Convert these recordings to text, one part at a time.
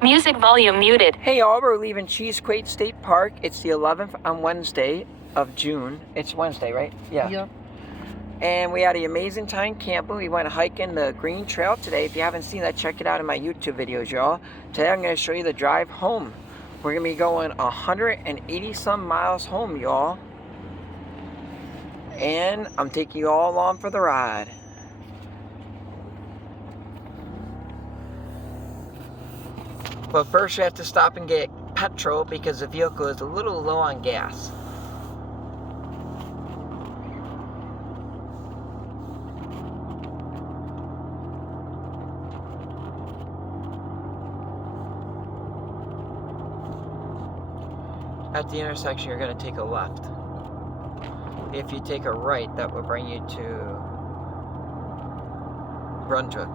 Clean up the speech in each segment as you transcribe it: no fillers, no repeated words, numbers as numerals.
Music volume muted. Hey y'all, we're leaving Cheesequake State Park. It's the 11th on Wednesday of June. It's Wednesday, right? Yeah. Yep. And we had an amazing time camping. We went hiking the Green Trail today. If you haven't seen that, check it out in my YouTube videos, y'all. Today I'm going to show you the drive home. We're going to be going 180 some miles home, y'all. And I'm taking you all along for the ride. But first you have to stop and get petrol because the vehicle is a little low on gas. At the intersection, you're going to take a left. If you take a right, that will bring you to Brunswick.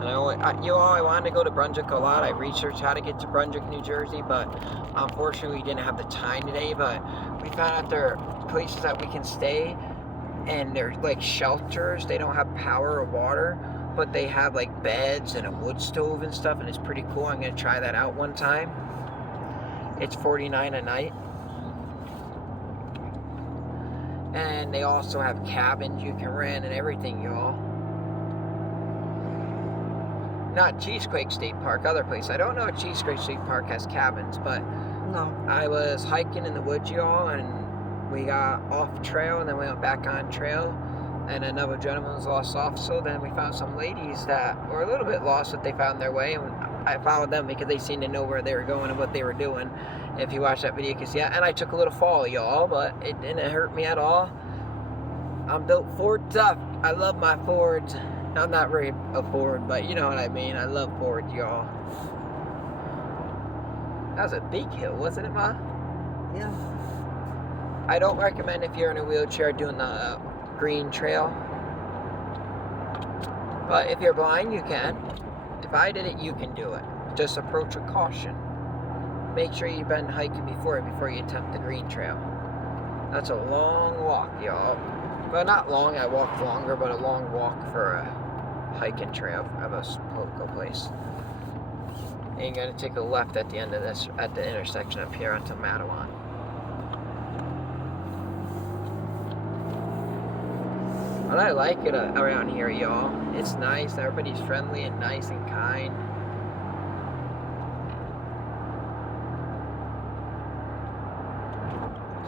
And I wanted to go to Brunswick a lot. I researched how to get to Brunswick, New Jersey, but unfortunately we didn't have the time today. But we found out there are places that we can stay, and they're like shelters. They don't have power or water, but they have like beds and a wood stove and stuff, and it's pretty cool. I'm going to try that out one time. It's $49 a night. And they also have cabins you can rent and everything, y'all. Not Cheesequake State Park, other place. I don't know if Cheesequake State Park has cabins, but No. I was hiking in the woods, y'all, and we got off trail, and then we went back on trail, and another gentleman was lost also. Then we found some ladies that were a little bit lost, but they found their way, and I followed them because they seemed to know where they were going and what they were doing. If you watch that video, you can see that. And I took a little fall, y'all, but it didn't hurt me at all. I'm built Ford tough. I love my Fords. I'm not really a Ford, but you know what I mean. I love Ford, y'all. That was a big hill, wasn't it, Ma? Yeah. I don't recommend if you're in a wheelchair doing the Green Trail. But if you're blind, you can. If I did it, you can do it. Just approach with caution. Make sure you've been hiking before you attempt the Green Trail. That's a long walk, y'all. Well, not long, I walked longer, but a long walk for a hiking trail of a local place. And you're going to take a left at the end of this, at the intersection up here onto Matawan. But I like it around here, y'all. It's nice, everybody's friendly and nice and kind.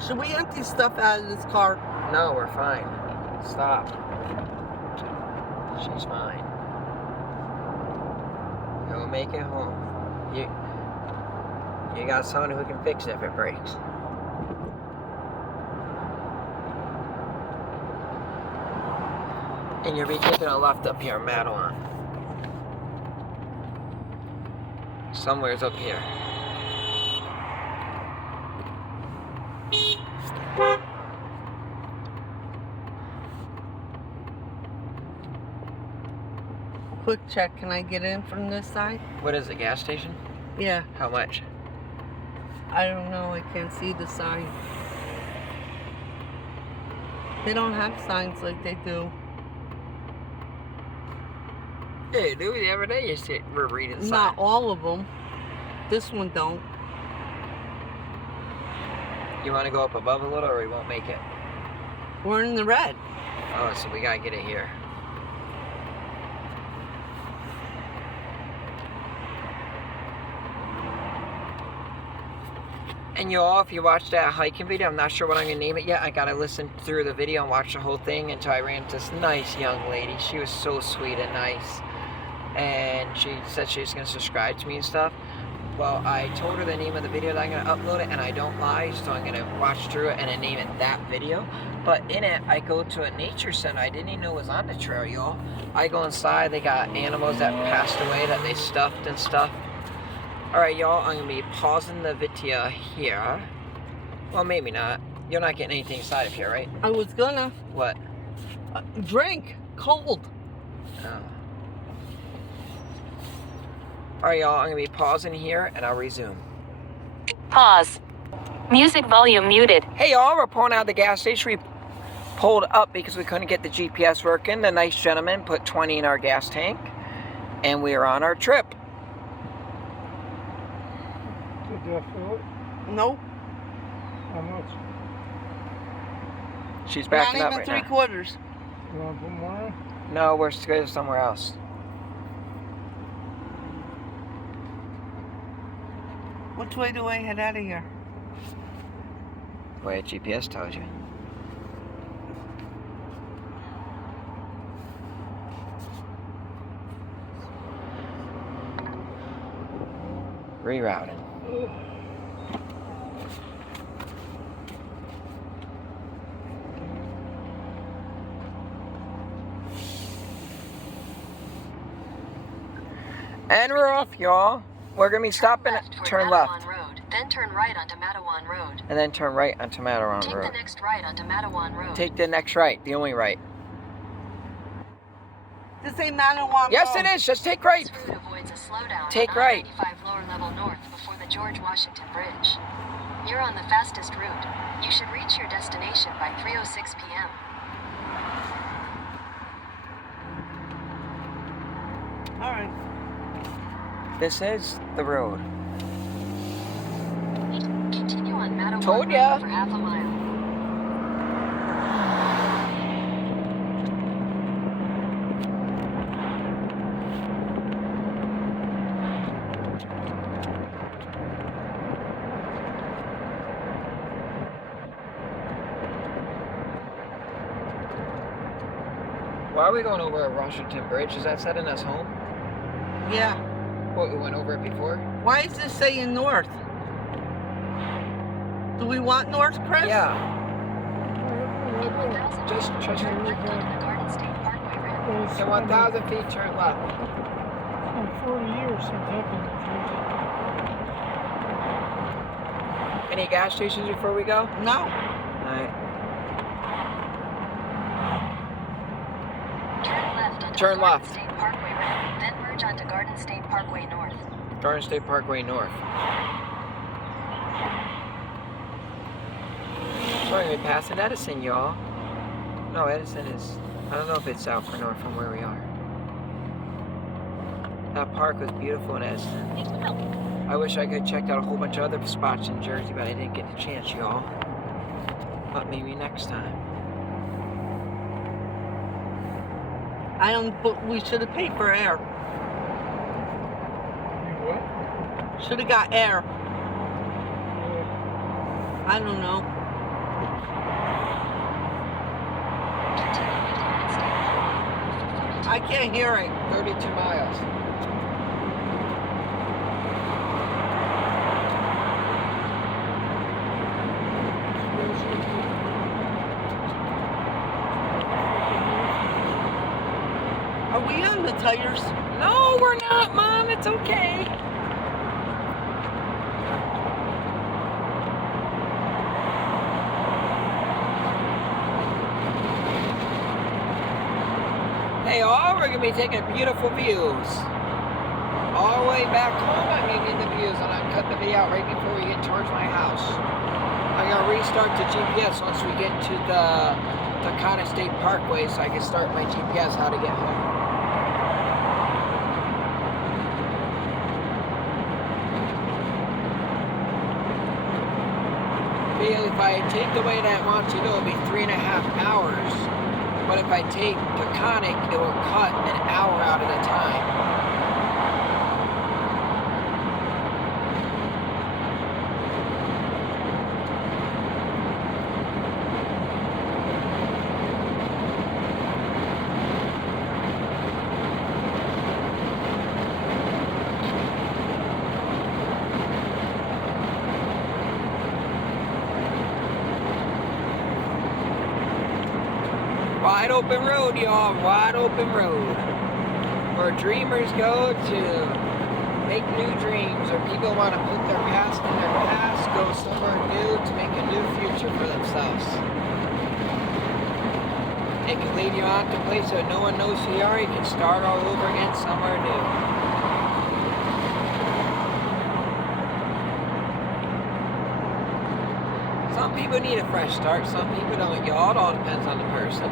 Should we empty stuff out of this car? No, we're fine. Stop. She's fine. You'll make it home. You got someone who can fix it if it breaks. And you'll be taking a left up here, Matawan. Somewhere's up here. Quick check, can I get in from this side? What is it, gas station? Yeah. How much? I don't know, I can't see the sign. They don't have signs like they do. Hey, dude, the other day we're reading signs. Not all of them. This one don't. You want to go up above a little or we won't make it? We're in the red. Oh, so we gotta get it here. And y'all, if you watched that hiking video, I'm not sure what I'm gonna name it yet. I gotta listen through the video and watch the whole thing until I ran into this nice young lady. She was so sweet and nice. And she said she was gonna subscribe to me and stuff. Well, I told her the name of the video that I'm gonna upload it, and I don't lie, so I'm gonna watch through it and then name it that video. But in it, I go to a nature center I didn't even know was on the trail, y'all. I go inside, they got animals that passed away that they stuffed and stuff. Alright, y'all, I'm gonna be pausing the video here. Well, maybe not. You're not getting anything inside of here, right? I was gonna. What? Drink. Cold. Oh. Alright, y'all, I'm gonna be pausing here and I'll resume. Pause. Music volume muted. Hey, y'all, we're pulling out of the gas station. We pulled up because we couldn't get the GPS working. The nice gentleman put 20 in our gas tank, and we are on our trip. that for it? Nope. How much? She's Not backing up even right 3/4. You want to put more in? now. No, we're going somewhere else. Which way do I head out of here? The way GPS tells you. Rerouting. And we're off, y'all. We're gonna be stopping at turn left, Road, then turn right onto Matawan Road. and then turn right onto Matterhorn Take Road. the next right onto Matawan Road. Take the next right, the only right. This ain't Matawan Yes, Road. it is. Just take right. This route avoids a slowdown Take on right. I-95 lower level north before the George Washington Bridge. You're on the fastest route. You should reach your destination by 3:06 p.m. All right. This is the road. Continue on Matawan Told Road ya. for half a mile. Why are we going over Washington Bridge? Is that setting us home? Yeah. What, we went over it before? Why is this saying north? Do we want north, Chris? Yeah. In 1,000 Just feet, trust turn me. left onto the Garden State Parkway ramp. It's In 1,000 feet, turn left. been 40 years since I've been to Jersey. Any gas stations before we go? No. Alright. Turn left onto Turn the Garden left. State Parkway ramp, then merge onto Garden State Parkway North. Garden State Parkway North. We're gonna be passing Edison, y'all. No, Edison is. I don't know if it's south or north from where we are. That park was beautiful in Edison. I wish I could have checked out a whole bunch of other spots in Jersey, but I didn't get the chance, y'all. But maybe next time. I don't. But we should have paid for air. You what? Should have got air. Yeah. I don't know. I can't hear it. 32 miles. Are we on the tires? No, we're not, Mom. It's okay. Hey, all we're gonna be taking beautiful views. All the way back home, I'm gonna get the views, and I cut the video out right before we get towards my house. I'm gonna restart the GPS once we get to the Taconic State Parkway, so I can start my GPS how to get home. If I take the way that I want to go, it'll be 3.5 hours. But if I take Taconic, it will cut an hour out of the time. Wide open road, y'all. Wide open road. Where dreamers go to make new dreams, or people want to put their past in their past, go somewhere new to make a new future for themselves. It can lead you on to a place where no one knows who you are. You can start all over again somewhere new. Some people need a fresh start, some people don't. Y'all, it all depends on the person.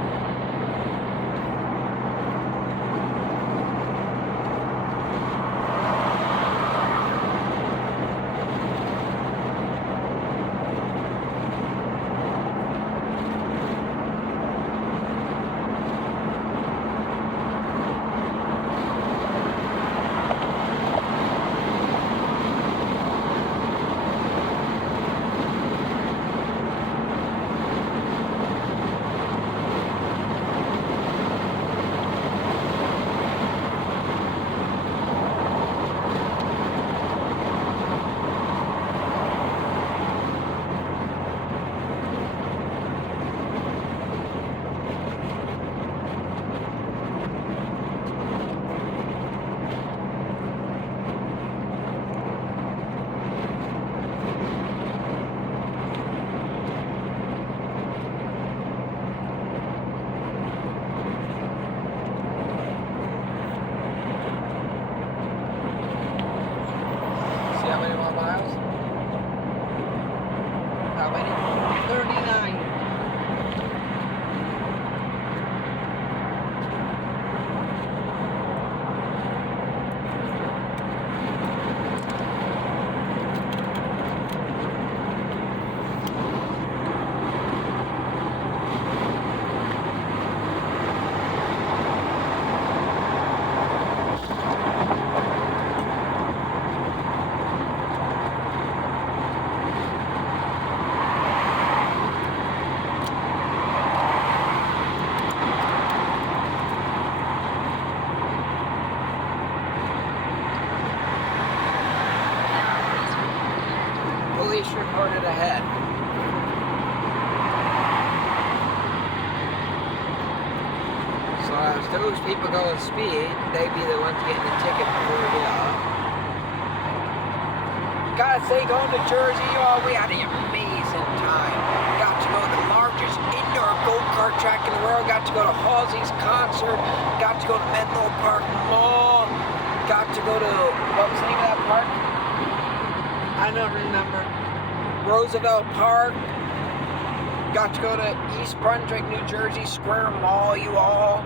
reported ahead. So as those people going speed, they be the ones getting the ticket before we get off. Gotta say, going to Jersey, y'all, we had an amazing time. Got to go to the largest indoor go-kart track in the world. Got to go to Halsey's concert. Got to go to Menlo Park Mall. Got to go to, what was the name of that park? I don't remember. Roosevelt Park. Got to go to East Brunswick, New Jersey Square Mall, you all.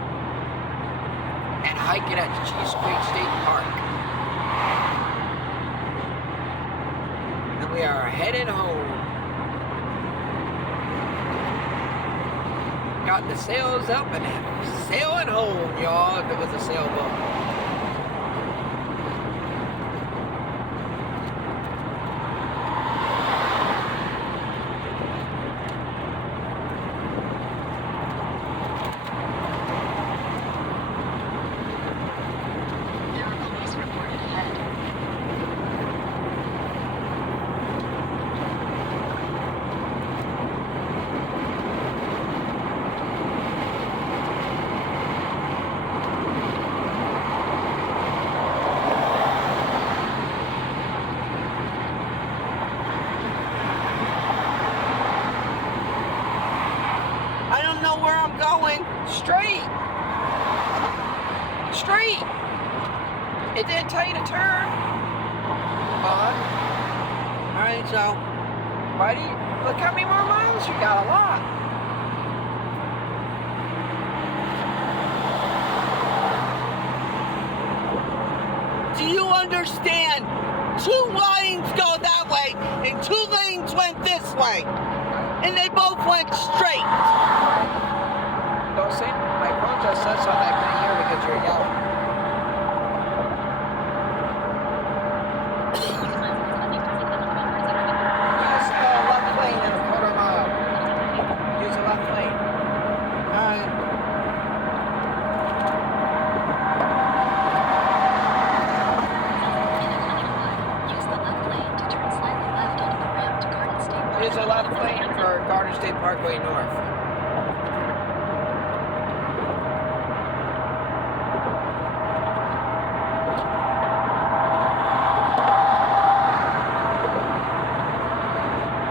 And hiking at Chesapeake State Park. And we are headed home. Got the sails up and sailing home, y'all, if it was a sailboat. There are police reported ahead. I don't know where I'm going. Straight! Straight! It didn't tell you to turn. Come on. Alright, so Why do you, look how many more miles you got, a lot. do you understand? 2 lanes go that way and 2 lanes went this way. And they both went straight. Don't say, my phone just says something I couldn't hear because you're yelling. Use the left lane in a quarter mile. Use the left lane. Alright. Use the left lane to turn slightly left onto the ramp to Garden State Park. Use the left lane for Garden State Parkway North.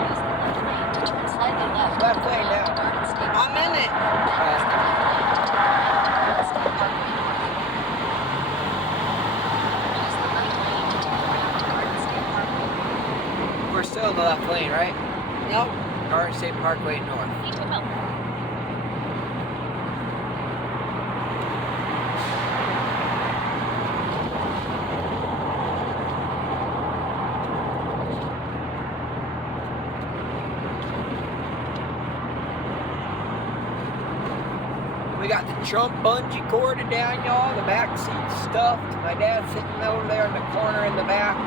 Use the left lane to turn slightly left Left onto the lane ramp to now. Garden State Park. I'm in it. Then use the left lane to take the ramp to Garden State Parkway North. Use the left lane to take the ramp to Garden State Parkway. We're still in the left lane, right? Yep. Garden State Parkway North. We got the Trump bungee corded down, y'all. The back seat's stuffed. My dad's sitting over there in the corner in the back.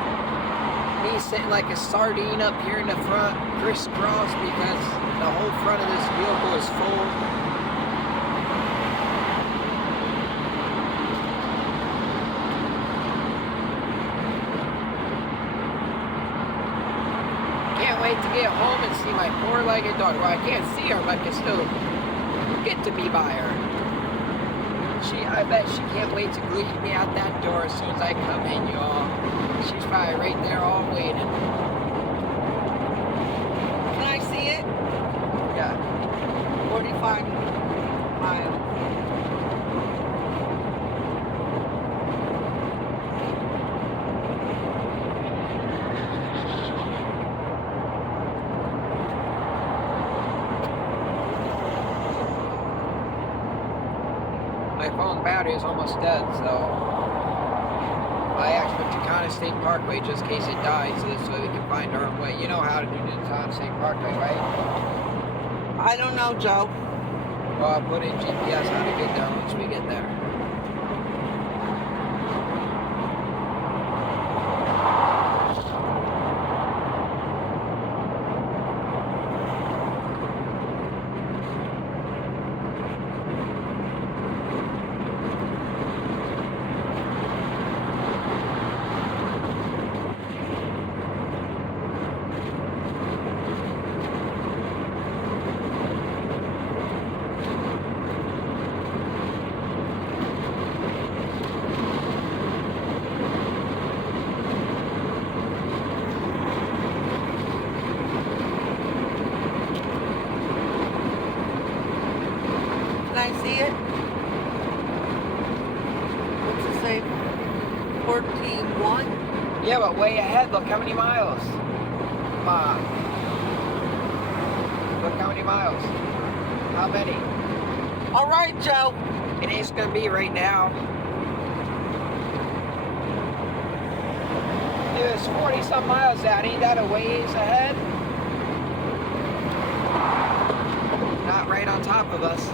Me sitting like a sardine up here in the front, crisscross, because the whole front of this vehicle is full. Can't wait to get home and see my four-legged daughter. Well, I can't see her, but I can still get to be by her. I bet she can't wait to greet me out that door as soon as I come in, y'all. She's probably right there all waiting. Can I see it? Yeah. 45 miles. My phone battery is almost dead, so I asked for Tacona State Parkway just in case it dies, so this way we can find our own way. You know how to do the Tacona State Parkway, right? I don't know, Joe. Well, I'll put in GPS how to get there once we get there. 41? Yeah, but way ahead. Look how many miles. Come on. Look how many miles. How many? All right, Joe. It ain't gonna be right now. There's 40 some miles out. Ain't that a ways ahead? Not right on top of us.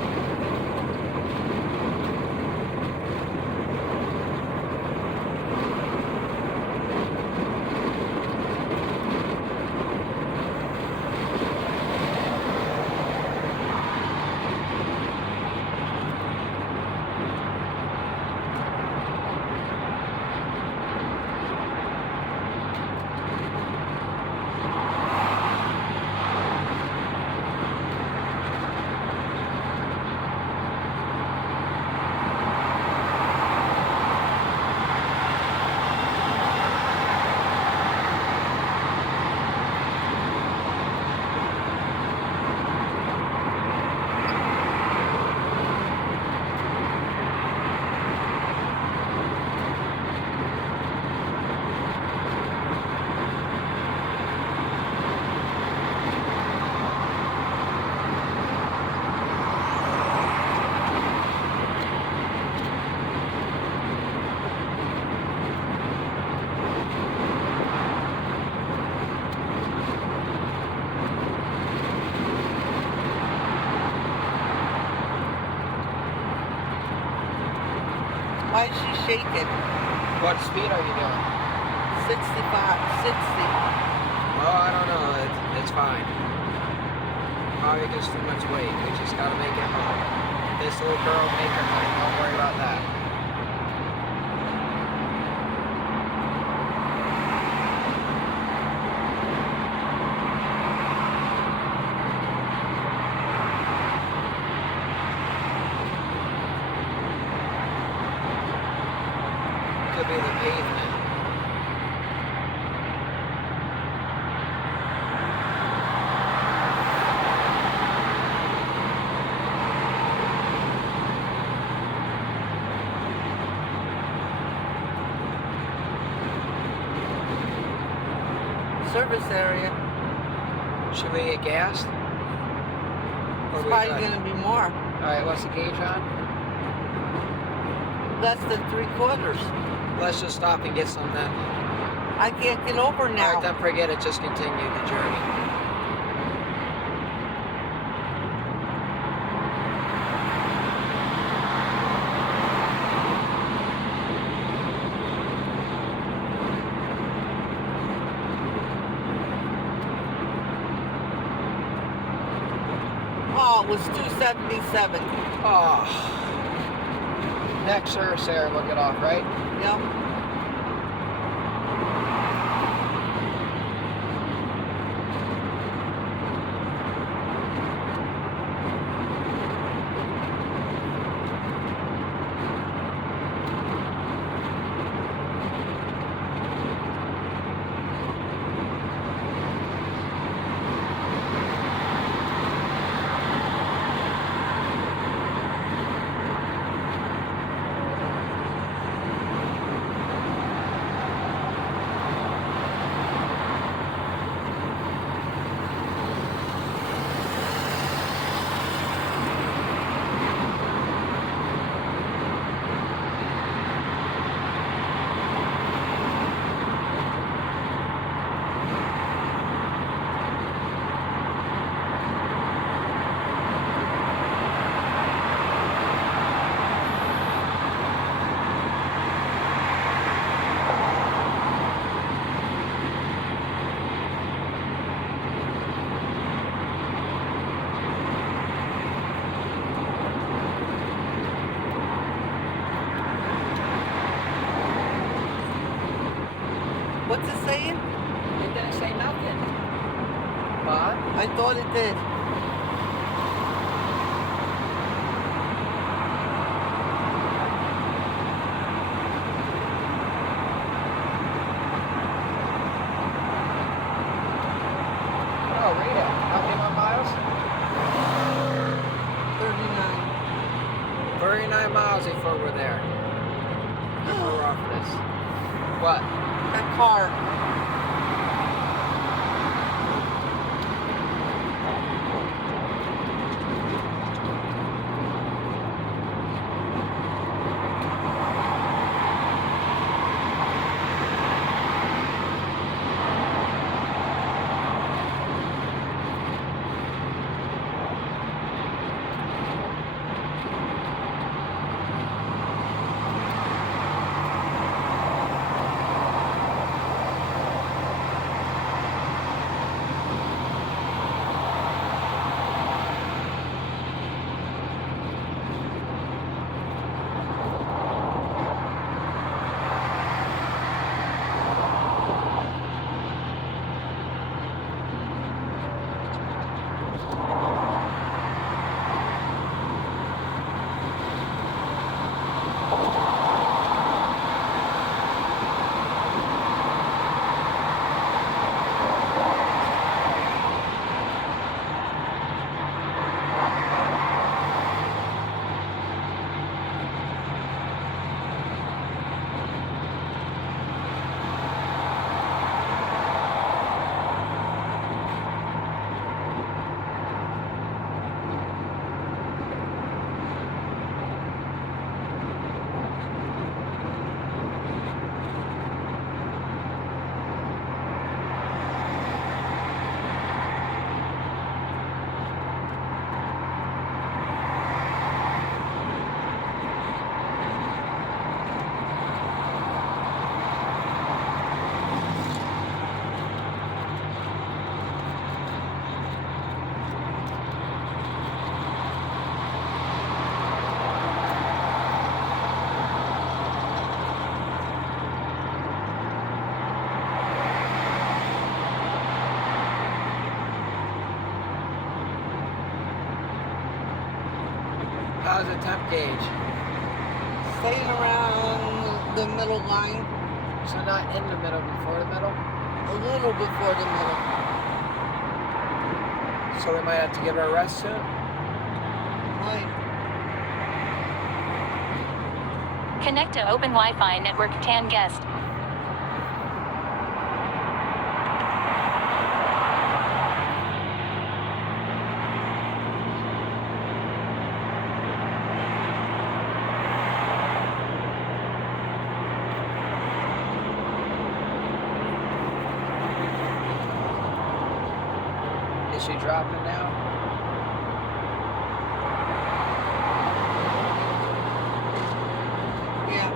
Why is she shaking? What speed are you doing? 65, 60. Oh, I don't know. It's fine. Probably just too much weight. We just gotta make it home. This little girl will make her home. Don't worry about that. Could be the pavement. Service area. Should we get gassed? Or It's we probably good? going to be more. Alright, what's the gauge on? Less than 3/4. Let's just stop and get some then. I can't get over now. Alright, then forget it. Just continue the journey. Oh, it was 277. Oh. Next service area we'll get off, right? Yep. What's it saying? It didn't say nothing. But I thought it did. oh, read it. How many more miles? 39. 39 miles before we're there. Before we're off this. What? That car. How's the temp gauge? Staying around the middle line. So not in the middle, before the middle? A little before the middle. So we might have to give her a rest soon? Right. Connect to Open Wi-Fi Network TAN guest. Is she dropping now? Yeah.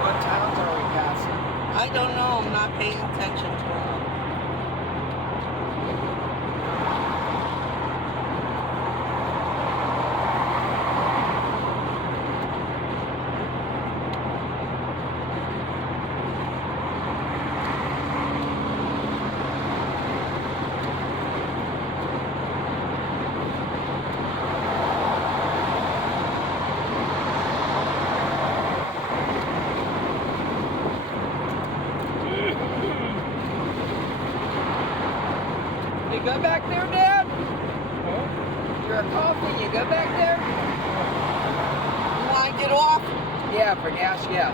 What towns are we passing? I don't know. I'm not paying attention to them. You go back there, Dad? You're a coffee, you go back there? You want to get off? Yeah, for gas, yeah.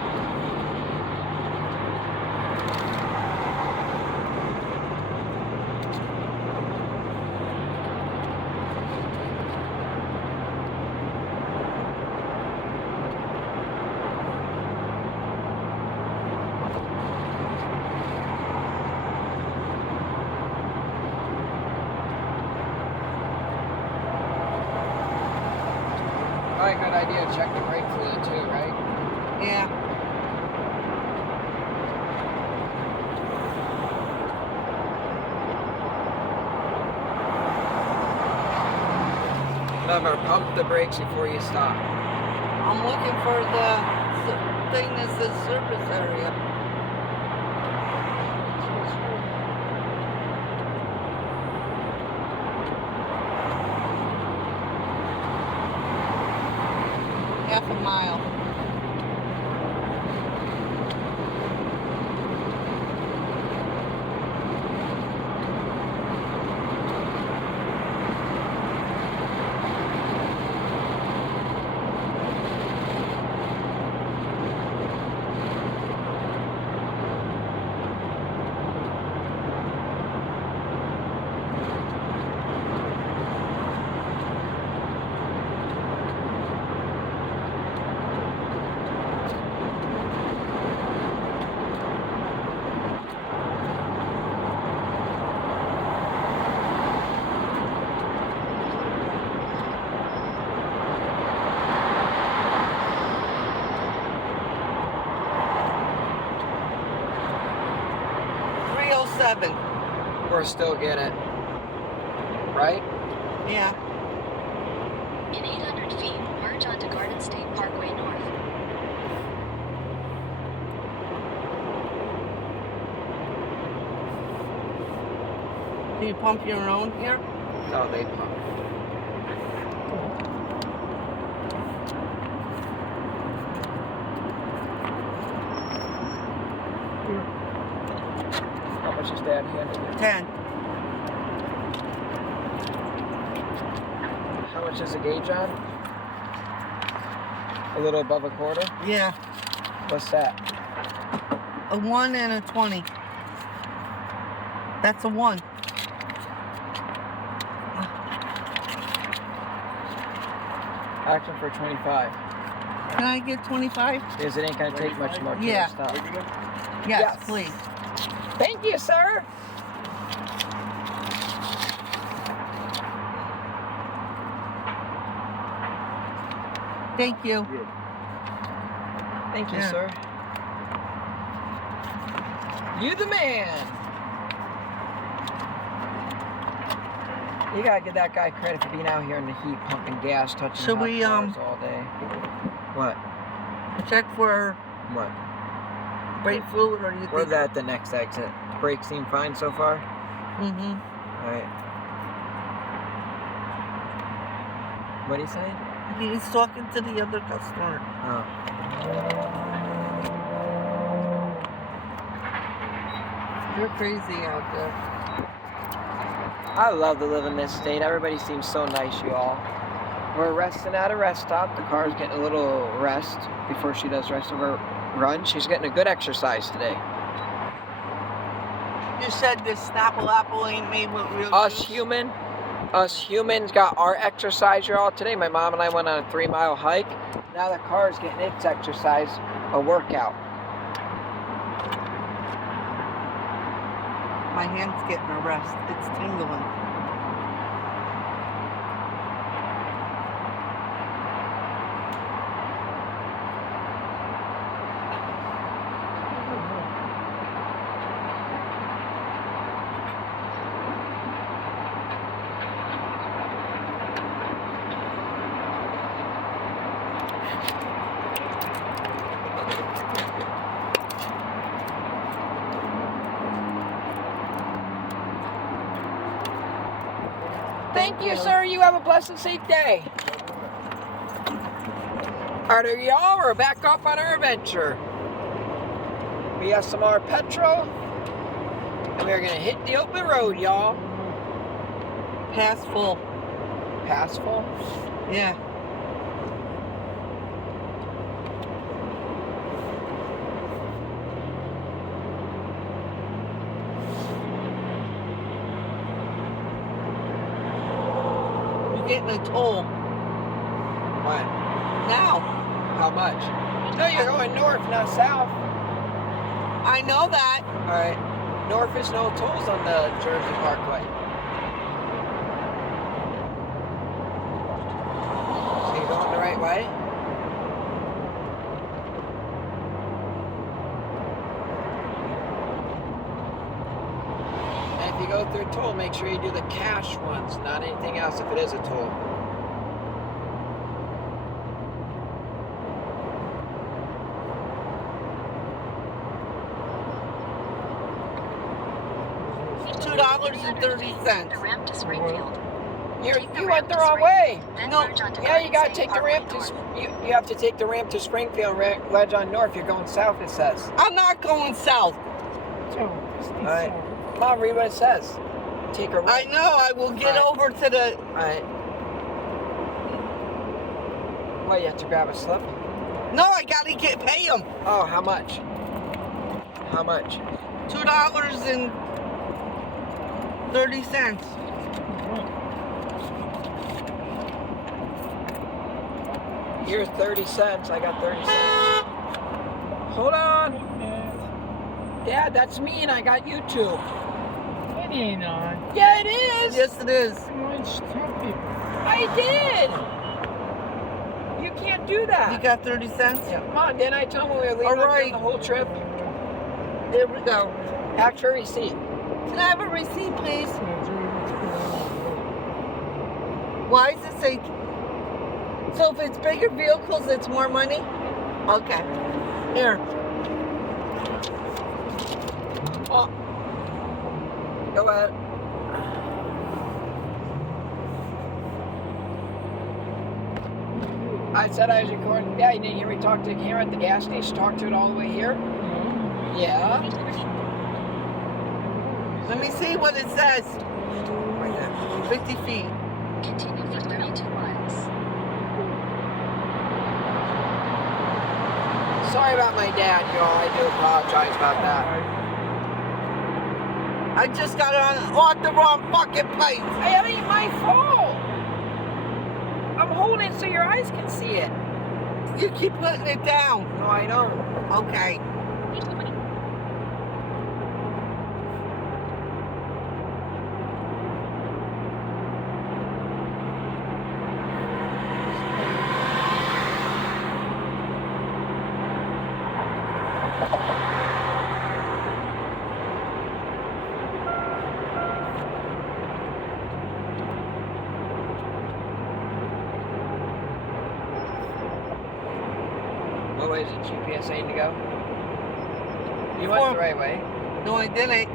Probably a good idea to check the brake fluid too, right? Yeah. Remember, pump the brakes before you stop. I'm looking for the thing that says service area. Half a mile. Or still get it. Right? Yeah. In 800 feet, merge onto Garden State Parkway North. Do you pump your own here? No, they pump. How much is Dad handing you? 10. How much is the gauge on? A little above a quarter? Yeah. What's that? A 1 and a 20. That's a 1. Action for 25. Can I get 25? Because it ain't gonna take much more to Yeah. stop. Yes, Yes. please. Thank you, sir. Thank you. Thank you, Yeah. sir. You the man. You gotta give that guy credit for being out here in the heat, pumping gas, touching Should hot we, cars all day. What? Check for What? brake fluid, or do you We're think? at the next exit. Brakes seem fine so far. Mm-hmm. All right. What are you saying? He's talking to the other customer. Oh. You're crazy out there. I love to live in this state. Everybody seems so nice, you all. We're resting at a rest stop. The car's getting a little rest before she does the rest of her run. She's getting a good exercise today. You said this Snapple apple ain't made with real Us juice? humans got our exercise, you all. Today, my mom and I went on a 3-mile hike. Now the car's getting its exercise, a workout. My hand's getting a rest. It's tingling. Thank you, sir. You have a blessed, safe day. All right, y'all, we're back off on our adventure. We have some more petrol, and we're gonna hit the open road, y'all. Pass full. Pass full. Yeah. getting a toll. What? Now. How much? No, you're going north, not south. I know that. All right. North is no tolls on the Jersey Parkway. So you're going the right way? And if you go through a toll, make sure you do the cash ones, not anything else if it is a toll. $2.30. The ramp to Springfield. You Take the went ramp the to wrong Spring- way. Then No. merge onto Yeah, you gotta Gardens take the Parkway ramp to. North. You have to take the ramp to Springfield, ledge on north. You're going south, it says. I'm not going south. So, this needs Alright. solving. Mom, read what it says. Take a I right. know. I will get Alright. over to the. Alright. What, you have to grab a slip? No, I gotta pay him. Oh, how much? How much? $2.30. Here's 30 cents. I got 30 cents. Hold on. Dad, that's me and I got YouTube. It ain't on. Yeah, it is. Yes, it is. Come on, just tell people. I did. You can't do that. You got 30 cents? Yeah, Mom, didn't I tell him we were leaving All on right. the whole trip? There we go. Actual receipt. Can I have a receipt, please? Yeah, Jerry, what's going on? Why does it say? So if it's bigger vehicles, it's more money? Okay. Here. Oh. Go ahead. I said I was recording. Yeah, you didn't hear me talk to the camera at the gas station. Talk to it all the way here. Yeah. Let me see what it says. Right there. 50 feet. Continue for 32 miles. Sorry about my dad, y'all. I do apologize about that. I just got on the wrong fucking place. Hey, that ain't my fault. I'm holding it so your eyes can see it. You keep putting it down. No, I don't. Okay. What way is it GPS saying to go? You went the right way. No, I didn't.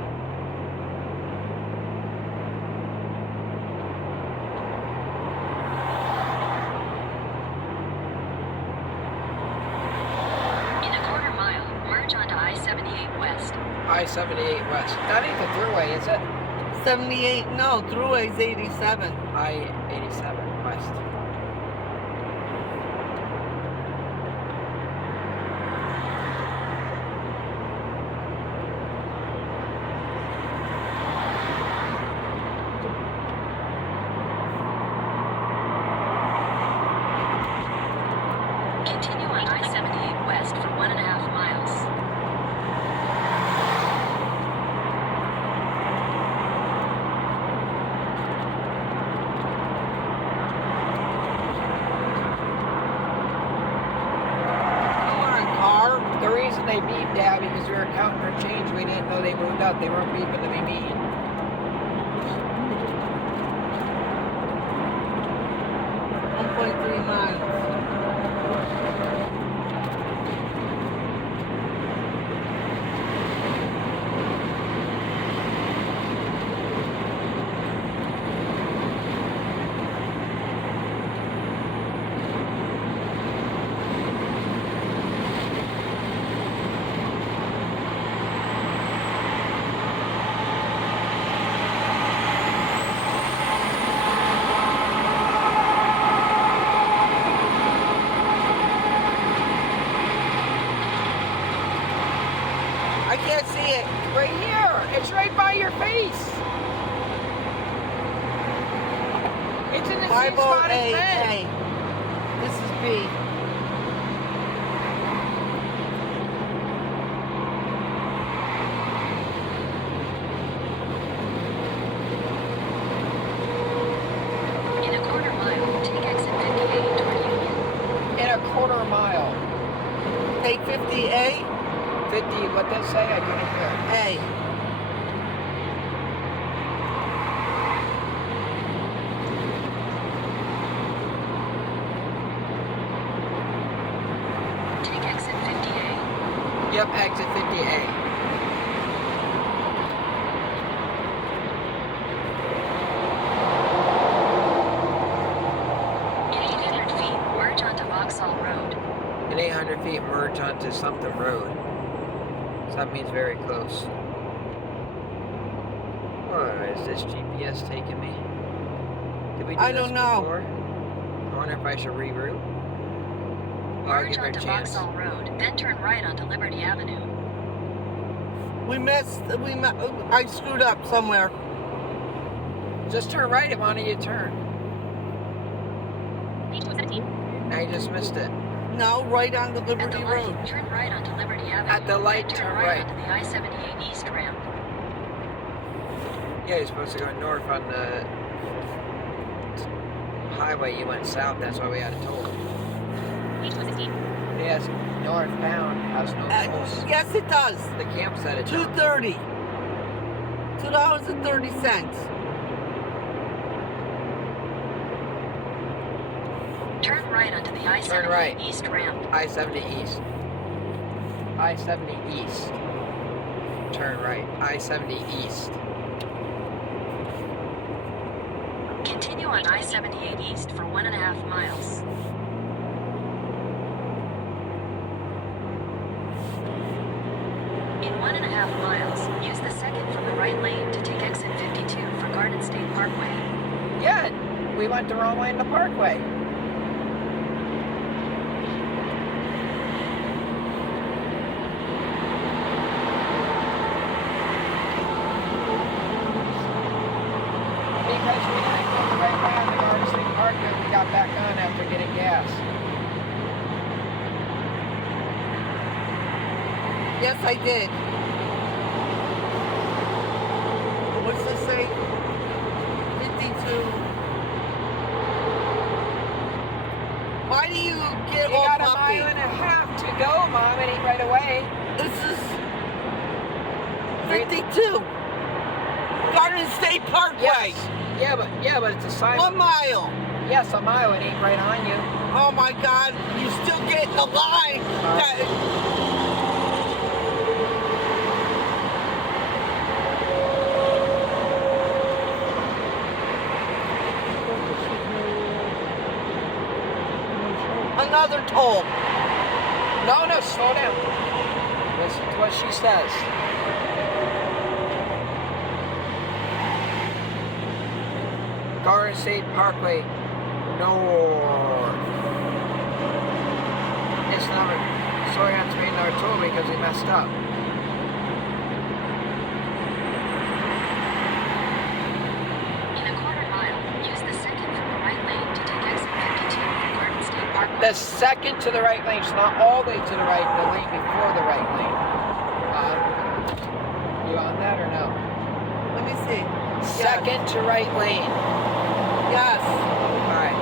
In a quarter mile, merge onto I-78 West. I-78 West. That ain't the throughway, is it? 78. No, throughway's 87. I-87 West. Continue on I-78 West for 1.5 miles. Come on, car. The reason they beeped, Dad, because we were counting our change. We didn't know they moved out. They weren't beeping to be mean. 1.3 miles. I can't see it. Right here. It's right by your face. It's in the same spot as Ben. 50A. This is B. In a quarter mile, take exit 58 toward Union. In a quarter mile. Take 50A. 50, what they say? I couldn't hear. A. Take exit 50A. Yep, exit 50A. In 800 feet, merge onto Vauxhall Road. In 800 feet, merge onto something road. So that means very close. Where is this GPS taking me? Did we do I this don't know. before? I wonder if I should reroute. Or I'll Merge give it a onto chance. Vauxhall Road, then turn right onto Liberty Avenue. I screwed up somewhere. Just turn right. It wanted you to turn. H217. Now you just missed it. No, right on the At the Liberty light, Road. turn right onto Liberty Avenue. At the light, then turn turn right. onto the I-78 East ramp. Yeah, you're supposed to go north on the highway. You went south. That's why we had a toll. H216. Yes, northbound has no tolls. Yes, it does. The camp said it. don't. $2.30. $2.30. Turn right onto the I-78 Turn right. East ramp. I-70 East. I-70 East. Turn right. I-70 East. Continue on I-78 East for 1.5 miles. In 1.5 miles, use the second from the right lane to take exit 52 for Garden State Parkway. Yeah, we went the wrong way in the parkway. Because we didn't go the right way on the Garden State Parkway, we got back on after getting gas. Yes, I did. What's this say? 52. Why do you get You all got a puffy? mile and a half to go, Mom. It ain't right away. This is 52. Garden State Parkway. Yes. Yeah, but it's a sign. 1 mile. Yes, a mile. It ain't right on you. Oh my God, you still get in the line. Another toll. No, slow down. Listen to what she says. Garden State Parkway North. It's number. Sorry, I have to pay another toll because we messed up. In a quarter mile, use the second from the right lane to take exit 52 for Garden State Parkway. The second to the right lane, so not all the way to the right, the lane before the right lane. You on that or no? Let me see. Second to right lane. Yes. All right.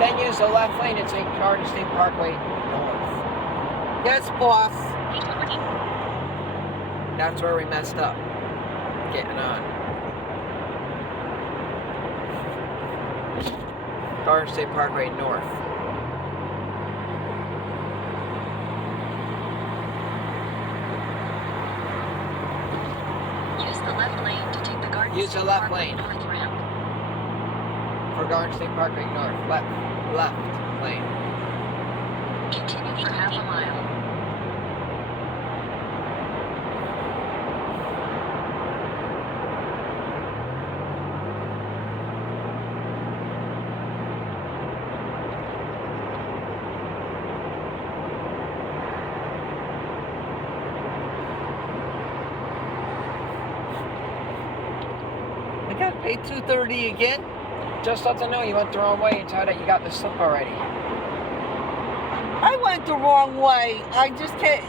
Then use the left lane to take Garden State Parkway north. Yes, boss. H214. That's where we messed up. Getting on. Garden State Parkway north. Use the left lane to take the Garden Use State the left Parkway lane. North ramp. For Garden State Parkway north. Left lane. Continue for half a mile. gotta pay $2.30 again. Just let them know you went the wrong way and tell that you got the slip already. I went the wrong way. I just can't.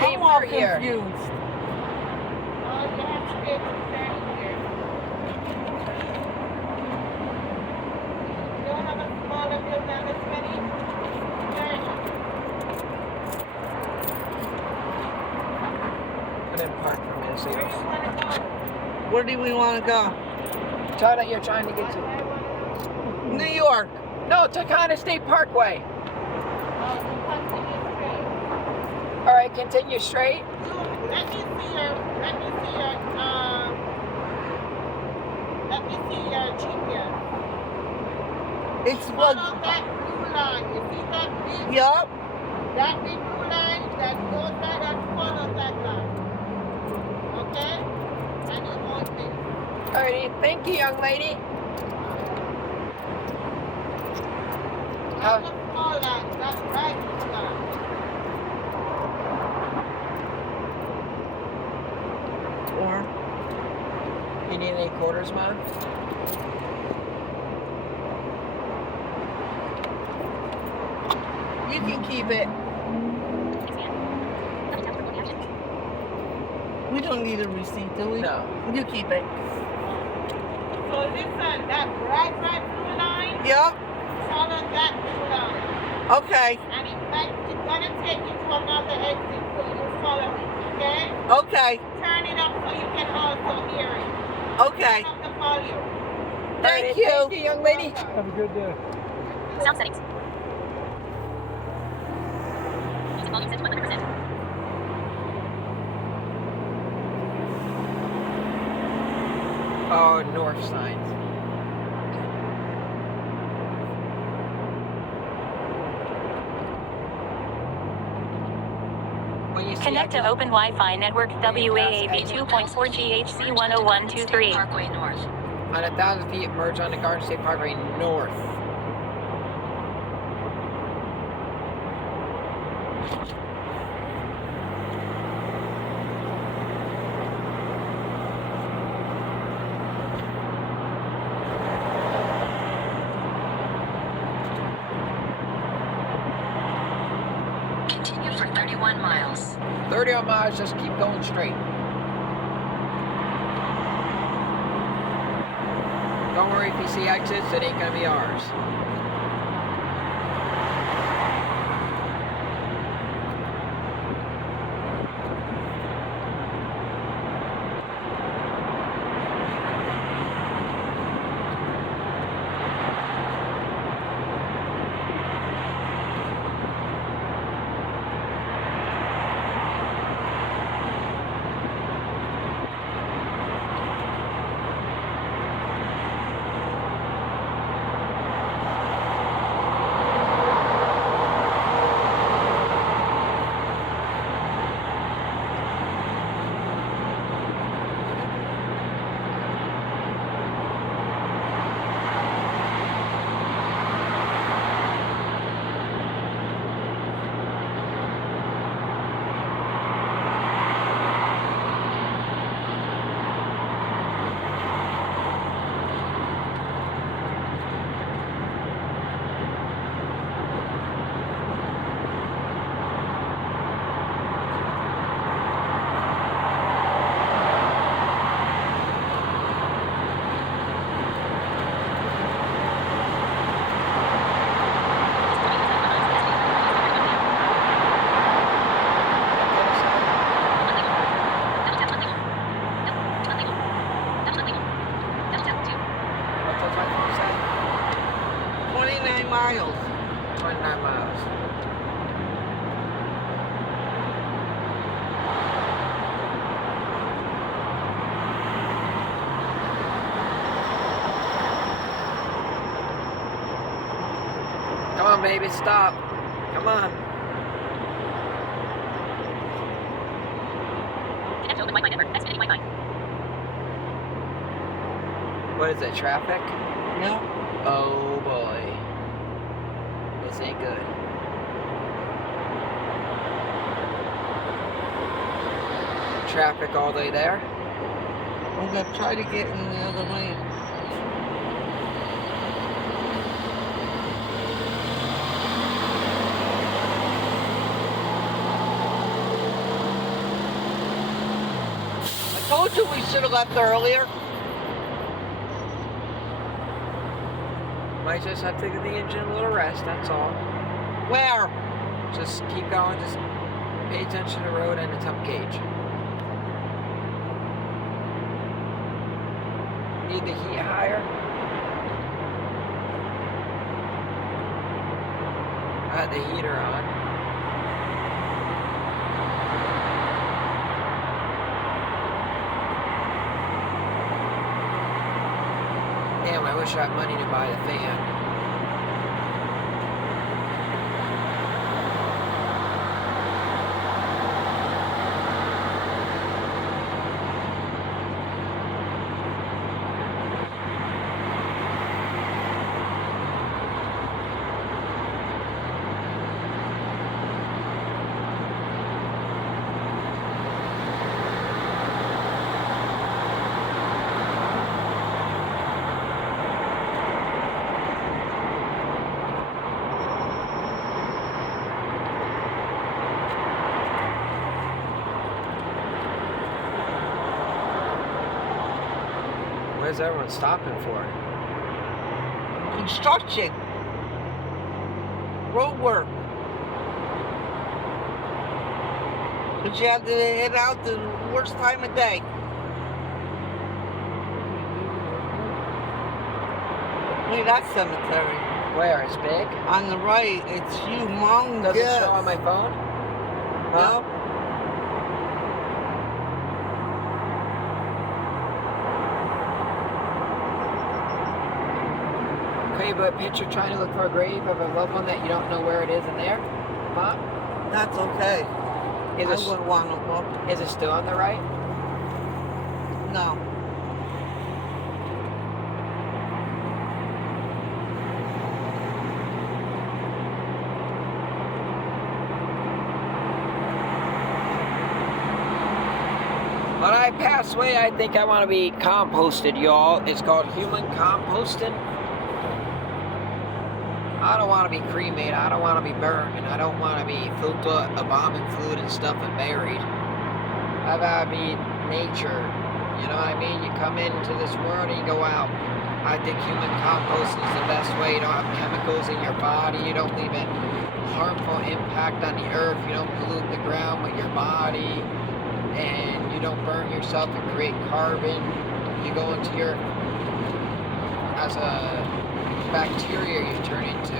Came I'm all through here. confused. Oh, you have to pay $2.30 here. You don't have a smaller bill than this many? I didn't park for a minute, so Where do you want to go? Where do we want to go? tell that you're trying to get to. New York. No, Takana State Parkway. Continue straight. All right, continue straight. Let me see your GPS. It's Follow what? that blue line. You see that big, Yup. that big blue line that goes by that, follow that line. Okay? And you won't miss. All righty, thank you, young lady. Not the small line, that's right blue line. Or You need any quarters, Mom? you can keep it. We don't need a receipt, do we? No. You keep it. So listen, that bright blue line, Yup. follow that blue line. Okay. And it's gonna take you to another exit, so you follow it, okay? Okay. Turn it up so you can also hear it. Okay. Turn up the volume. Thank Alrighty, you. Thank you, young lady. Have a good day. Sound settings. Music volume set to 100%. Oh, north signs. When you see Connect to exit- Open Wi-Fi Network WAAV 2.4 GHC 10123. Parkway North. On 1,000 feet, merge on the Garden State Parkway north. Continue for 31 miles. 30 miles, just keep going straight. Don't worry if you see exits, it ain't gonna be ours. What's the time you said? 29 miles. 29 miles. Come on, baby, stop. Come on. Connect to Open Wi-Fi Network. Xfinity Wi-Fi. What is it, traffic? Yup. Oh boy. This ain't good. Traffic all day there. I'm gonna try to get in the other lane. I told you we should have left earlier. Might just have to give the engine a little rest, that's all. Where? Just keep going, just pay attention to the road and the temp gauge. Need the heat higher. I had the heater on. Damn, I wish I had money to buy the fan. What is everyone stopping for? Construction. Road work. But you have to head out the worst time of day. Look at that cemetery. Where? It's big? On the right, it's humongous. Does it show on my phone? No. Okay, but picture trying to look for a grave of a loved one that you don't know where it is in there? Mom? That's okay. Is I it, wouldn't want to look. is it still on the right? No. When I pass away, I think I want to be composted, y'all. It's called human composting. I don't want to be cremated. I don't want to be burned. And I don't want to be filled with embalming fluid and stuff and buried. I've got to be nature. You know what I mean? You come into this world and you go out. I think human composting is the best way. You don't have chemicals in your body. You don't leave a harmful impact on the earth. You don't pollute the ground with your body. And you don't burn yourself and create carbon. You go into your, as a bacteria you turn into.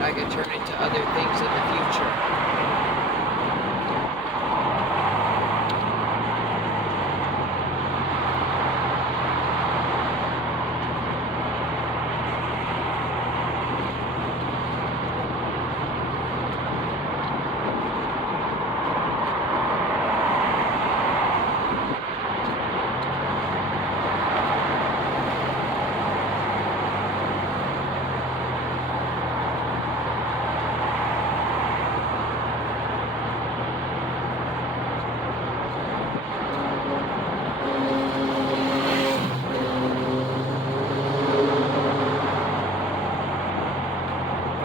I could turn into other things in the future.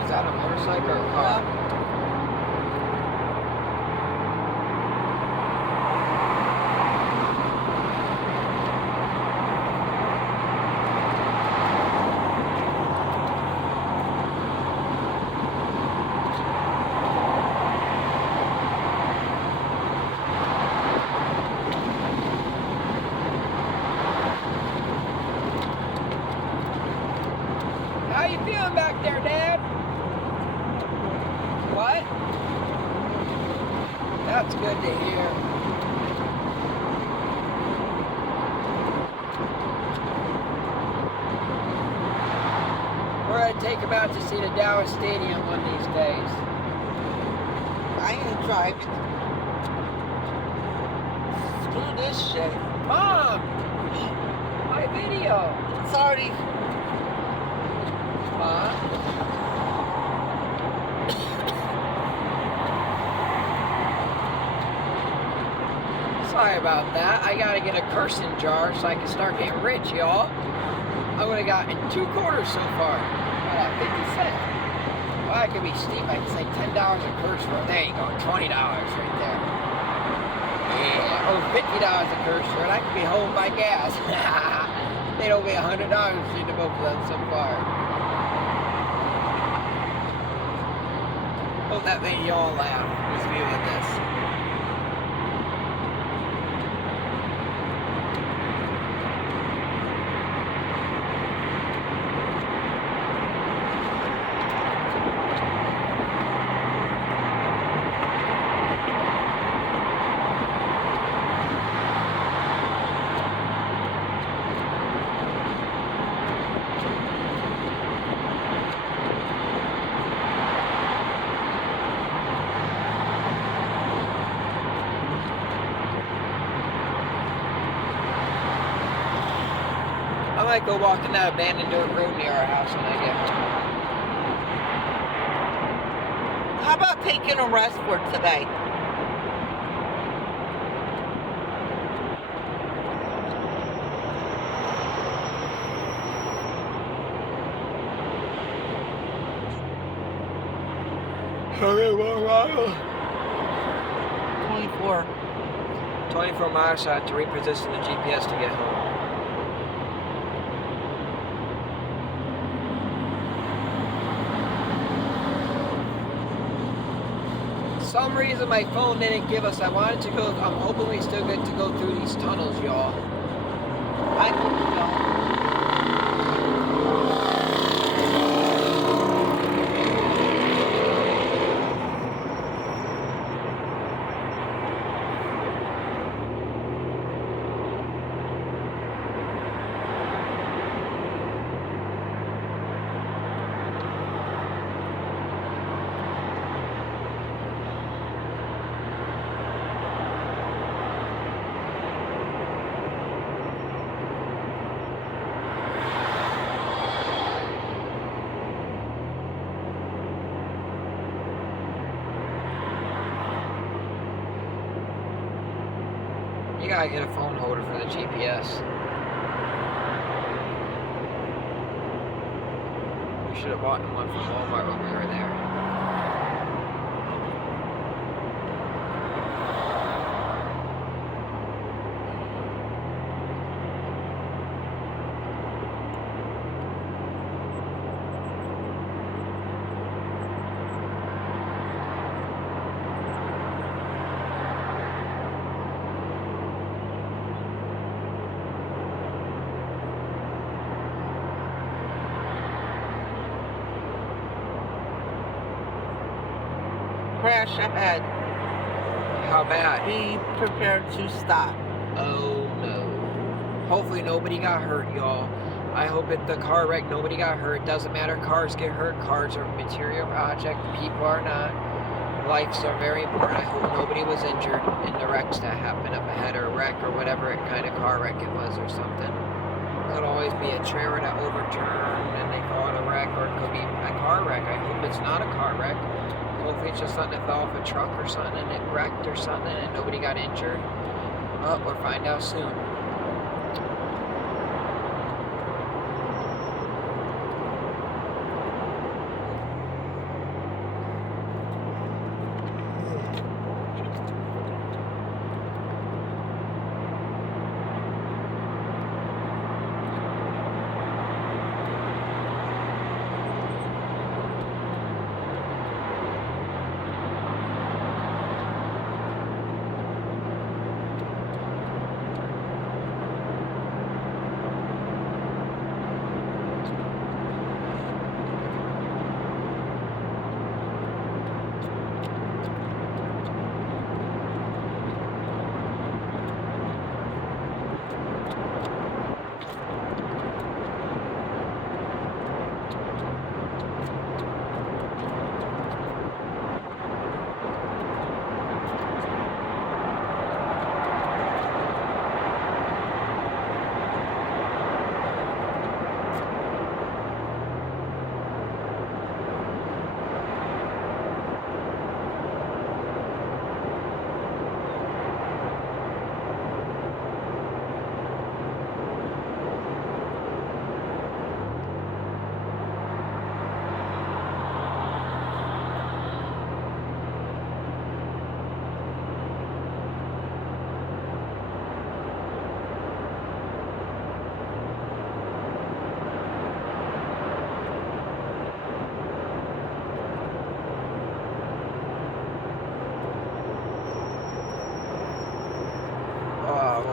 Is that a motorcycle or a car? How you feeling back there, Dad? What? That's good to hear. We're gonna take him out to see the Dallas Stadium one of these days. I ain't driving. Screw this shit. Mom! My video! It's already. Sorry about that. I gotta get a cursing jar so I can start getting rich, y'all. I would have gotten 2 quarters so far. 50 cents. Well, that could be steep. I can say $10 a curse word. There you go, $20 right there. Yeah, oh, $50 a curse word. I could be home by gas. They owe me $100 into both of them so far. Hope that made y'all laugh. Who's viewing this? I might go walking that abandoned dirt road near our house when I get home. How about taking a rest for today? Okay, 24. 24 miles, so I have to reposition the GPS to get home. For some reason my phone didn't give us. I wanted to go. I'm hoping we still get to go through these tunnels, y'all. I hope so. You gotta get a phone holder for the GPS. We should have bought one from Walmart when we were there. Crash ahead. How bad? Be prepared to stop. Oh no. Hopefully nobody got hurt, y'all. I hope at the car wreck nobody got hurt. Doesn't matter, cars get hurt. Cars are a material object. People are not. Lives are very important. I hope nobody was injured in the wrecks that happened up ahead, or wreck, or whatever kind of car wreck it was or something. Could always be a trailer that overturned and they call it a wreck, or it could be a car wreck. I hope it's not a car wreck. Hopefully it's just something that fell off a truck or something and it wrecked or something and nobody got injured. But we'll find out soon.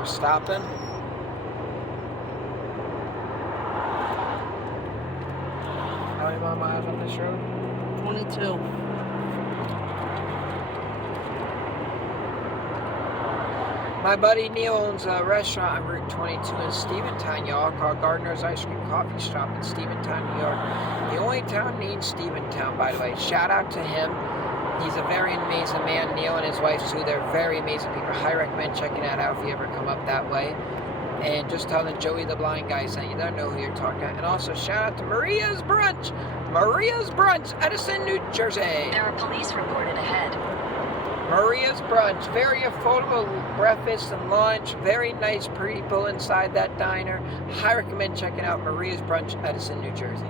we're stopping. How many more miles on this road? 22. My buddy Neil owns a restaurant on Route 22 in Steventown, y'all, called Gardner's Ice Cream Coffee Shop in Steventown, New York. The only town named Steventown, by the way. Shout out to him. He's a very amazing man. Neil and his wife, too. They're very amazing people. I recommend checking that out if you ever come up that way. And just tell them Joey the Blind Guy sent you. They don't know who you're talking about. And also shout out to Maria's Brunch. Maria's Brunch, Edison, New Jersey. There are police reported ahead. Maria's Brunch, very affordable breakfast and lunch, very nice people inside that diner. I recommend checking out Maria's Brunch, Edison, New Jersey.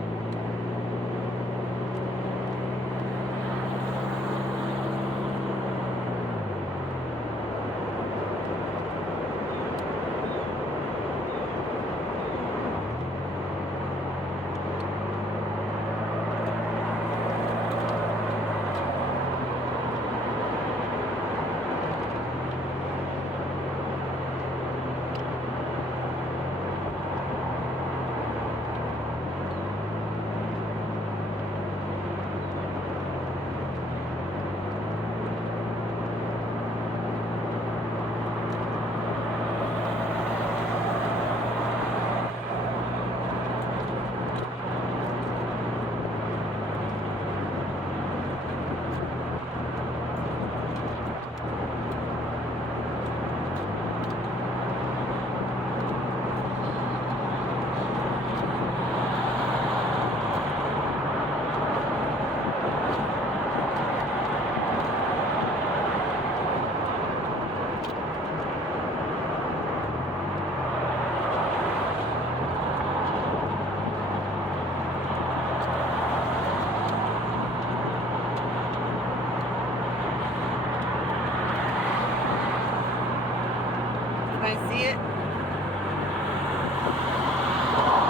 Can I see it?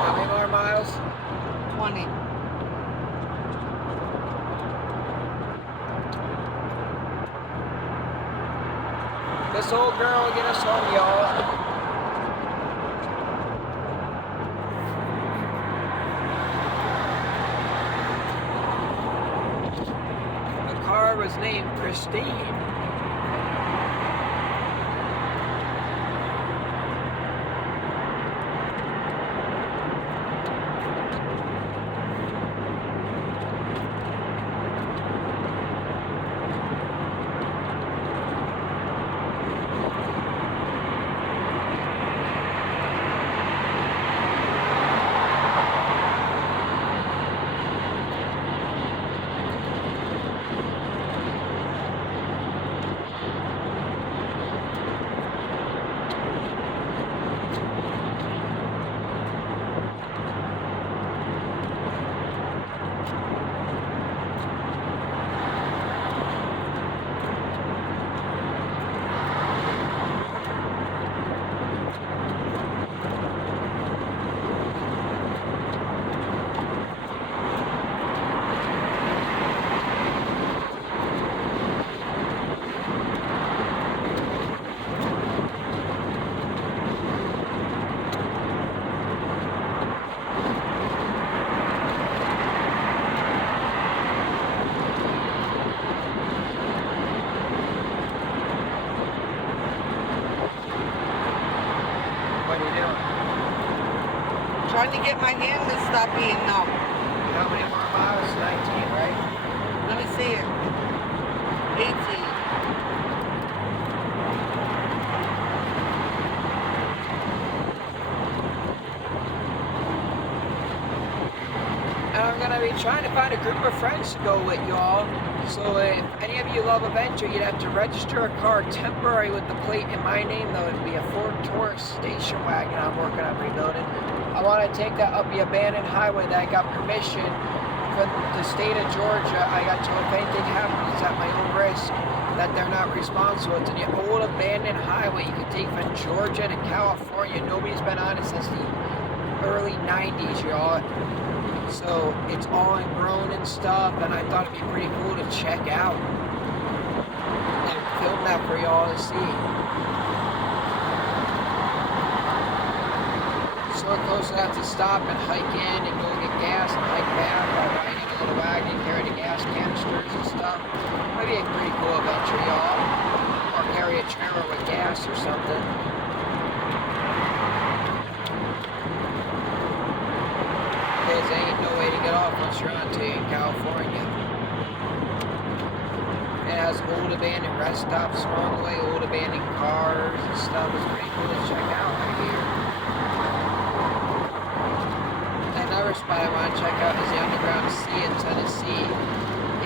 How many more miles? 20. This old girl will get us home, y'all. The car was named Christine. What are you doing? Trying to get my hand to stop being numb. How many more miles? 19, right? Let me see it. 18. And I'm gonna be trying to find a group of friends to go with y'all. So if any of you love adventure, you'd have to register a car temporary with the plate in my name, though. It'd be a Ford Taurus station wagon I'm working on rebuilding. I want to take that up the abandoned highway that I got permission from the state of Georgia. I got told if anything happens at my own risk, that they're not responsible. It's an old abandoned highway you can take from Georgia to California. Nobody's been on it since the early 90s, y'all. So it's all grown and stuff, and I thought it'd be pretty cool to check out and film that for y'all to see. So close enough to stop and hike in and go get gas and hike back while riding a little wagon, carry the gas canisters and stuff. Might be a pretty cool adventure, y'all. Or carry a trailer with gas or something. Because there ain't no way to get off once you're on to in California. It has old abandoned rest stops along the way, old abandoned cars and stuff. It's pretty cool to check out right here. Another spot I want to check out is the Underground Sea in Tennessee.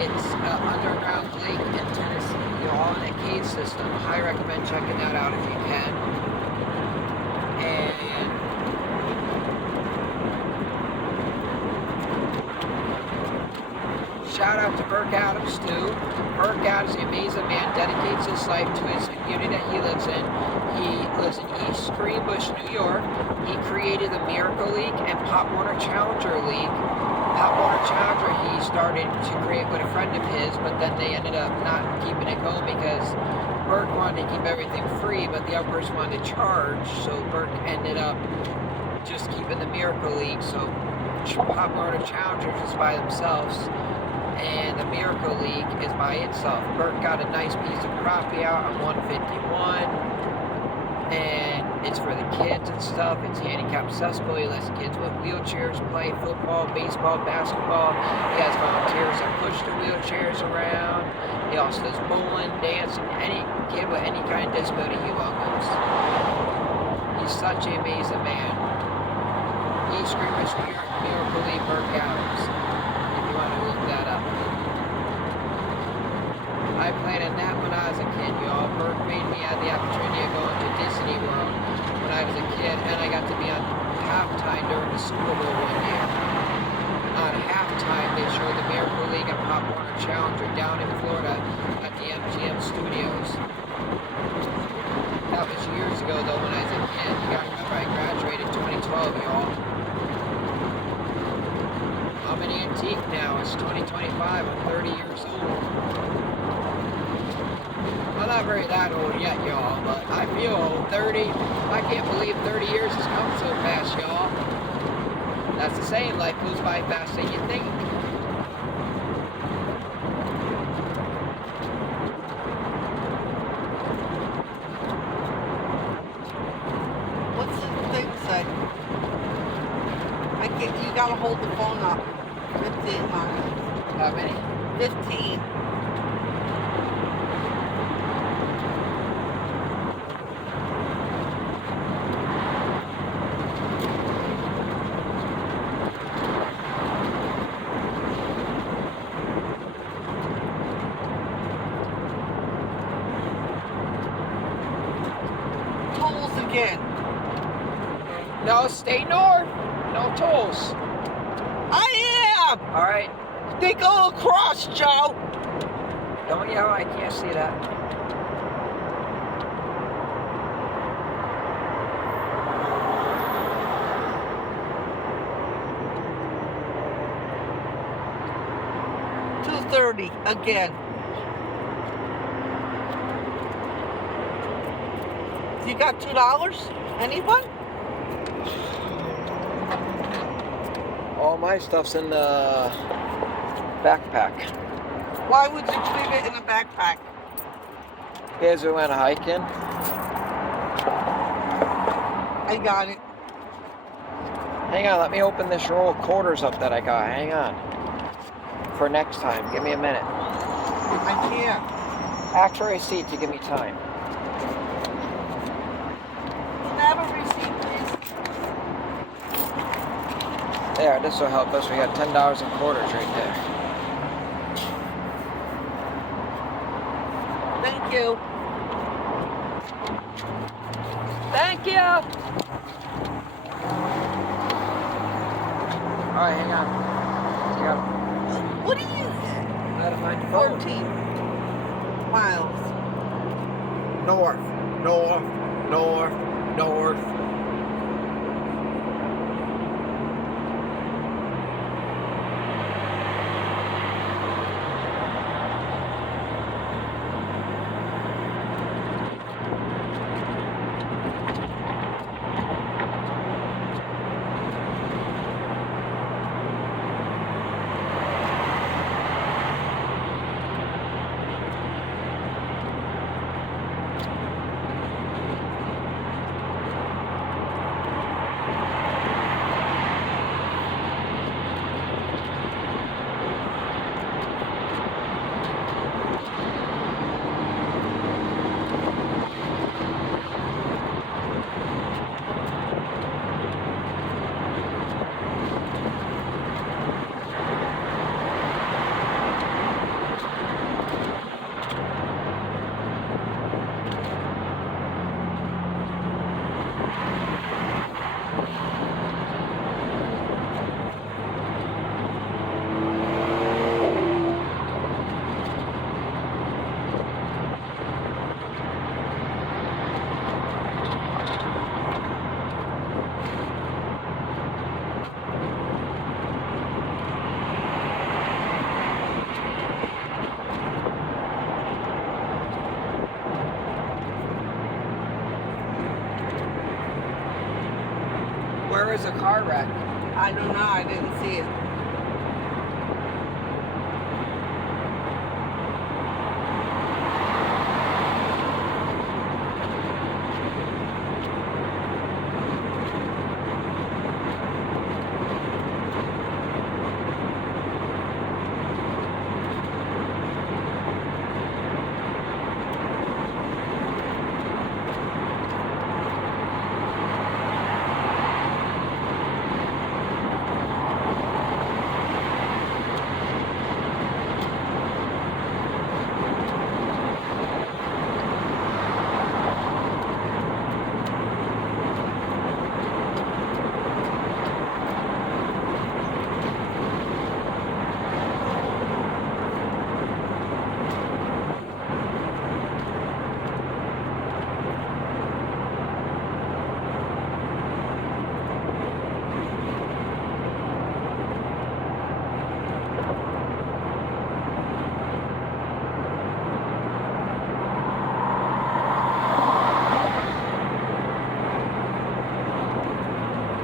It's an underground lake in Tennessee, y'all, in a cave system. I recommend checking that out if you can. And shout out to Burke Adams too. Burke Adams, the amazing man, dedicates his life to his community that he lives in. He lives in East Greenbush, New York. He created the Miracle League and Pop Warner Challenger League. Pop Warner Challenger he started to create with a friend of his, but then they ended up not keeping it going because Burke wanted to keep everything free, but the other person wanted to charge, so Burke ended up just keeping the Miracle League. So Pop Warner Challengers is by themselves, and the Miracle League is by itself. Burke got a nice piece of property out on 151, and it's for the kids and stuff. It's handicap accessible. He lets kids with wheelchairs play football, baseball, basketball. He has volunteers that push the wheelchairs around. He also does bowling, dancing, any kid with any kind of disability he welcomes. He's such an amazing man. East Greenbush, New York, Miracle League, Burke Adams. If you want to look that up. I played in that when I was a kid, y'all. Burke made me have the opportunity of going to Disney World when I was a kid, and I got to be on halftime during the Super Bowl one year. On halftime, they showed the Miracle League and Pop Warner Challenger down in Florida at the MGM Studios. That was years ago, though, when I was a kid. You gotta remember, I graduated 2012, y'all. I'm an antique now. It's 2025. I'm 30 years old. I'm not very that old yet, y'all, but I feel old. 30. I can't believe 30 years has come so fast, y'all. That's the saying, life goes by faster than you think. What's the thing say? I can't, you gotta hold the phone up. 15 miles. How many? 15. Tolls again. No, stay north. No tolls. I am! Alright. They go across, Joe. Don't yell, I can't see that. $2.30 again. You got $2? Anyone? All my stuff's in the backpack. Why would you leave it in a backpack? Because we went hiking. I got it. Hang on, let me open this roll of quarters up that I got. Hang on. For next time. Give me a minute. I can't. Ask for a receipt to give me time. Have a receipt, please. There, this will help us. We got $10 in quarters right there. Thank you. Thank you! Alright, hang on. You got What are you? how to find your phone. 14 miles. North, north, north, north. Where was the car wreck? I don't know. I didn't see it.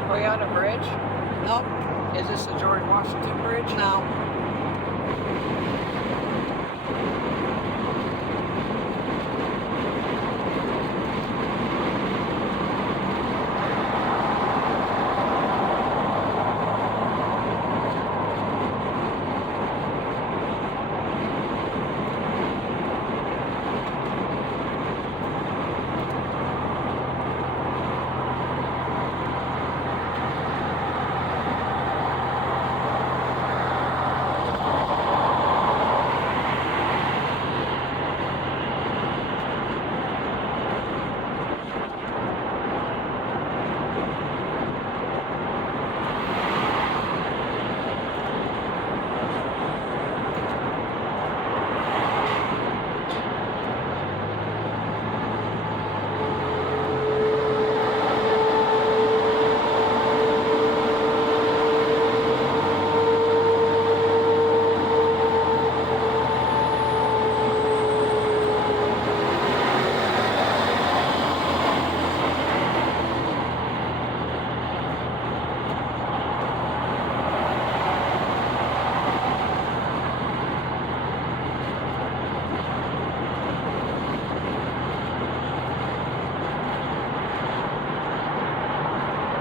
Are we on a bridge? Nope. Is this the George Washington Bridge? No.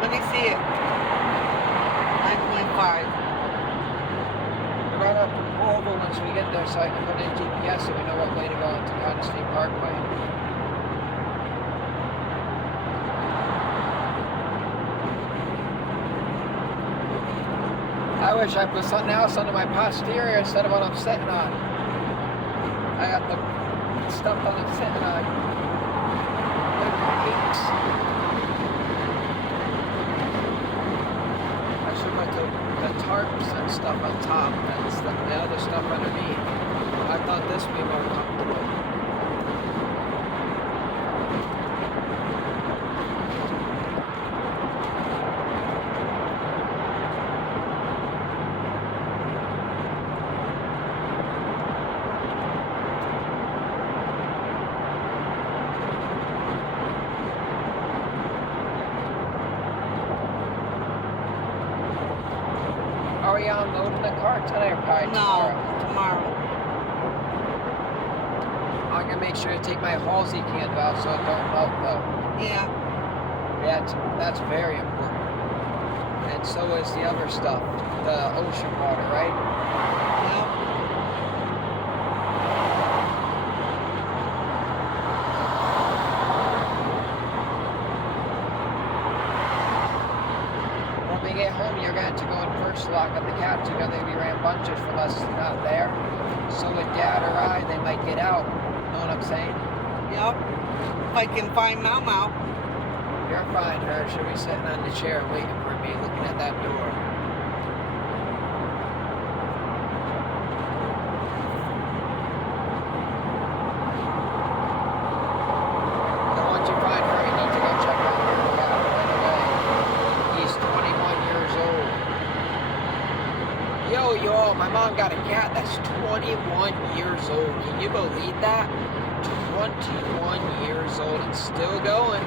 Let me see it. 9.5. We're right up to pull over once we get there so I can put in GPS so we know what way to go into Cotton State Parkway. I wish I put something else under my posterior instead of what I'm sitting on. I got the stuff that I'm sitting on. I should put the tarps and stuff on top and the other stuff underneath. I thought this would be more comfortable. Are we unloading the car today or probably No, tomorrow? tomorrow. I'm gonna make sure to take my Halsey candle out so it don't melt though. Yeah. That's very important. And so is the other stuff, the ocean water, right? Yep. When we get home, you're going to go in first lock on the couch. You're going to be rambunctious from us not there. So with Dad or I, they might get out. Know what I'm saying? Yep. If I can find Mom out. You're fine, her. She'll be sitting on the chair waiting for me, looking at that door. Then once you find her, you need to go check on her cat right away. He's 21 years old. Yo, my mom got a cat that's 21 years old. Can you believe that? 21 years old and still going.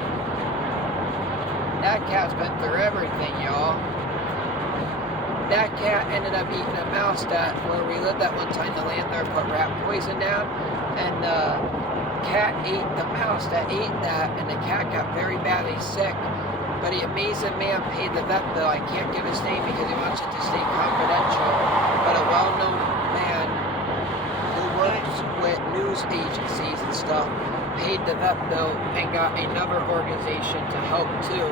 That cat's been through everything, y'all. That cat ended up eating a mouse that, where we lived at one time, the landlord put rat poison down, and the cat ate the mouse that ate that, and the cat got very badly sick. But the amazing man paid the vet bill. I can't give his name because he wants it to stay confidential. But a well-known man who works with news agencies and stuff paid the vet bill and got another organization to help too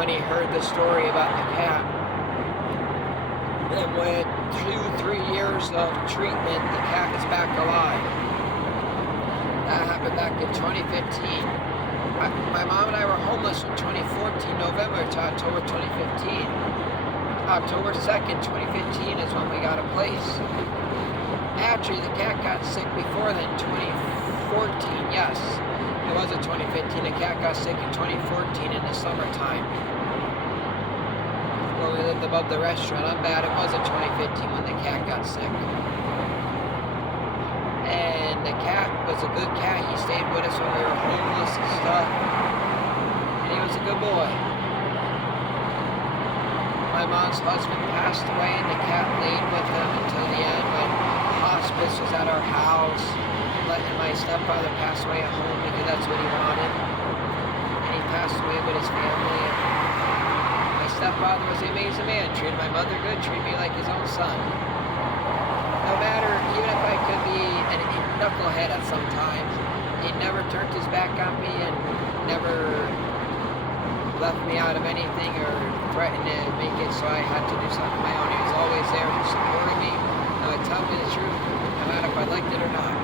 when he heard the story about the cat. And with 2-3 years of treatment, the cat is back alive. That happened back in 2015. My mom and I were homeless from 2014 November to October 2015. October 2nd, 2015 is when we got a place. Actually, the cat got sick before then, 2014, yes. It wasn't 2015. The cat got sick in 2014 in the summertime. When we lived above the restaurant. I'm bad, it wasn't 2015 when the cat got sick. And the cat was a good cat. He stayed with us when we were homeless and stuff. And he was a good boy. My mom's husband passed away and the cat laid with him until the end when hospice was at our house. Letting my stepfather pass away at home because that's what he wanted. And he passed away with his family. My stepfather was an amazing man. Treated my mother good, treated me like his own son. No matter, even if I could be a knucklehead at some times, he never turned his back on me and never left me out of anything or threatened to make it so I had to do something of my own. He was always there to support me and would tell me the truth, no matter if I liked it or not.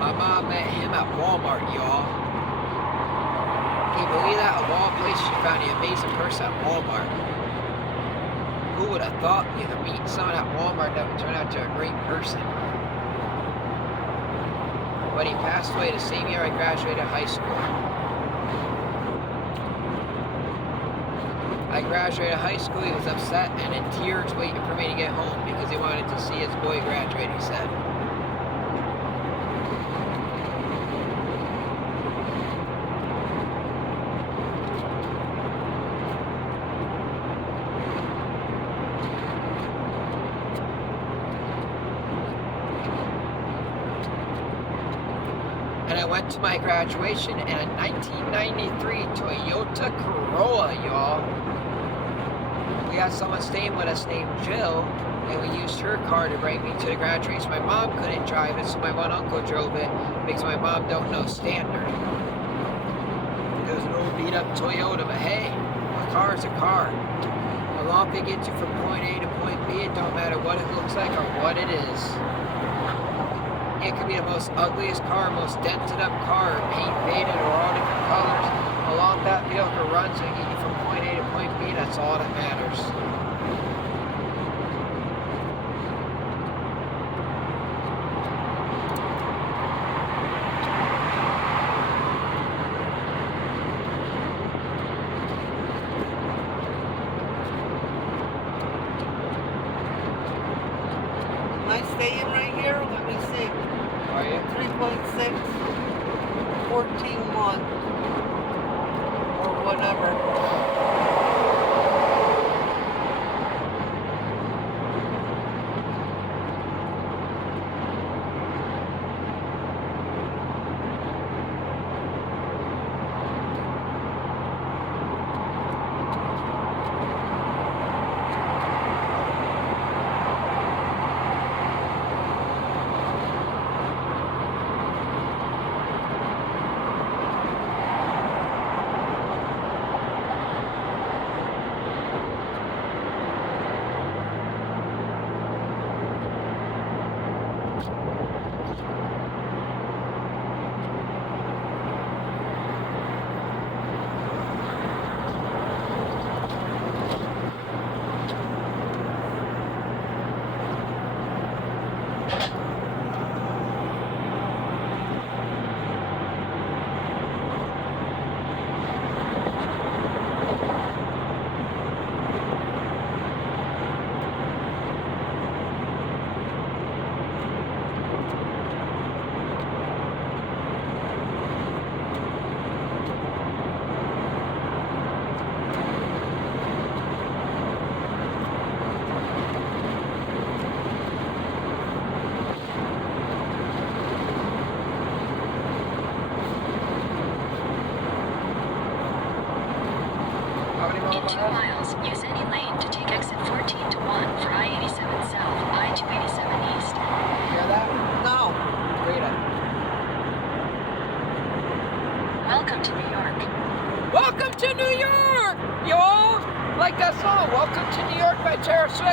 My mom met him at Walmart, y'all. Can you believe that? Of all places, she found the amazing person at Walmart. Who would have thought you could meet someone at Walmart that would turn out to a great person? But he passed away the same year I graduated high school. I graduated high school, he was upset and in tears waiting for me to get home because he wanted to see his boy graduate, he said. And I went to my graduation in a 1993 Toyota Corolla, y'all. We had someone staying with us named Jill, and we used her car to bring me to the graduation. My mom couldn't drive it, so my one uncle drove it because my mom don't know standard. It was an old beat-up Toyota, but hey, a car is a car. As long as it gets you from point A to point B, it don't matter what it looks like or what it is. It could be the most ugliest car, most dented up car, or paint faded, or all different colors. As long as that vehicle runs and get you from point A to point B, that's all that matters. Am I staying right here? Let me see. Are you? 3.6, 14.1, or whatever.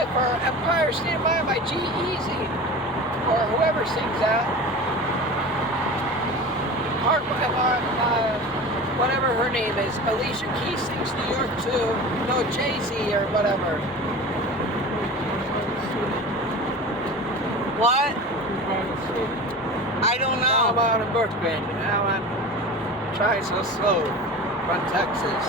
play for Empire State of Mind by G-Eazy. Or whoever sings that. Whatever her name is. Alicia Keys sings New York too. No, Jay-Z or whatever. What? By the city. I don't Now I'm know. out in Brooklyn. Now I'm trying so slow from Texas.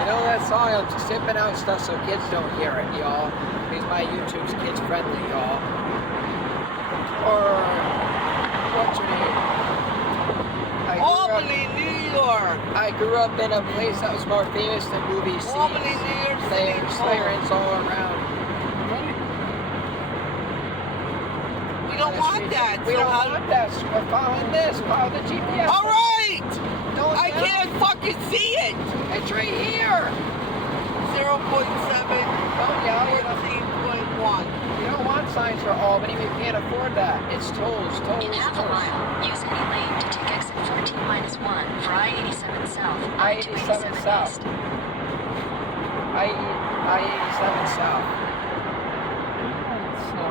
You know that song? I'm just sipping out stuff so kids don't hear it, y'all. Because my YouTube's kids friendly, y'all. Or what's your name? Albany, New York. I grew up in a place that was more famous than movie scenes. Albany, New York City. There's sirens all around. We don't want that. We so don't want that. So we're following this. Follow the GPS. All right. Don't I yell. can't fucking see it. It's right here. 0.7, Don't yell. You don't, 14.1. you don't want signs for Albany. We can't afford that. It's tolls, tolls, In half a tolls. mile, use any lane to take exit 14-1 for I-87 South, I-87 I-287 South. East. I-87 South. So,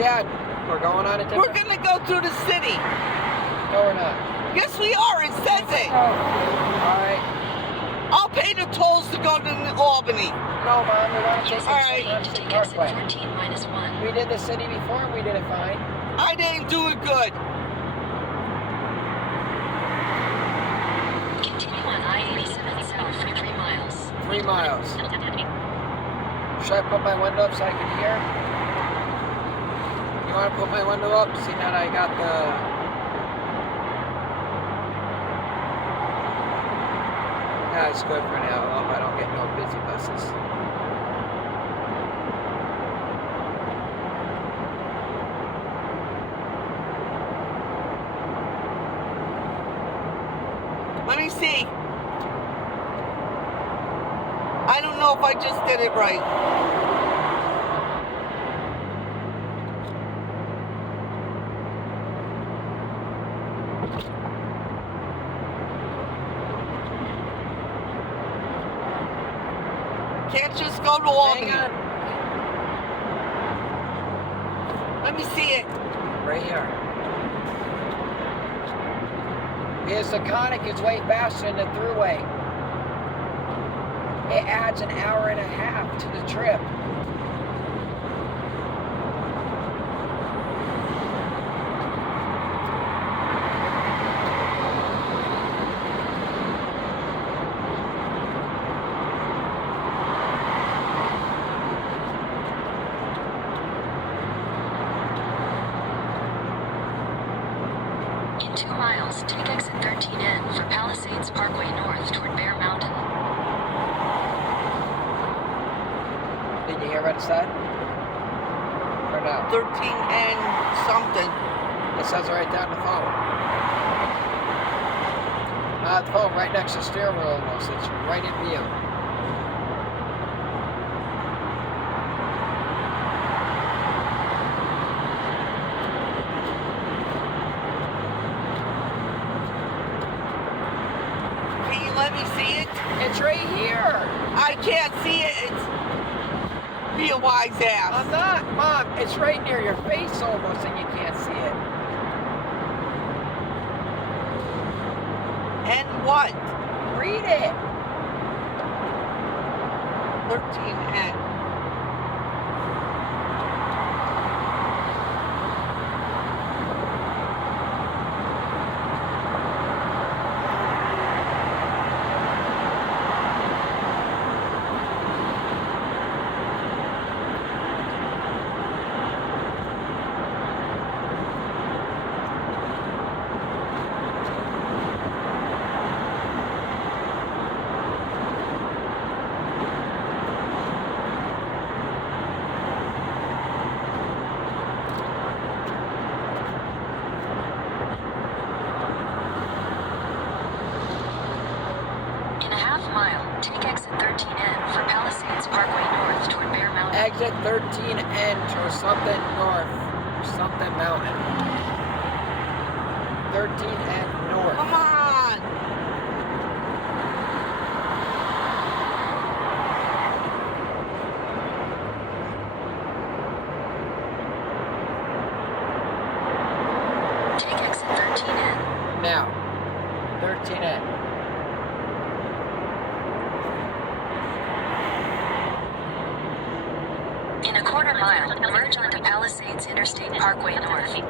Dad, we're going on a different... We're gonna go through the city. No, we're not. Yes, we are. It says it. All right. I'll pay the tolls to go to Albany. No, Mom, we want to Use take All any right. lane to take the exit Parkway. 14-1. We did the city before and we did it fine. I didn't do it good. Continue on I-87 South for 3 miles. 3 miles. Should I put my window up so I can hear? You want to put my window up? See that I got the... Yeah, it's good for now. I hope I don't get no busy buses. Let me see. I don't know if I just did it right. Can't just go to Albany. Hang on. Let me see it. Right here. Because the Conic is way faster than the Thruway. It adds an hour and a half to the trip. In 2 miles, take exit 13N for Palisades Parkway North toward Bear Mountain. Did you hear what it said? Or no? 13 and something. It says it right down the phone. The phone right next to the steering wheel almost. It's right in view. Can you let me see it? It's right here. I can't see it. It's be a wise ass. I'm not, Mom. It's right near your face almost, and you can't see it. And what? Read it. 13N. In a half mile, take exit 13N for Palisades Parkway North toward Bear Mountain. Exit 13N or something north. Or something mountain. 13N north. Come on. quarter mile, merge onto Palisades Interstate Parkway North.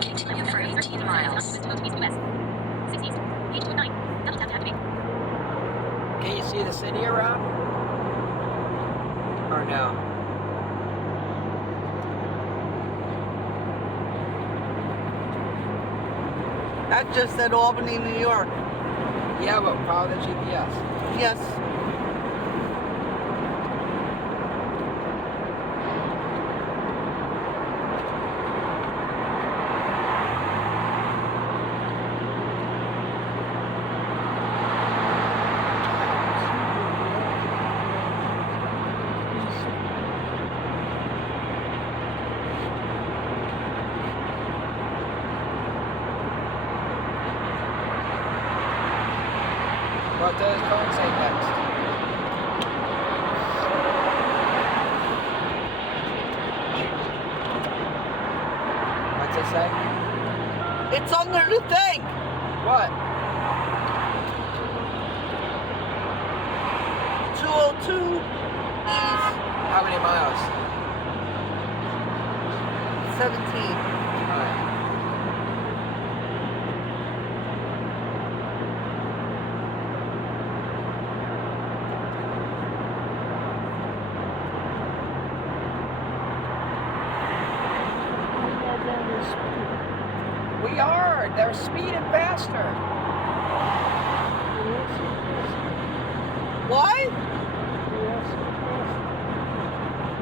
Continue for 18 miles. Can you see the city around? Or no? That just said Albany, New York. Yeah, but follow the GPS. Yes. What does phone say next? What's it say? It's under the thing. What? 202 East How many miles? 17. Alright. We are! They're speeding faster! What?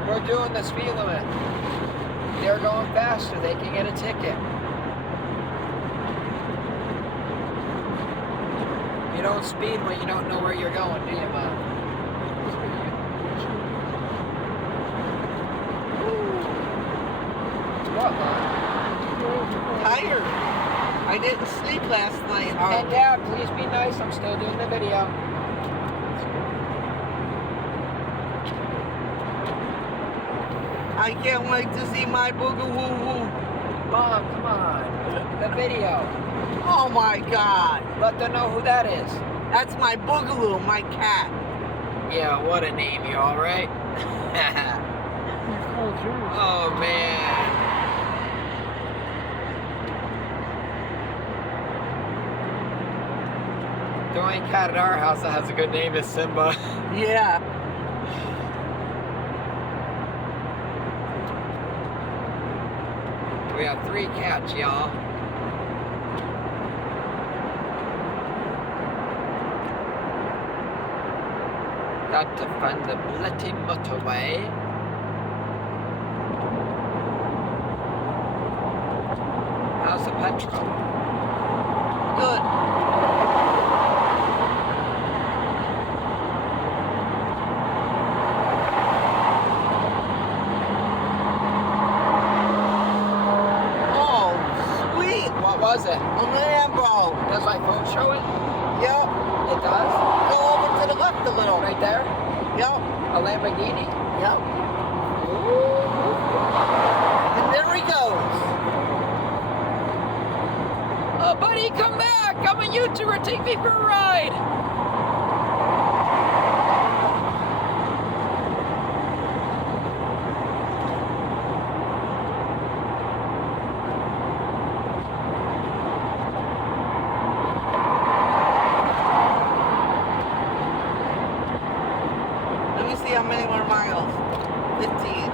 We're doing the speed limit. They're going faster, they can get a ticket. You don't speed when you don't know where you're going, do you, Mom? What, Mom? Tired. I didn't sleep last night. And Dad, please be nice, I'm still doing the video. I can't wait to see my boogaloo. Mom, come on. The video. Oh my God. Let them know who that is. That's my boogaloo, my cat. Yeah, what a name, you alright? Oh, man. The only cat at our house that has a good name is Simba. Yeah. We have 3 cats, y'all. Got to find the bloody motorway. How's the petrol? Good. Oh, sweet. What was it? A Lambo. Does my phone show it? Yep. It does? Go over to the left a little. Right there? Yep. A Lamborghini? Yep. And there he goes. Oh, buddy, come back! I'm a YouTuber. Take me for a ride. Let me see how many more miles. 15.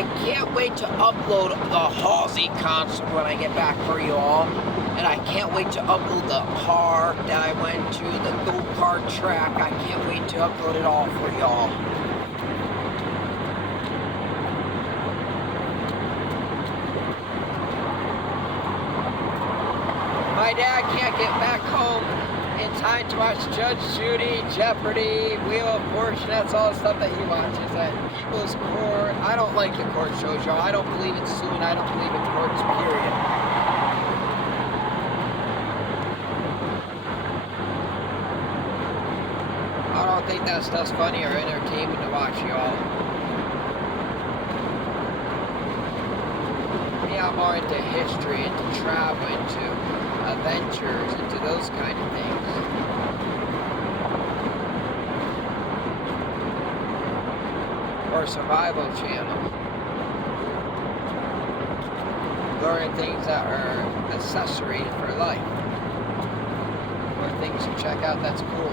I can't wait to upload the Halsey concert when I get back for you all. And I can't wait to upload the park that I went to, the go-kart track. I can't wait to upload it all for y'all. My dad can't get back home in time to watch Judge Judy, Jeopardy, Wheel of Fortune. That's all the stuff that he watches. At People's Court. I don't like the court shows, y'all. I don't believe in suing. I don't believe in courts, period. I don't think that stuff's funny or entertainment to watch, y'all. Me, I'm more into history, into travel, into adventures, into those kind of things. Or survival channel. Learning things that are accessories for life. Or things to check out that's cool.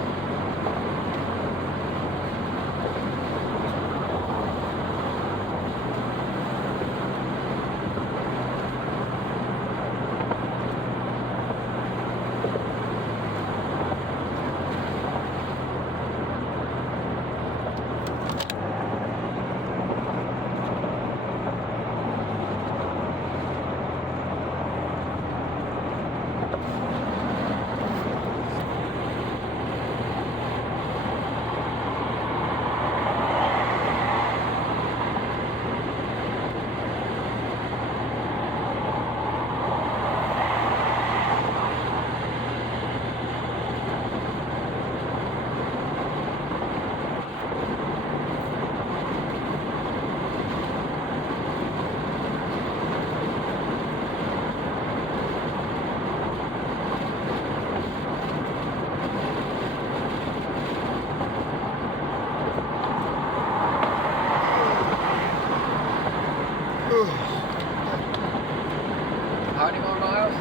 How many more miles?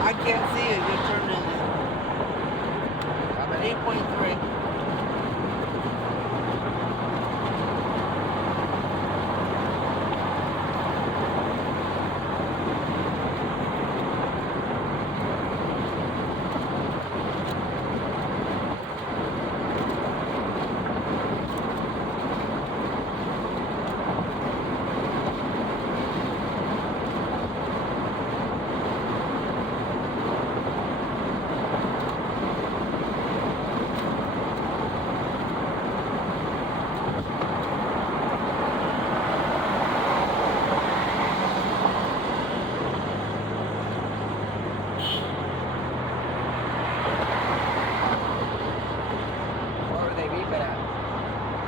I can't see it. You're turning it. How many? 8.3.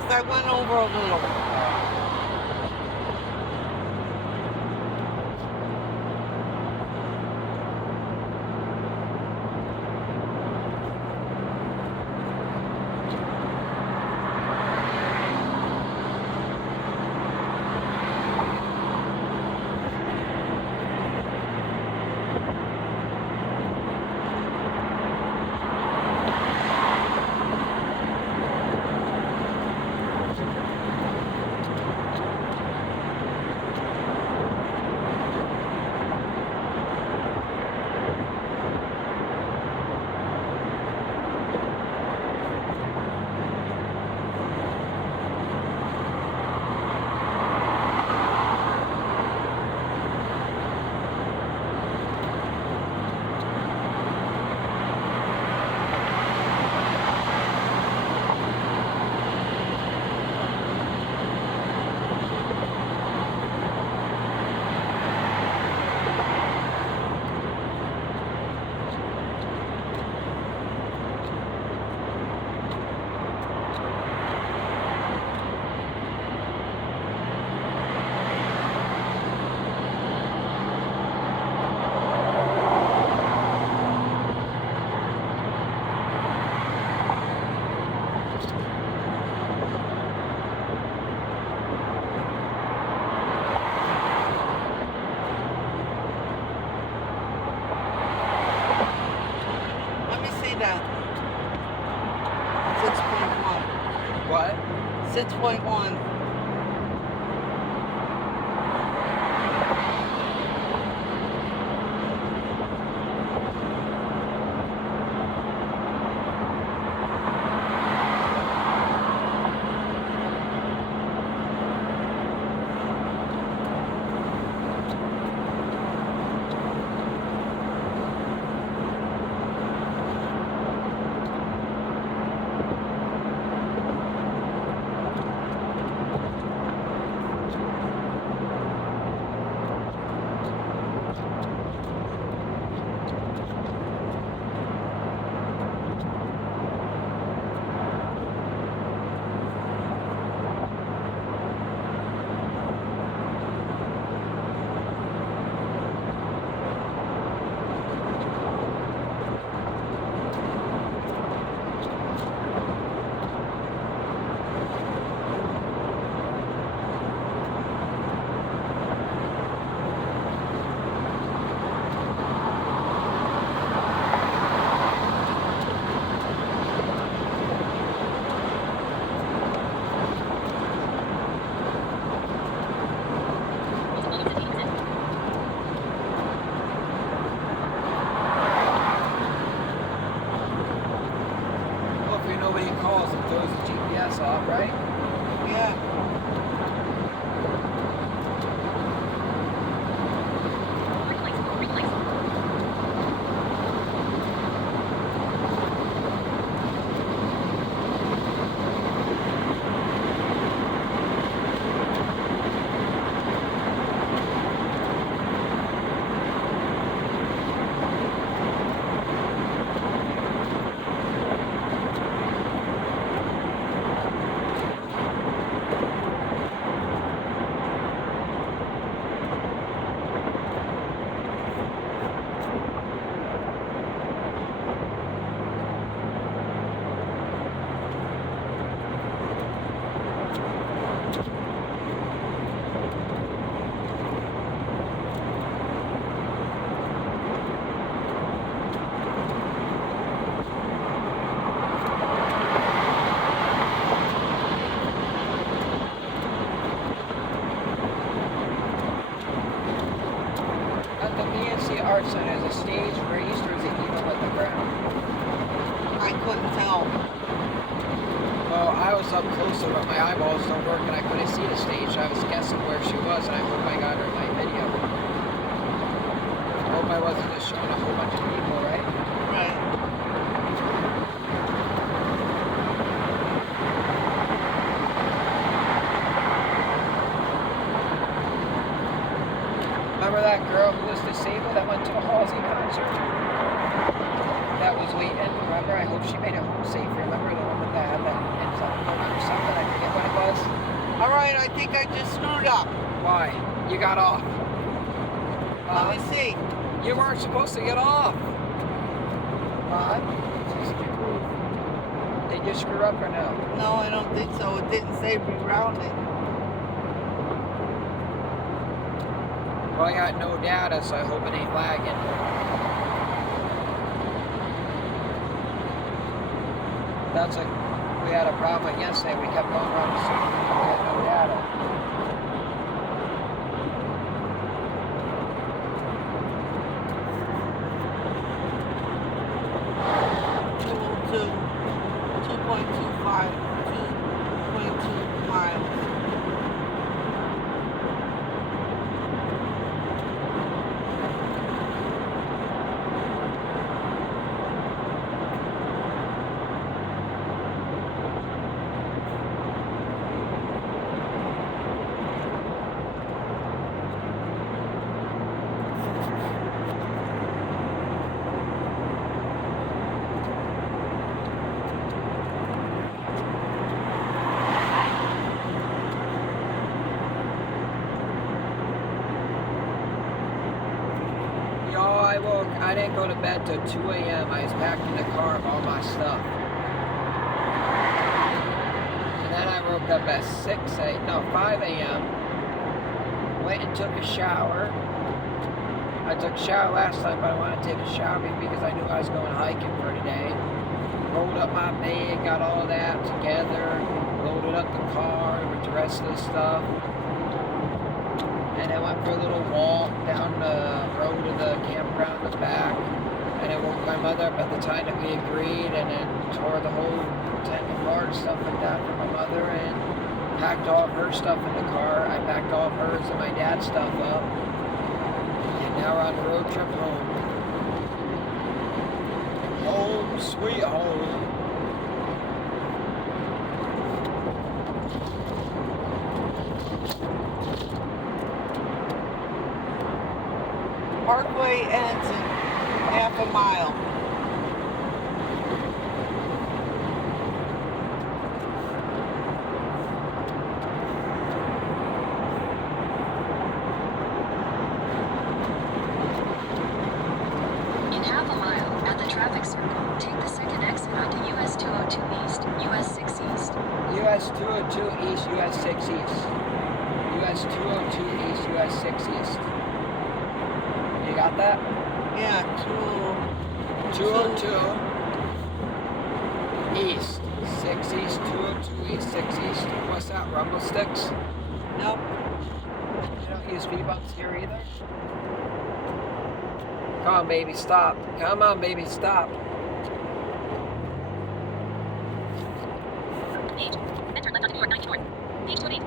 I went over a little. That 6.1. What? 6.1. Arts Center as a stage raised or is it even with the ground? I couldn't tell. Well, I was up closer, but my eyeballs don't work and I couldn't see the stage. I was guessing where she was and I hope I got her in my video. I hope I wasn't just showing a whole bunch of people, right? Right. Remember that girl who was disabled that went to a Halsey concert? That was waiting. Remember? I hope she made it home safe. Remember the woman that had that insult or something? I forget what it was. All right, I think I just screwed up. Why? You got off. Let me see. You weren't supposed to get off. Did you screw up or no? No, I don't think so. It didn't say rerouting. Well, I got no data, so I hope it ain't lagging. That's like, we had a problem yesterday. We kept going around the circle. We had no data. To 2.25, 2.2 miles. I didn't go to bed till 2 a.m. I was packing the car of all my stuff. And then I woke up at 5 a.m. Went and took a shower. I took a shower last time, but I wanted to take a shower because I knew I was going hiking for today. Rolled up my bag, got all that together, loaded up the car with the rest of the stuff. And I went for a little walk down the road to the campground in the back. And I woke my mother up at the time that we agreed and then tore the whole tent apart, stuff like that for my mother, and packed all of her stuff in the car. I packed all of hers and my dad's stuff up. And now we're on the road trip home. Home, sweet home. Parkway ends in half a mile. In half a mile, at the traffic circle, take the second exit onto US 202 East, US 6 East. US 202 East, US 6 East. US 202 East, US 6 East. You got that? Yeah, 202 East, 6 East, 202 East, 6 East. What's that, rumble sticks? Nope. You don't use V-bumps here either? Come on, baby, stop. Come on, baby, stop. Enter left onto New York 90 North. Page 28.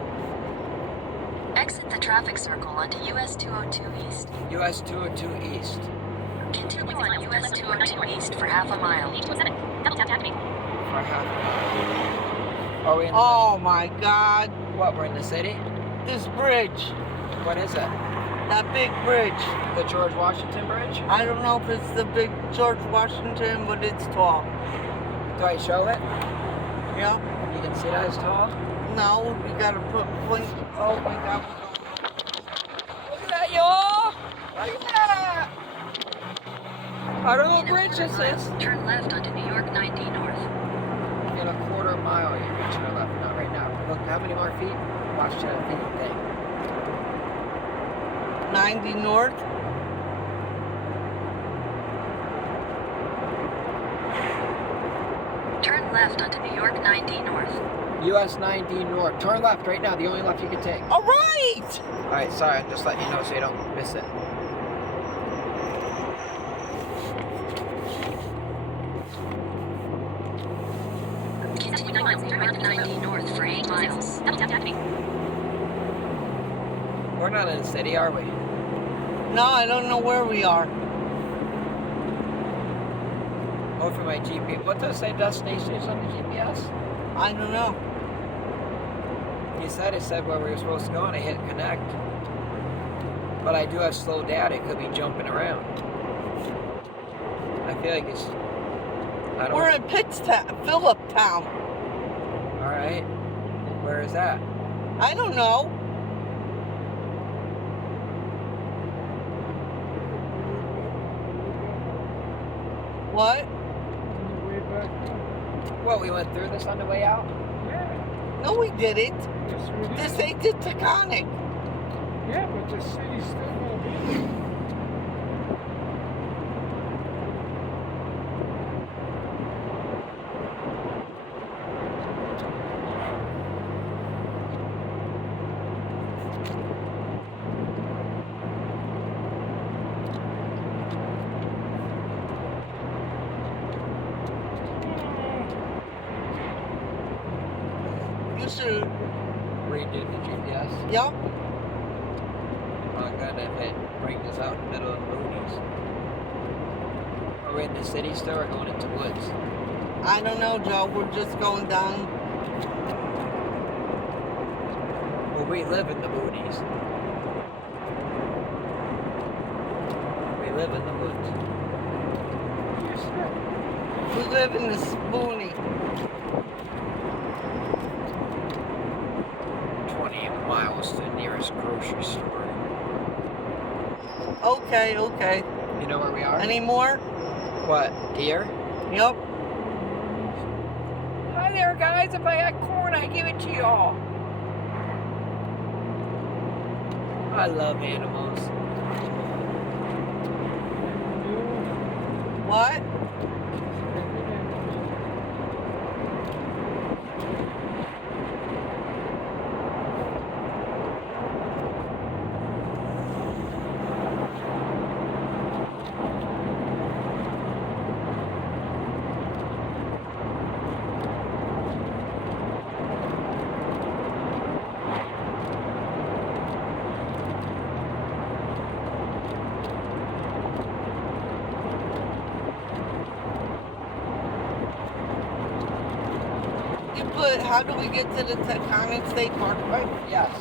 Exit the traffic circle onto US 202 East. US 202 East. Continue on US 202 East for half a mile. Page 207. Double tap to activate. For half an hour. Are we in the Oh my God. What, we're in the city? This bridge. What is it? That big bridge. The George Washington Bridge? I don't know if it's the big George Washington, but it's tall. Do I show it? Yeah. You can see that it's tall? No, we gotta put blink. Oh my God. Look at that, y'all! Look at that! I don't know what In a bridge this quarter is. mile, turn left onto New York 90 North. In a quarter mile, you're reaching your left. Not right now. Look, how many more feet? Watch that thing. 90 north. Turn left onto New York 90 North. US 90 North. Turn left right now. The only left you can take. All right. Alright, sorry. I'm just letting you know so you don't miss it. miles. Turn right Turn onto 90 north for 8 miles. Double tap to activate. We're not in the city, are we? No, I don't know where we are. Oh, for my GPS. What does it say destination is on the GPS? I don't know. You said it said where we were supposed to go, and I hit connect. But I do have slow data. It could be jumping around. I feel like it's. I don't. We're in Philliptown. All right. Where is that? I don't know. What? On the way back home. What? We went through this on the way out. Yeah. No, we didn't. Yes, we did. This ain't the Taconic. Yeah, but the city's still gonna be there. You should. Redo the GPS. Yup. Oh god, if it brings us out in the middle of the boonies. Are we in the city still or going into woods? I don't know, Joe. We're just going down. Well, we live in the boonies. We live in the woods. Yes, sir. We live in the Spoonie. 20 miles to the nearest grocery store. Okay, okay. You know where we are? Any more? What? Deer? Yup. Hi there, guys. If I got corn, I give it to y'all. I love animals. What? But how do we get to the Taconic State Parkway? Yes.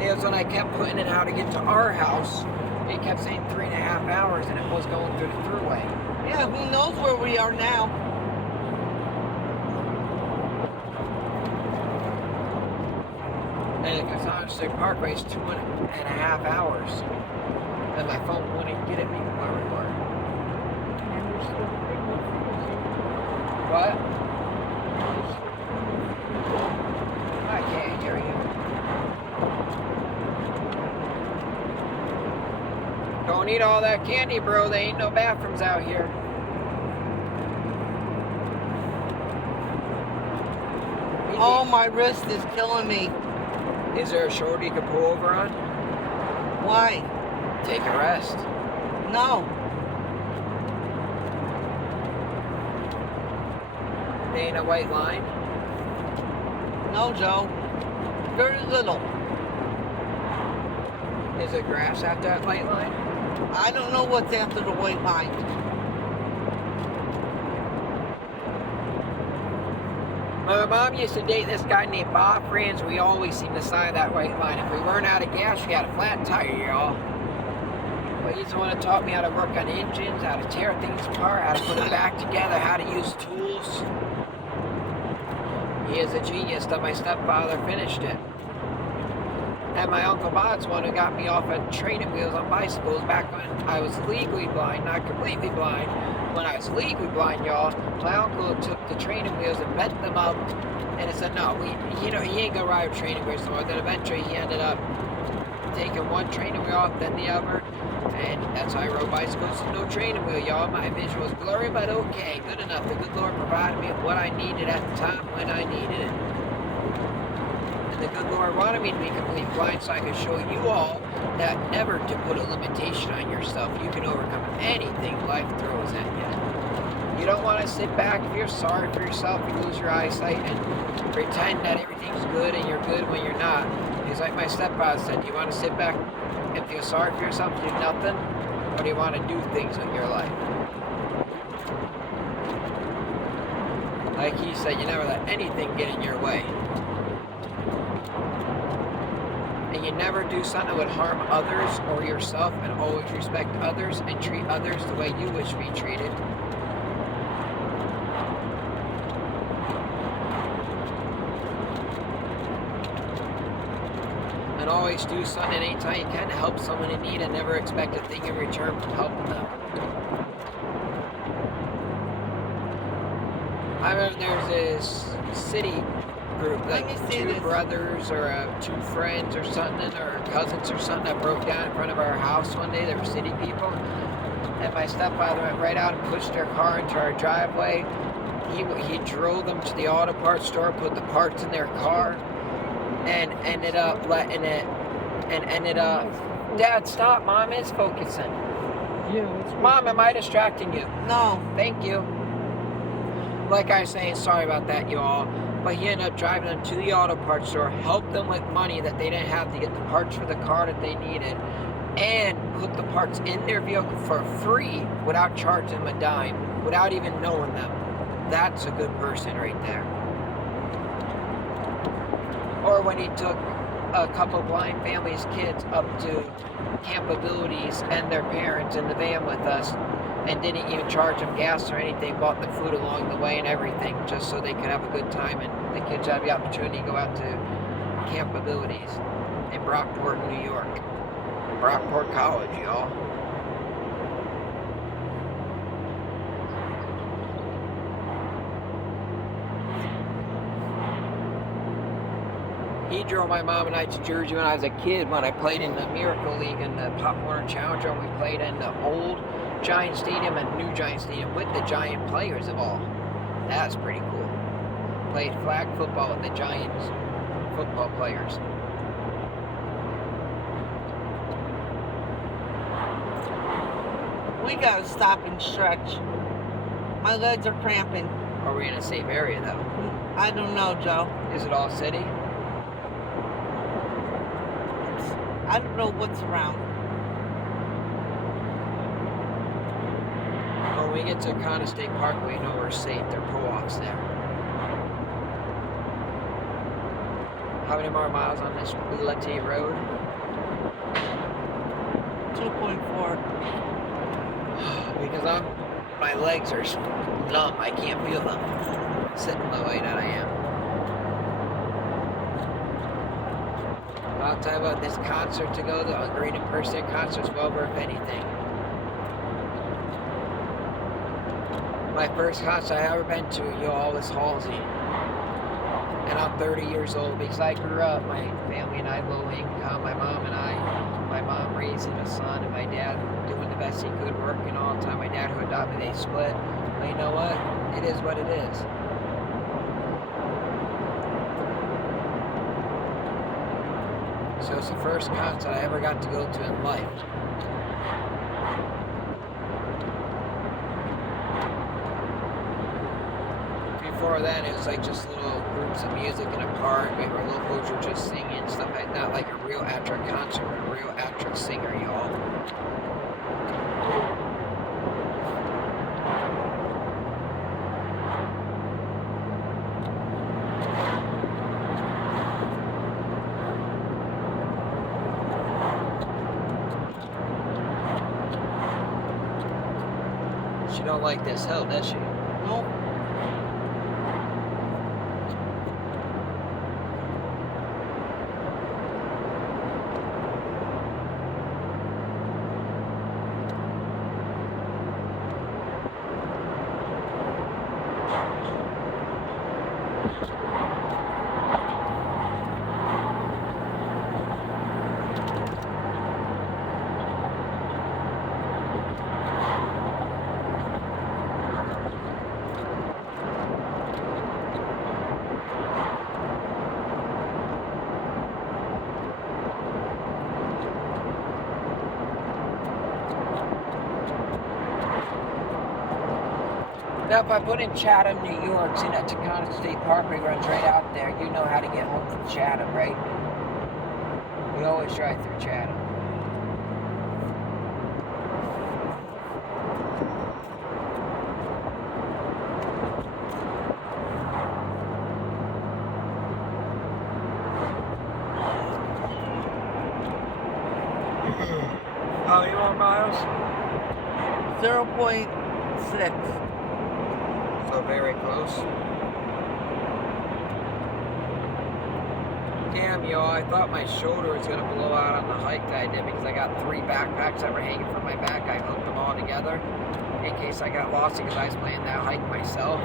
It was when I kept putting in how to get to our house. It kept saying 3.5 hours, and it was going through the thruway. Yeah, who knows where we are now? And the Cassandra State Parkway is 2.5 hours. And my phone wouldn't get at me where we were. And there's still a big one for us. What? There's still a big one for us. I can't hear you. Don't eat all that candy, bro. There ain't no bathrooms out here. Oh, my wrist is killing me. Is there a shoulder you can pull over on? Why? Take a rest. No. There ain't a white line. No, Joe. Very little. Is there grass after that white line? I don't know what's after the white line. My mom used to date this guy named Bob Franz. We always seen the side of that white line. If we weren't out of gas, we had a flat tire, y'all. But he's the one that taught me how to work on engines, how to tear things apart, how to put it back together, how to use tools. He is a genius that my stepfather finished it. And my Uncle Bob's one who got me off of training wheels on bicycles back when I was legally blind, not completely blind. When I was legally blind, y'all, my uncle took the training wheels and bent them up, and it said, no, he ain't gonna ride with training wheels anymore. Then eventually he ended up taking one training wheel off, then the other, and that's how I rode bicycles with no training wheel, y'all. My vision was blurry, but okay, good enough. The good Lord provided me what I needed at the time when I needed it. And the good Lord wanted me to be completely blind so I could show you all that never to put a limitation on yourself. You can overcome anything life throws at you. You don't want to sit back if you're sorry for yourself, you lose your eyesight, and pretend that everything's good and you're good when you're not. It's like my stepfather said, do you want to sit back and feel sorry for yourself and do nothing? Or do you want to do things with your life? Like he said, you never let anything get in your way. And you never do something that would harm others or yourself, and always respect others and treat others the way you wish to be treated. And always do something anytime you can to help someone in need and never expect a thing in return from helping them. I remember there's this city group, like two brothers or two friends or something, or cousins or something, that broke down in front of our house one day. They were city people. And my stepfather went right out and pushed their car into our driveway. He drove them to the auto parts store, put the parts in their car, and ended up letting it, Dad, stop, Mom is focusing. Yeah, that's good. Mom, am I distracting you? No. Thank you. Like I was saying, sorry about that, you all. But he ended up driving them to the auto parts store, helped them with money that they didn't have to get the parts for the car that they needed, and put the parts in their vehicle for free without charging them a dime, without even knowing them. That's a good person right there. Or when he took a couple blind families' kids up to Camp Abilities and their parents in the van with us, and didn't even charge them gas or anything, bought the food along the way and everything, just so they could have a good time, and the kids had the opportunity to go out to Camp Abilities in Brockport, New York. Brockport College, y'all. He drove my mom and I to Jersey when I was a kid, when I played in the Miracle League and the Pop Warner Challenger, and we played in the old Giant Stadium and new Giant Stadium with the Giant players of all. That's pretty cool. Played flag football with the Giants football players. We gotta stop and stretch. My legs are cramping. Are we in a safe area though? I don't know, Joe. Is it all city? I don't know what's around. When we get to Conda State Park, we know we're safe. There are pull-offs there. How many more miles on this Letty Road? 2.4. Because my legs are numb. I can't feel them. Sitting the way that I am. I'll tell you about this concert to go, the Green In-Person concert's well worth anything. My first concert I ever been to, y'all, was Halsey. And I'm 30 years old because I grew up, my family and I, low income, my mom raising a son, and my dad doing the best he could, working all the time. My dad, who adopted, they split. But you know what? It is what it is. So it's the first concert I ever got to go to in life. Before that, it was like just little groups of music in a park, or locals were just singing, stuff like that, like a real actual concert, a real actual singer, y'all. She don't like this hill, does she? Nope. Now, if I put in Chatham, New York, see that Taconic State Parkway runs right out there. You know how to get home from Chatham, right? We always drive through Chatham. How many more miles? 0.6. So very close. Damn, yo, I thought my shoulder was gonna blow out on the hike that I did because I got 3 backpacks that were hanging from my back. I hooked them all together in case I got lost because I was planning that hike myself.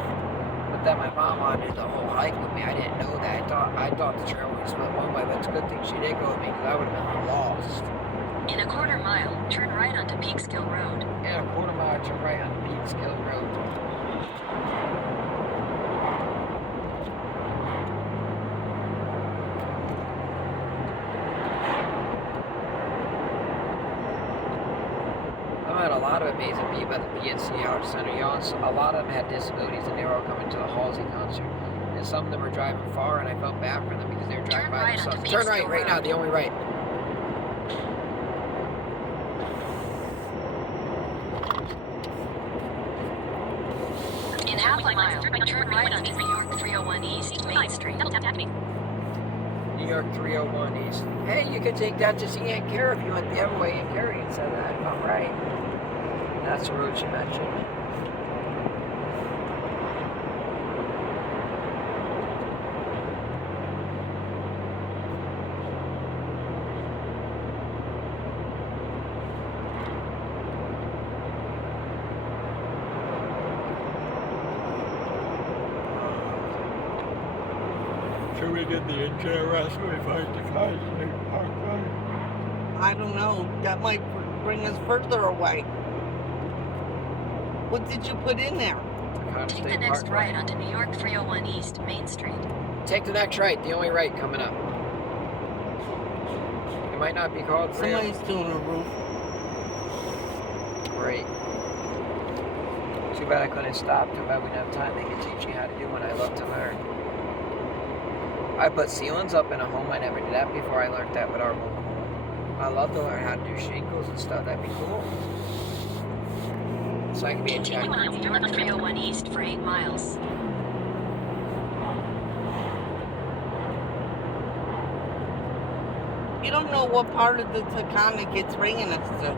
But then my mom wanted to do the whole hike with me. I didn't know that. I thought the trail was split one way, but it's a good thing she did go with me because I would have been lost. In a quarter mile, turn right onto Peekskill Road. And a quarter mile to right on Peekskill Road. I met a lot of amazing people at the PNC Art Center. You know, a lot of them had disabilities and they were all coming to the Halsey concert. And some of them were driving far and I felt bad for them because they were driving by themselves. Turn right, right now, the only right. In half a mile, turn right onto New York 301 East Main Street. New York 301 East. Hey, you could take that to see Aunt Cara if you went the other way. Aunt Cara had said that, if I'm right. That's the road she mentioned. Should we get the NJRS when we find the Taconic Parkway? I don't know. That might bring us further away. What did you put in there? Taconic Take the State next Parkway. right onto New York 301 East Main Street. Take the next right, the only right coming up. It might not be called 301. Somebody's doing a roof. Right. Too bad I couldn't stop. Too bad we didn't have time. They could teach me how to do what I love to learn. I put ceilings up in a home. I never did that before. I learned that with our mobile home. I love to learn how to do shingles and stuff. That'd be cool. So I can be a check. Continue on New York 301 East for 8 miles. You don't know what part of the Taconic it's bringing us to.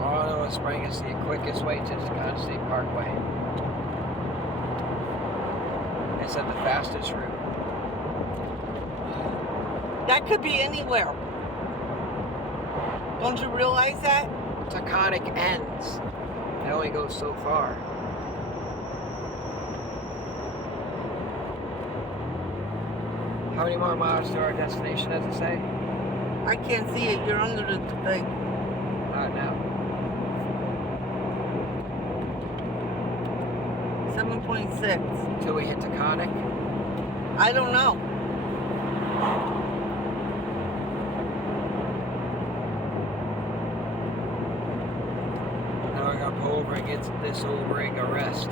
All I know is bring us the quickest way to the Taconic State Parkway. They said the fastest route. That could be anywhere. Don't you realize that? Taconic ends. It only goes so far. How many more miles to our destination does it say? I can't see it. You're under the thing. Not now. 7.6. Till we hit Taconic. I don't know. Now we're gonna pull over and get this old rig a rest.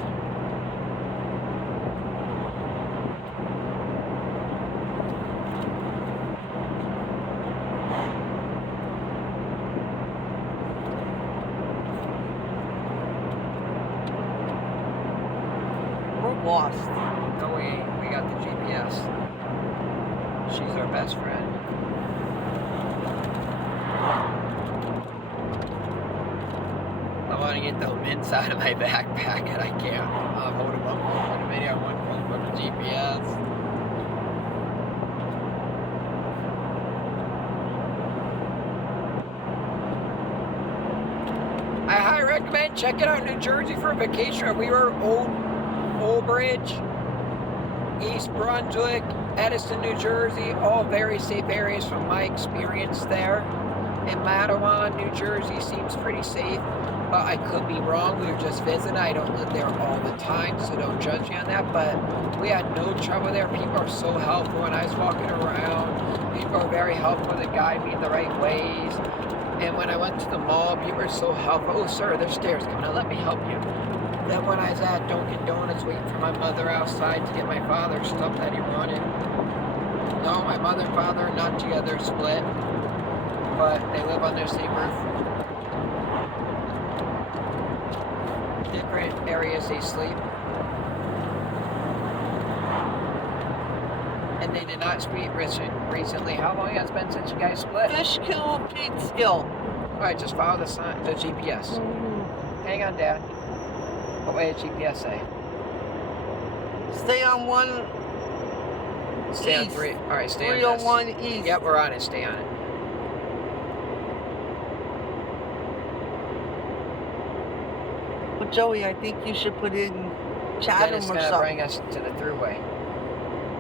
We're lost. No, we ain't. We got the GPS. She's our best friend. I want to get them inside of my backpack and I can't. I'm holding up for the video. I want for the GPS. I highly recommend checking out New Jersey for a vacation. We were Old Bridge, East Brunswick, Edison, New Jersey, all very safe areas from my experience there. And Matawan, New Jersey seems pretty safe, but I could be wrong. We were just visiting. I don't live there all the time, so don't judge me on that. But we had no trouble there. People are so helpful when I was walking around. People are very helpful to guide me in the right ways. And when I went to the mall, people were so helpful. Oh, sir, there's stairs coming out. Let me help you. Then when I was at Dunkin' Donuts waiting for my mother outside to get my father stuff that he wanted. No, my mother and father are not together, split. But they live on their same roof. Different areas they sleep. And they did not speak recently. How long has it been since you guys split? Fishkill, Peekskill. Alright, just follow the sign, the GPS. Hang on, Dad. What way did GPS say? Stay on one. Stay on East. 3. Alright, stay on this. 301 East. Yep, we're on it. Stay on it. But Joey, I think you should put in Then Chatham it's or gonna something. bring us to the throughway.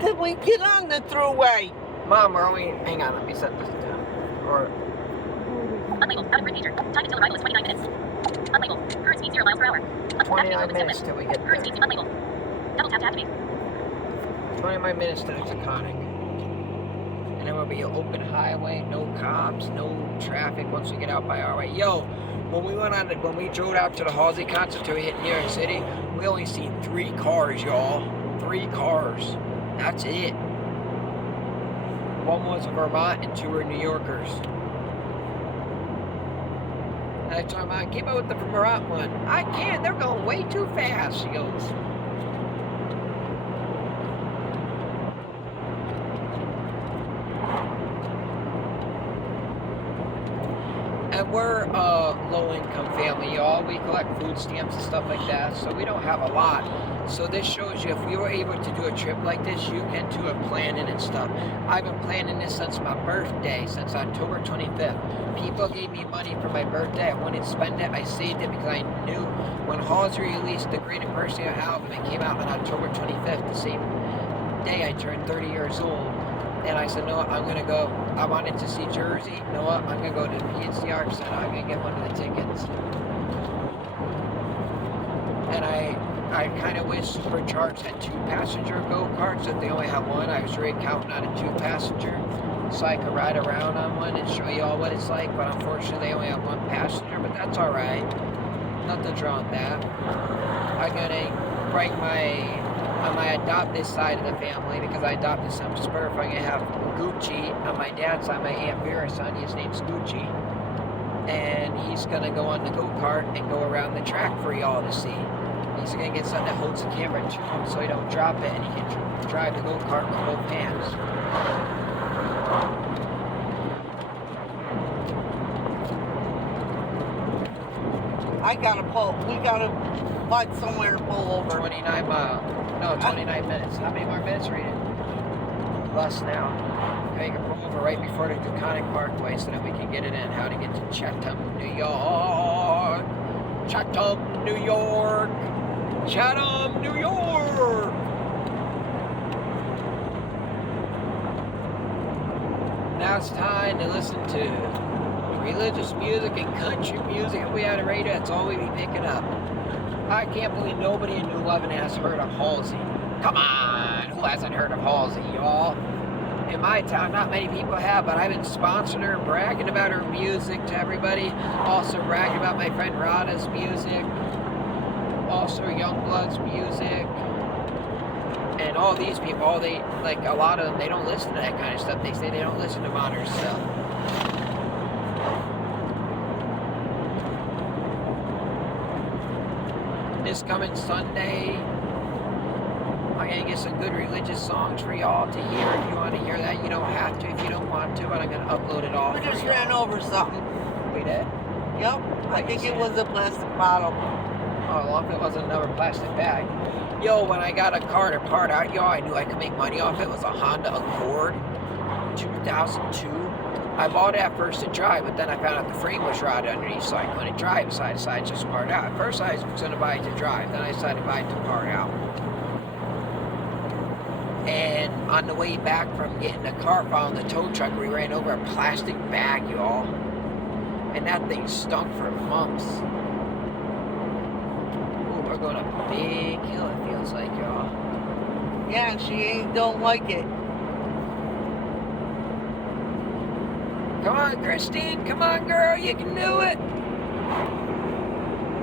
Then we get on the throughway. Mom, we're only. Hang on, let me set this down. Or. Unlabeled. Out of grid major. Time until arrival is 29 minutes. Unlabeled. Current speed 0 miles per hour. 29 minutes till we get Current there. speed unlabeled. Double tap to activate. 25 minutes to the Taconic. And then we'll be an open highway, no cops, no traffic once we get out by our way. Yo, when we drove out to the Halsey concert till we hit New York City, we only seen 3 cars, y'all. 3 cars. That's it. One was a Vermont and 2 were New Yorkers. And I told my mom, keep up with the Vermont one. I can't, they're going way too fast, she goes. And we're a low-income family, y'all. We collect food stamps and stuff like that, so we don't have a lot. So this shows you if we were able to do a trip like this, you can do a planning and stuff. I've been planning this since my birthday, since October 25th. People gave me money for my birthday. I wanted to spend it. I saved it because I knew when Halsey released the Great Impersonator album, it came out on October 25th, the same day I turned 30 years old. And I said, no, I'm going to go. I wanted to see Jersey. You know what? I'm going to go to the PNC Arts Center. I'm going to get one of the tickets. And I kind of wish Supercharged had 2-passenger go-karts. If they only have one, I was really counting on a 2-passenger. So I could ride around on one and show you all what it's like. But unfortunately, they only have 1 passenger. But that's all right. Nothing's wrong with that. I'm going to break on my adopted side of the family, because I adopted some Spurf, I'm going to have Gucci on my dad's side, my Aunt Vera's son, his name's Gucci. And he's going to go on the go-kart and go around the track for y'all to see. He's going to get something that holds the camera to him so he don't drop it, and he can drive the go-kart with both hands. We gotta find somewhere to pull over. 29 minutes. How many more minutes are you in? Less now. We can pull over right before the Taconic Parkway so that we can get it in. How to get to Chatham, New York. Chatham, New York. Chatham, New York. Now it's time to listen to religious music and country music. If we had a radio, that's all we'd be picking up. I can't believe nobody in New Levin has heard of Halsey. Come on, who hasn't heard of Halsey, y'all? In my town, not many people have, but I've been sponsoring her, bragging about her music to everybody. Also bragging about my friend Rada's music. Also Youngblood's music. And all these people, a lot of them, they don't listen to that kind of stuff. They say they don't listen to modern stuff. This coming Sunday, I'm going to get some good religious songs for y'all to hear. If you want to hear that, you don't have to if you don't want to, but I'm going to upload it all. We for just y'all. ran over something. We did? Yep. I think it was a plastic bottle. Oh, as long as it wasn't another plastic bag. Yo, when I got a car to part out, y'all, I knew I could make money off it. It was a Honda Accord, 2002. I bought it at first to drive, but then I found out the frame was rotted underneath, so I couldn't drive, so I decided to just part out. At first I was going to buy it to drive, then I decided to buy it to part out. And on the way back from getting the car, following the tow truck, we ran over a plastic bag, y'all. And that thing stunk for months. Ooh, we're going up a big hill, it feels like, y'all. Yeah, and she don't like it. Come on, Christine. Come on, girl. You can do it.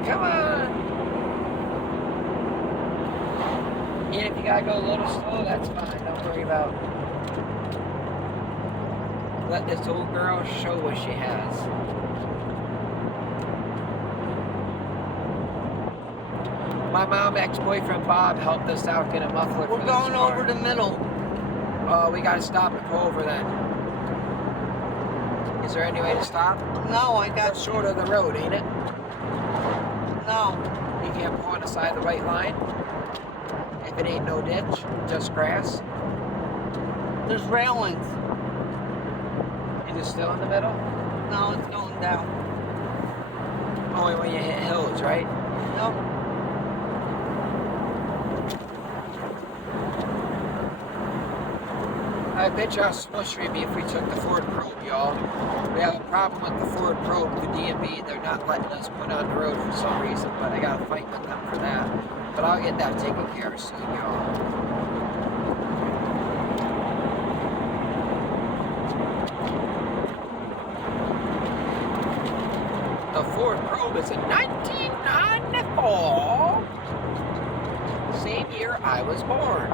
Come on. And if you gotta go a little slow, that's fine. Don't worry about. Let this old girl show what she has. My mom, ex-boyfriend Bob, helped us out get a muffler for We're this going car. over the middle. Oh, we gotta stop and pull over then. Is there any way to stop? No, I got That's short of the road, ain't it? no. You can't pull on the side of the white line? If it ain't no ditch, just grass? There's railings. Is it still in the middle? No, it's going down. Only when you hit hills, right? Nope. I bet you how smushed we'd be if we took the Ford Probe, y'all. We have a problem with the Ford Probe, the DMV. They're not letting us put on the road for some reason, but I gotta fight with them for that. But I'll get that taken care of soon, y'all. The Ford Probe is a 1994. Same year I was born.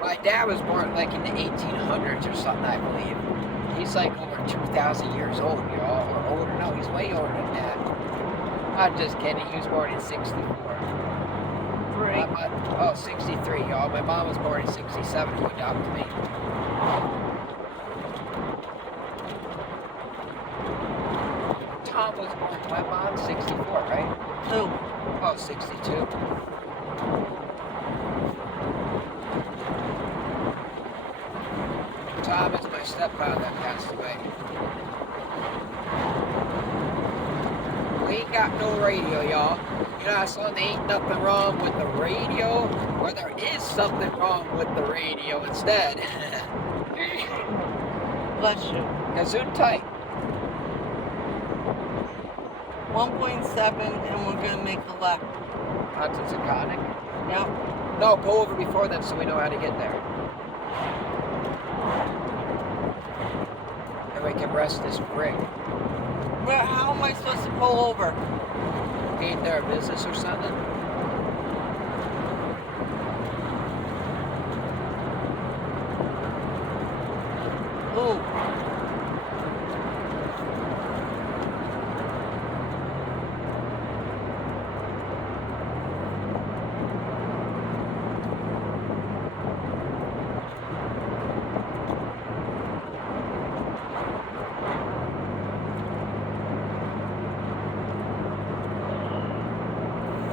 My dad was born like in the 1800s or something, I believe. He's like over 2,000 years old, y'all, or older. No, he's way older than that. I'm just kidding. He was born in 64. Great. 63, y'all. My mom was born in 67 who adopted me. Tom was born, my mom, 64, right? Who? Oh, 62. Tom is my stepfather that passed away. We ain't got no radio, y'all. You know, son, there ain't nothing wrong with the radio, or there is something wrong with the radio instead. Bless you. Gazoon tight. 1.7 and we're gonna make a left. Onto Taconic. Yep. No, pull over before then so we know how to get there. And we can rest this rig. Where, how am I supposed to pull over? Ain't there a business or something? Ooh.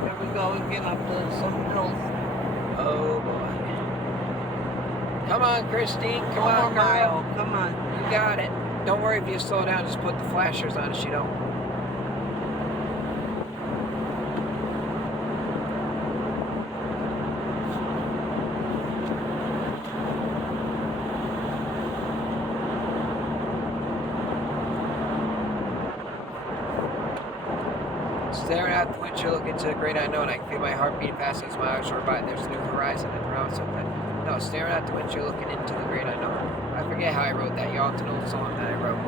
There we go again up to some hills. Oh boy. Come on, Christine. Come One on, more mile. girl. Come on. You got it. Don't worry if you slow down. Just put the flashers on if you don't. Staring out the windshield, looking to the great unknown. I can feel my heart beating fast as my eyes roar by. There's a new horizon and around something. No, staring out the windshield, looking into the great unknown. I forget how I wrote that. Y'all, it's an old song that I wrote.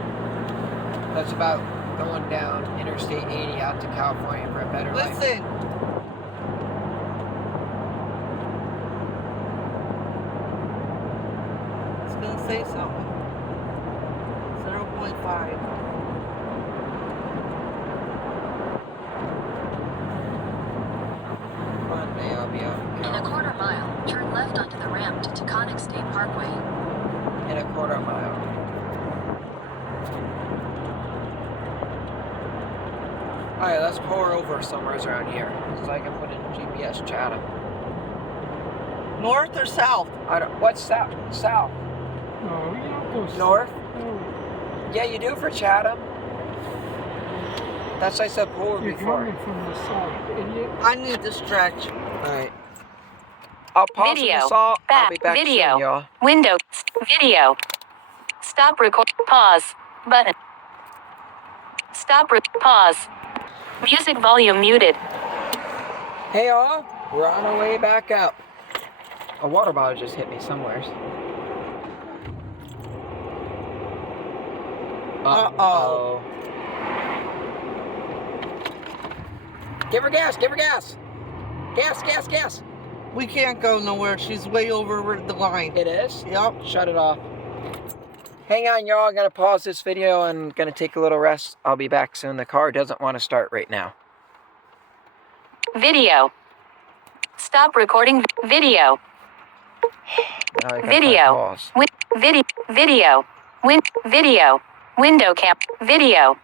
That's about going down Interstate 80 out to California for a better life. Listen. It's gonna say something. 0.5. One day I'll be out In a quarter mile, turn left onto the ramp to Taconic State Parkway. in a quarter mile. Alright, let's pull her over somewhere around here so I can put in GPS Chatham. North or south? I don't. What's south? South. No, you don't go North? No, Yeah, you do for Chatham. That's what I said pull over you're before. coming from the south, idiot. I need to stretch. Alright. I'll pause Video. the salt. I'll Back. be back Video. soon, y'all. Window. Video. Stop record. Pause. Button. Pause. Music volume muted. Hey all, we're on our way back up. A water bottle just hit me somewhere. Uh-oh. Give her gas, give her gas. Gas, gas, gas. We can't go nowhere. She's way over the line. It is? Yep. Shut it off. Hang on, y'all. I'm going to pause this video and going to take a little rest. I'll be back soon. The car doesn't want to start right now. Video. Stop recording. Video. Now I gotta Video. pause. Video. Video. Window cam. Video.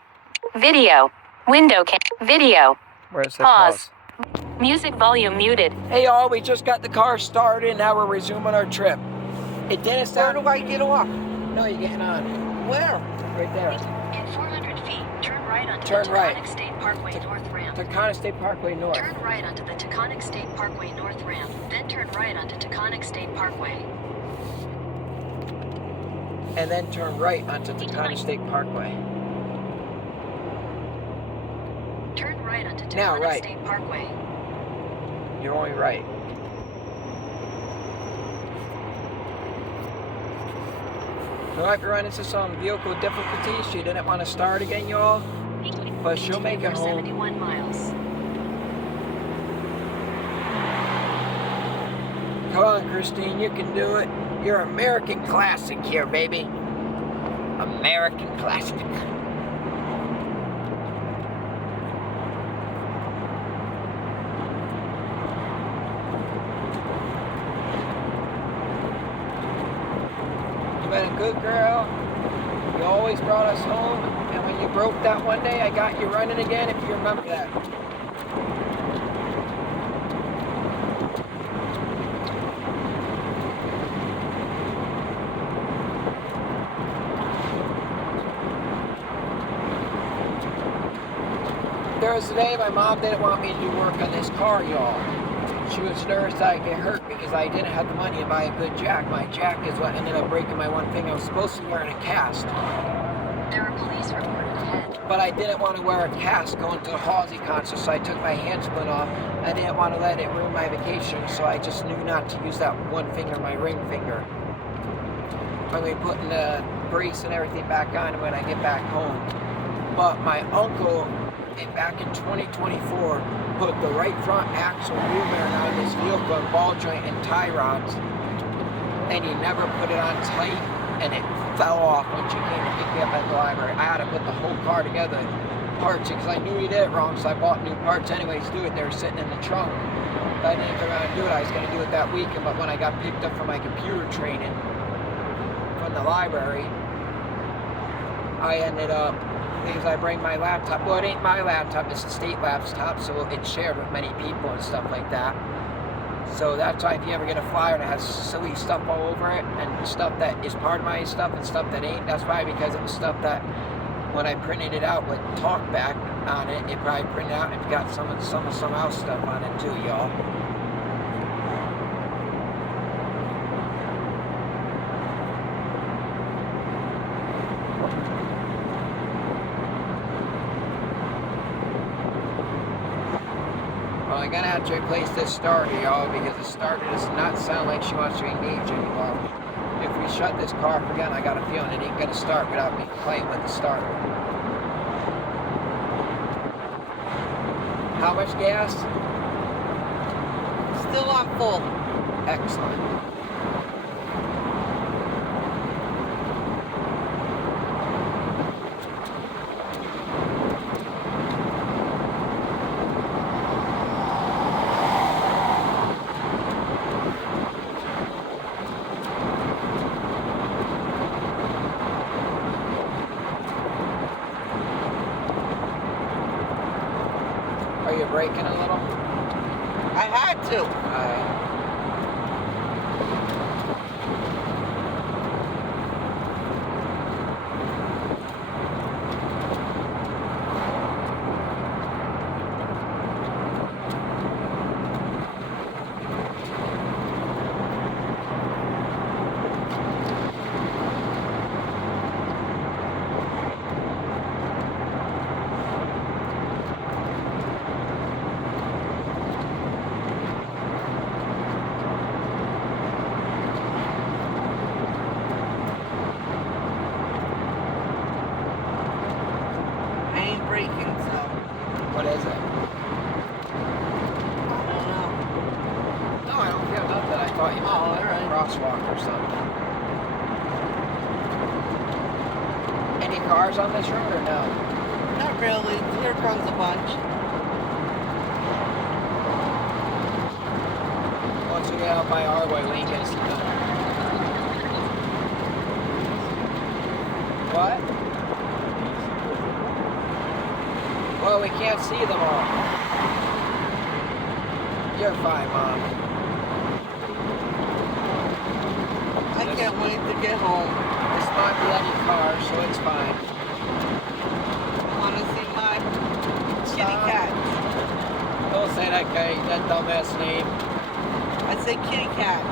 Video. Window cam. Video. Where's the Pause. pause? Music volume muted. Hey, y'all. We just got the car started. Now we're resuming our trip. It didn't Where sound... do I get off? No, you're getting on. Where? Right there. In 400 feet, turn right onto Turn the right. Taconic State Parkway North ramp. Taconic State Parkway North. Turn right onto the Taconic State Parkway North ramp, then turn right onto Taconic State Parkway. And then turn right onto Taconic State Parkway. Turn right onto Now, Taconic right. State Parkway. You're only right. My wife ran into some vehicle difficulties. She didn't want to start again, y'all. But she'll make it For home. 71 miles. Come on, Christine, you can do it. You're American classic here, baby. American classic. You've been a good girl. You always brought us home. And when you broke that one day, I got you running again, if you remember that. There was a day my mom didn't want me to do work on this car, y'all. She was nervous I'd get hurt because I didn't have the money to buy a good jack. My jack is what ended up breaking my one finger. I was supposed to be wearing a cast, There are police reported ahead. but I didn't want to wear a cast going to the Halsey concert, so I took my hand splint off. I didn't want to let it ruin my vacation, so I just knew not to use that one finger, my ring finger. I'm going to be putting the brace and everything back on when I get back home. But my uncle, back in 2024, put the right front axle wheel bearing on this vehicle and ball joint and tie rods, and he never put it on tight, and it fell off when she came to pick me up at the library. I had to put the whole car together, parts, because I knew he did it wrong, so I bought new parts anyways to do it. They were sitting in the trunk. But I didn't figure out how to do it. I was going to do it that weekend, but when I got picked up from my computer training from the library, I ended up, because I bring my laptop. Well, it ain't my laptop, it's a state laptop, so it's shared with many people and stuff like that. So that's why if you ever get a flyer that has silly stuff all over it, and stuff that is part of my stuff and stuff that ain't, that's probably because it was stuff that when I printed it out with talkback on it, it probably printed out and got some else stuff on it too, y'all. Well, I'm gonna have to replace this starter, y'all, because the starter does not sound like she wants to engage anymore. If we shut this car off again, I got a feeling it ain't gonna start without me playing with the starter. How much gas? Still on full. Excellent. Are you braking a little? I had to. Oh, alright. crosswalk or something. Any cars on this road or no? Not really. Here comes a bunch. Once we get out by our way, we ain't gonna see them. What? Well, we can't see them all. You're fine, Mom. I can't wait to get home. It's my bloody car, so it's fine. I want to see my kitty Stop. cat. Don't say that guy, that dumbass name. I say kitty cat.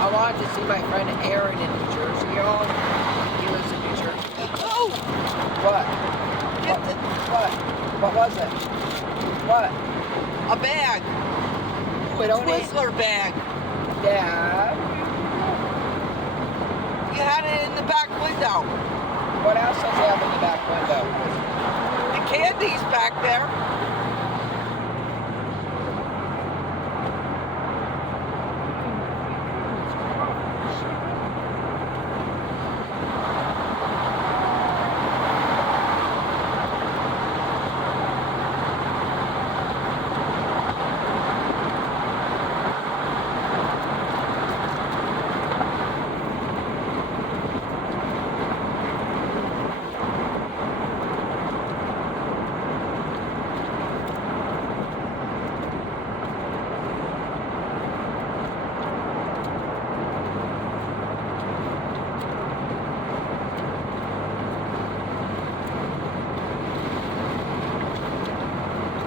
I wanted to see my friend Aaron in New Jersey, y'all. He lives in New Jersey. Oh! What? Get the, What? What was it? What? a bag. We don't need... Twizzler bag. Dad? You had it in the back window. What else does he have in the back window? The candy's back there.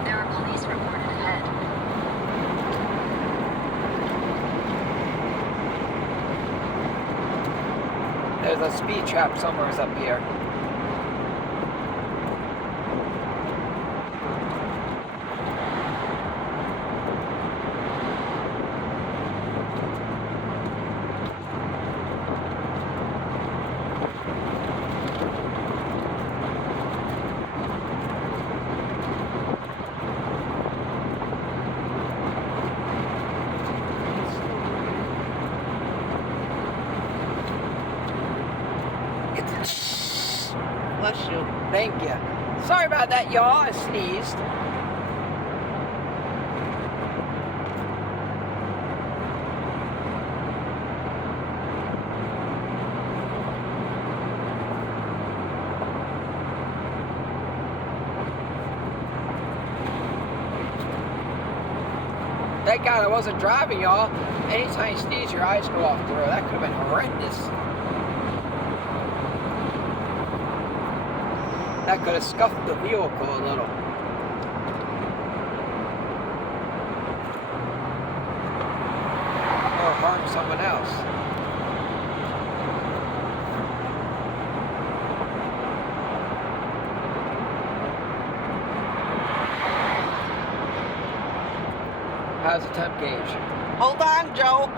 There are police reported ahead. There's a speed trap somewhere up here. Bless you. Thank you. Sorry about that, y'all. I sneezed. Thank God I wasn't driving, y'all. Anytime you sneeze, your eyes go off the road. That could have been horrendous. That could have scuffed the vehicle a little. Or harmed someone else. How's the temp gauge? Hold on, Joe.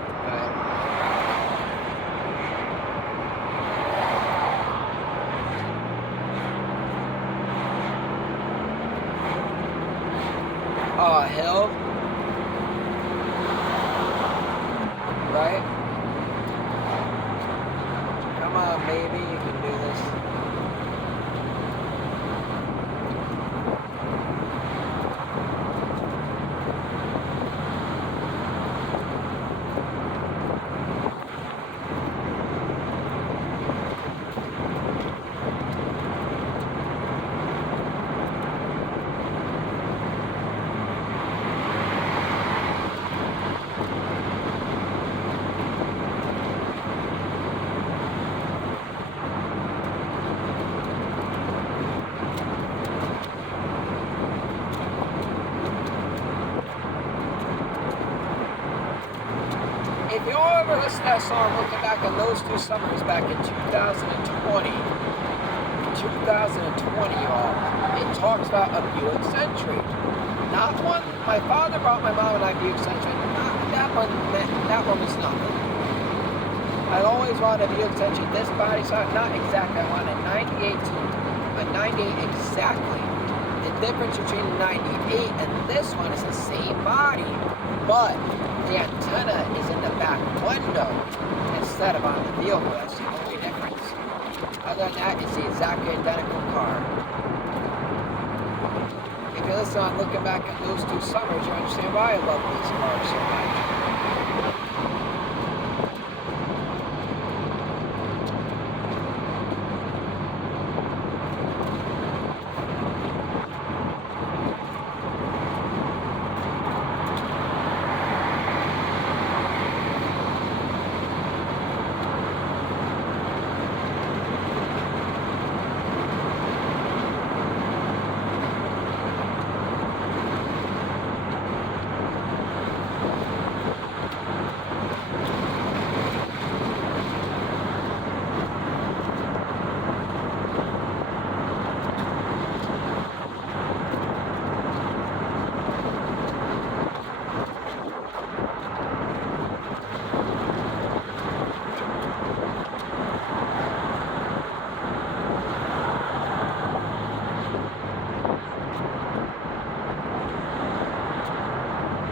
Oh, hill. Right? Come on, baby, you can do this. If you all ever listen to that song, looking back on those two summers back in 2020, y'all, it talks about a Buick Century. Not one, my father brought my mom and I Buick Century. That one was nothing. I always wanted a Buick Century, this body style, not exactly, I wanted a 98 exactly. The difference between the 98 and this one is the same body, but the antenna is in the back window instead of on the vehicle. That's the only difference. Other than that, it's the exactly identical car. If you listen on looking back at those 2 summers, you understand why I love these cars so much.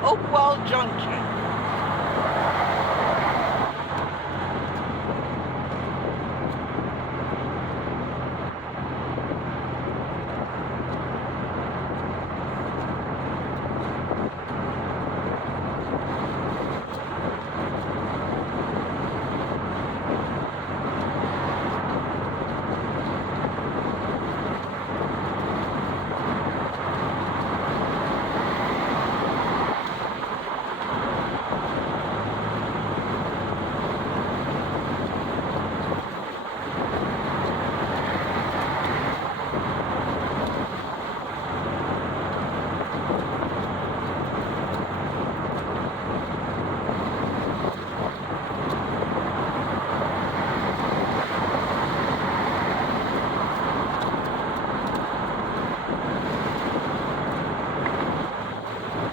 Oakwell Junction.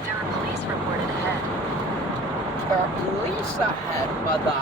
There are police reported ahead. There are police ahead, mother.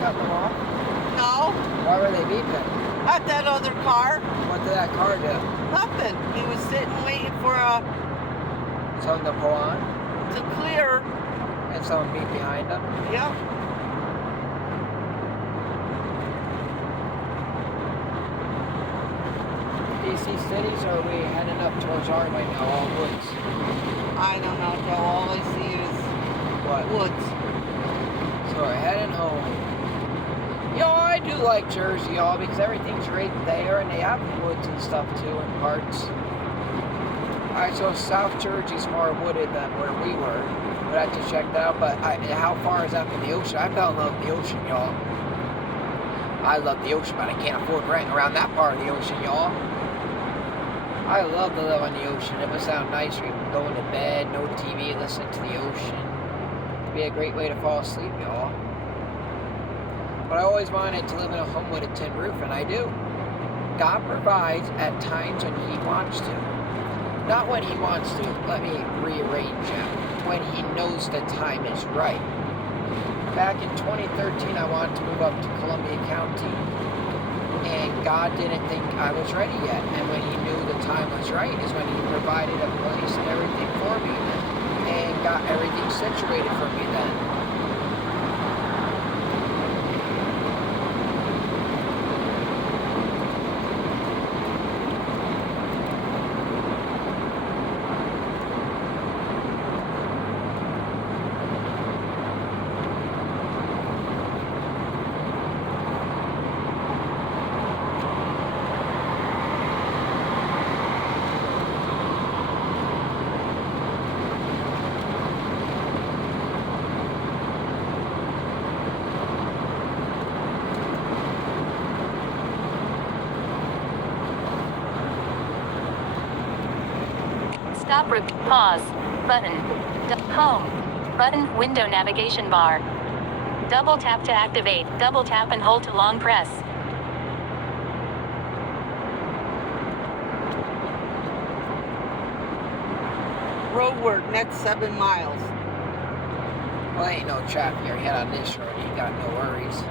Cut them off? No, Why were they beeping? at that other car. What did that car do? Nothing. He was sitting waiting for Something to pull on? to clear. And someone beat behind him? Yep. DC cities, or are we heading up towards our way now, all woods? I don't know, Joe. All I see is What? woods. So we're heading home. Y'all, I do like Jersey, y'all, because everything's right there, and they have woods and stuff too, in parts. Alright, so South Jersey's more wooded than where we were. We'd have to check that out, but how far is that from the ocean? I fell in love with the ocean, y'all. I love the ocean, but I can't afford rent around that part of the ocean, y'all. I love to live on the ocean. It would sound nice. We can go into bed, no TV, listening to the ocean. It'd be a great way to fall asleep, y'all. But I always wanted to live in a home with a tin roof, and I do. God provides at times when He wants to. Not when He wants to. Let me rearrange that. When He knows the time is right. Back in 2013, I wanted to move up to Columbia County. And God didn't think I was ready yet. And when He knew the time was right is when He provided a place and everything for me. And got everything situated for me then. Stop. Pause. Button. Home. Button. Window navigation bar. Double tap to activate. Double tap and hold to long press. Roadward, next 7 miles. Well, ain't no traffic here. Head on this road. You got no worries.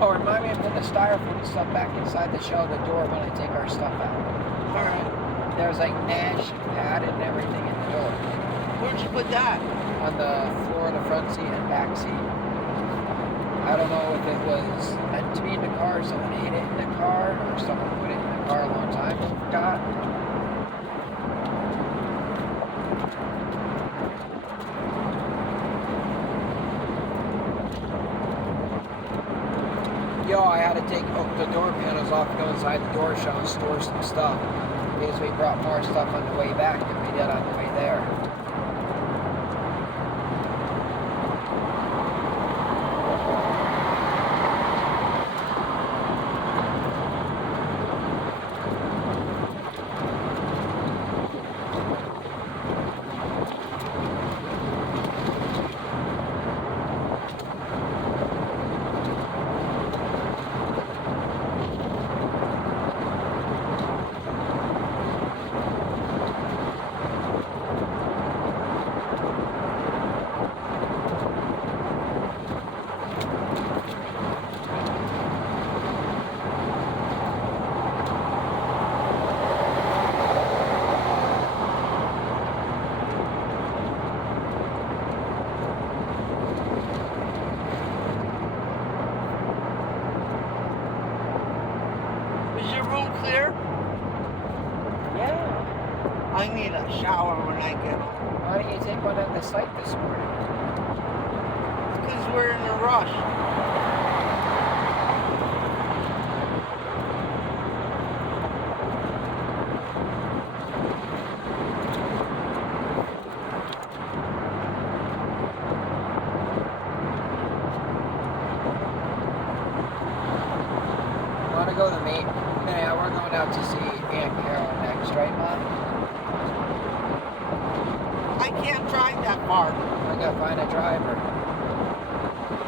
Oh, remind me to put the styrofoam stuff back inside the shell of the door when I take our stuff out. Alright. There's like Nash padded and everything in the door. Where'd you put that? On the floor of the front seat and back seat. I don't know if it was meant to be in the car, someone hid it in the car, or someone put it in the car a long time and forgot. Yo, I had to take the door panels off, go inside the door shell and store some stuff. Because we brought more stuff on the way back than we did on the way there. Is your room clear? Yeah. I need a shower when I get home. Why didn't you take one at the site this morning? Because we're in a rush. Want to go to the main? Yeah, we're going out to see Aunt Carol next, right, Mom? I can't drive that far. I gotta find a driver.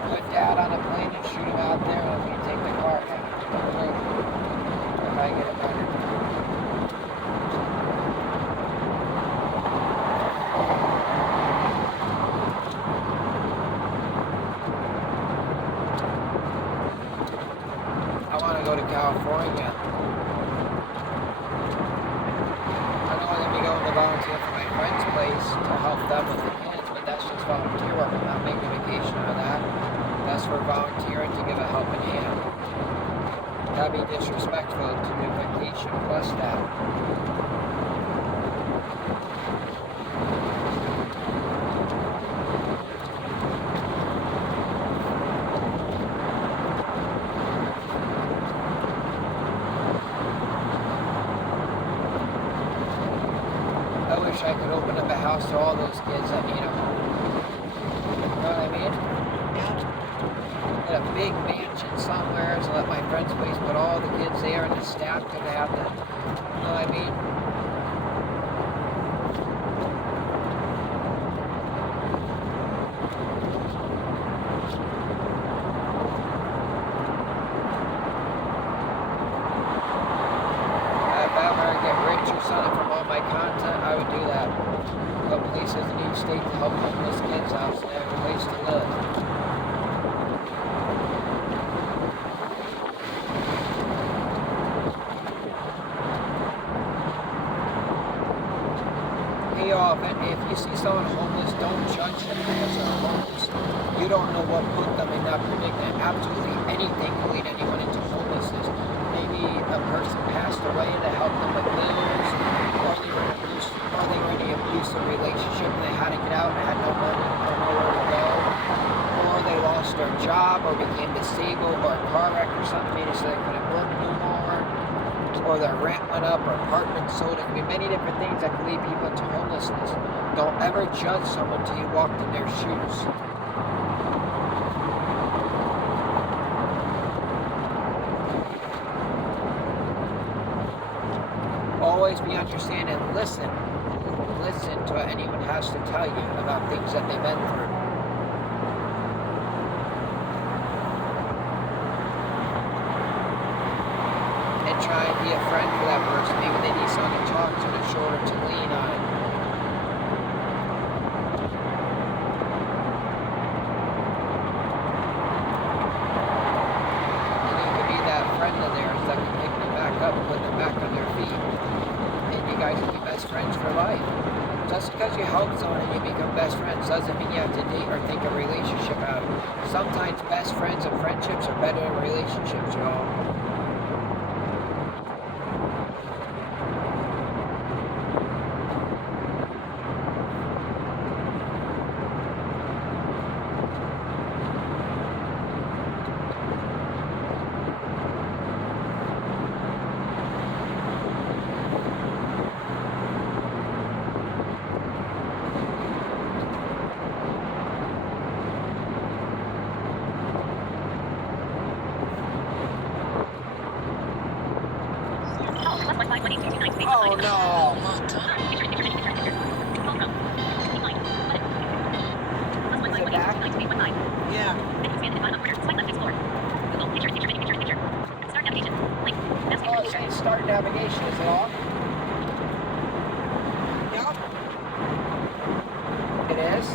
put Dad on a plane and shoot him out there, and we take the car back to the road. If I get it better. I want to go to California. I know I'm going to be going to volunteer for my friend's place to help them with the kids, but that's just volunteer work. I'm not making a vacation out of that. That's for volunteering to give a helping hand. That'd be disrespectful to do vacation plus that. I wish I could open up a house to all those kids that need a home. You know what I mean? Get a big mansion somewhere and let my friend's place put all the kids there and the staff could have them. You know what I mean? If I ever get rich or something from all my content, I would do that. Go places in each state to help homeless kids out so they have a place to live. Hey y'all, if you see someone homeless, don't judge them because they're homeless. You don't know what put them in that predicament. Absolutely anything can lead anyone into homelessness. Maybe a person passed away to help them with bills, or they were in an abusive relationship and they had to get out and had no money or nowhere to go, or they lost their job or became disabled or a car wreck or something made it so they couldn't work no more, or their rent went up or apartment sold. It can be many different things that can lead people into homelessness. Don't ever judge someone till you walked in their shoes. Always be understanding and listen to what anyone has to tell you about things that they've been through. And try and be a friend for that person. Maybe they need someone to talk to, a shoulder to lean on. And you can be that friend of theirs that can pick them back up and put them back on their feet. And you guys will be best friends for life. Just because you help someone and you become best friends doesn't mean you have to date or think a relationship out. Sometimes best friends and friendships are better than relationships, y'all. Oh no! Is it back? Yeah. Oh, it's saying start navigation, is it off? Yep. It is?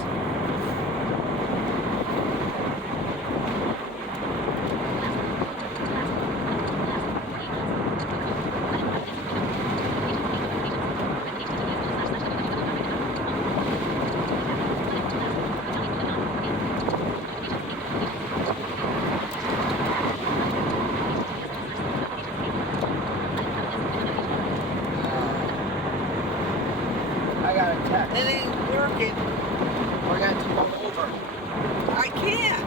I got a text. It ain't working. We're going to pull over. I can't.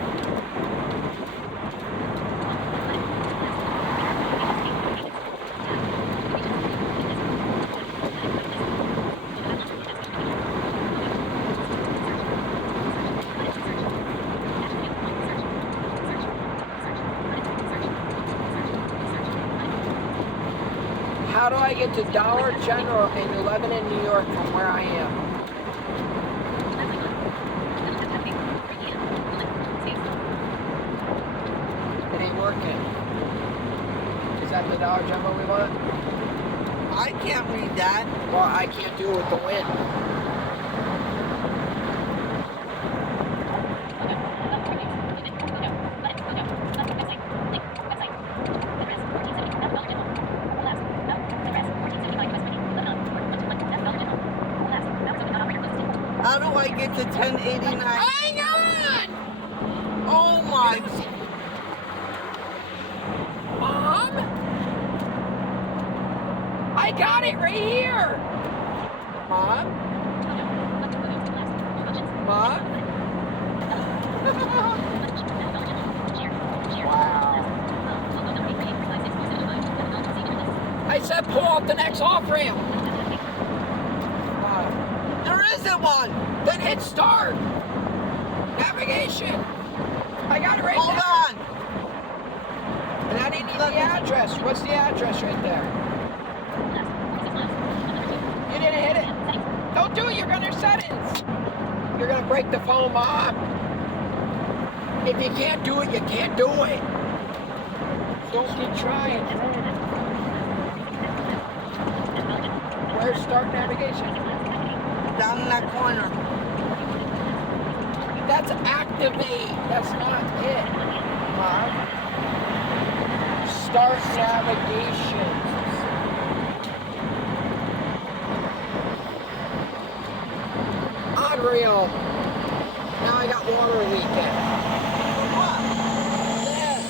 How do I get to Dollar General in Lebanon, New York from where I am? working. Is that the Dollar General we want? I can't read that. Well, I can't do it with the wind. How do I get to 1089? Hang on! Oh my. Mom? I got it right here! Mom? Mom? Wow. I said pull off the next off-ramp. There isn't one. Then hit start. Navigation. I got it right Hold there. on. And I didn't need the address. What's the address right there? You didn't hit it. Don't do it. You're under settings. You're gonna break the phone, Mom. If you can't do it, you can't do it. Don't keep trying. Where's start navigation? Down in that corner. That's activate. That's not it, Mom. Start navigation. Unreal. Now I got water leaking. What? Yes.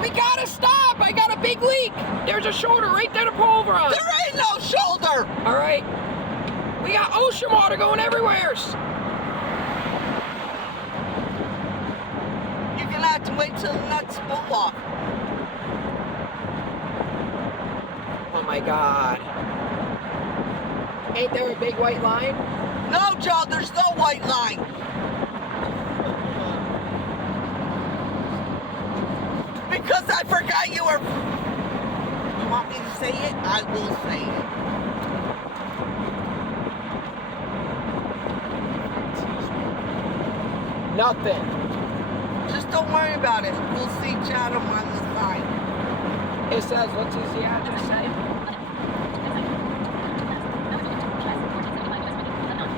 We gotta stop. I got a big leak. There's a shoulder right there to pull over on. There ain't no shoulder. All right. We got ocean water going everywhere. You're gonna have to wait till the nuts pull off. Oh my God. Ain't there a big white line? No, Joe, there's no white line. Because I forgot you were. You want me to say it? I will say it. Nothing. Just don't worry about it. We'll see Chatham on the side. It says, what does the address say?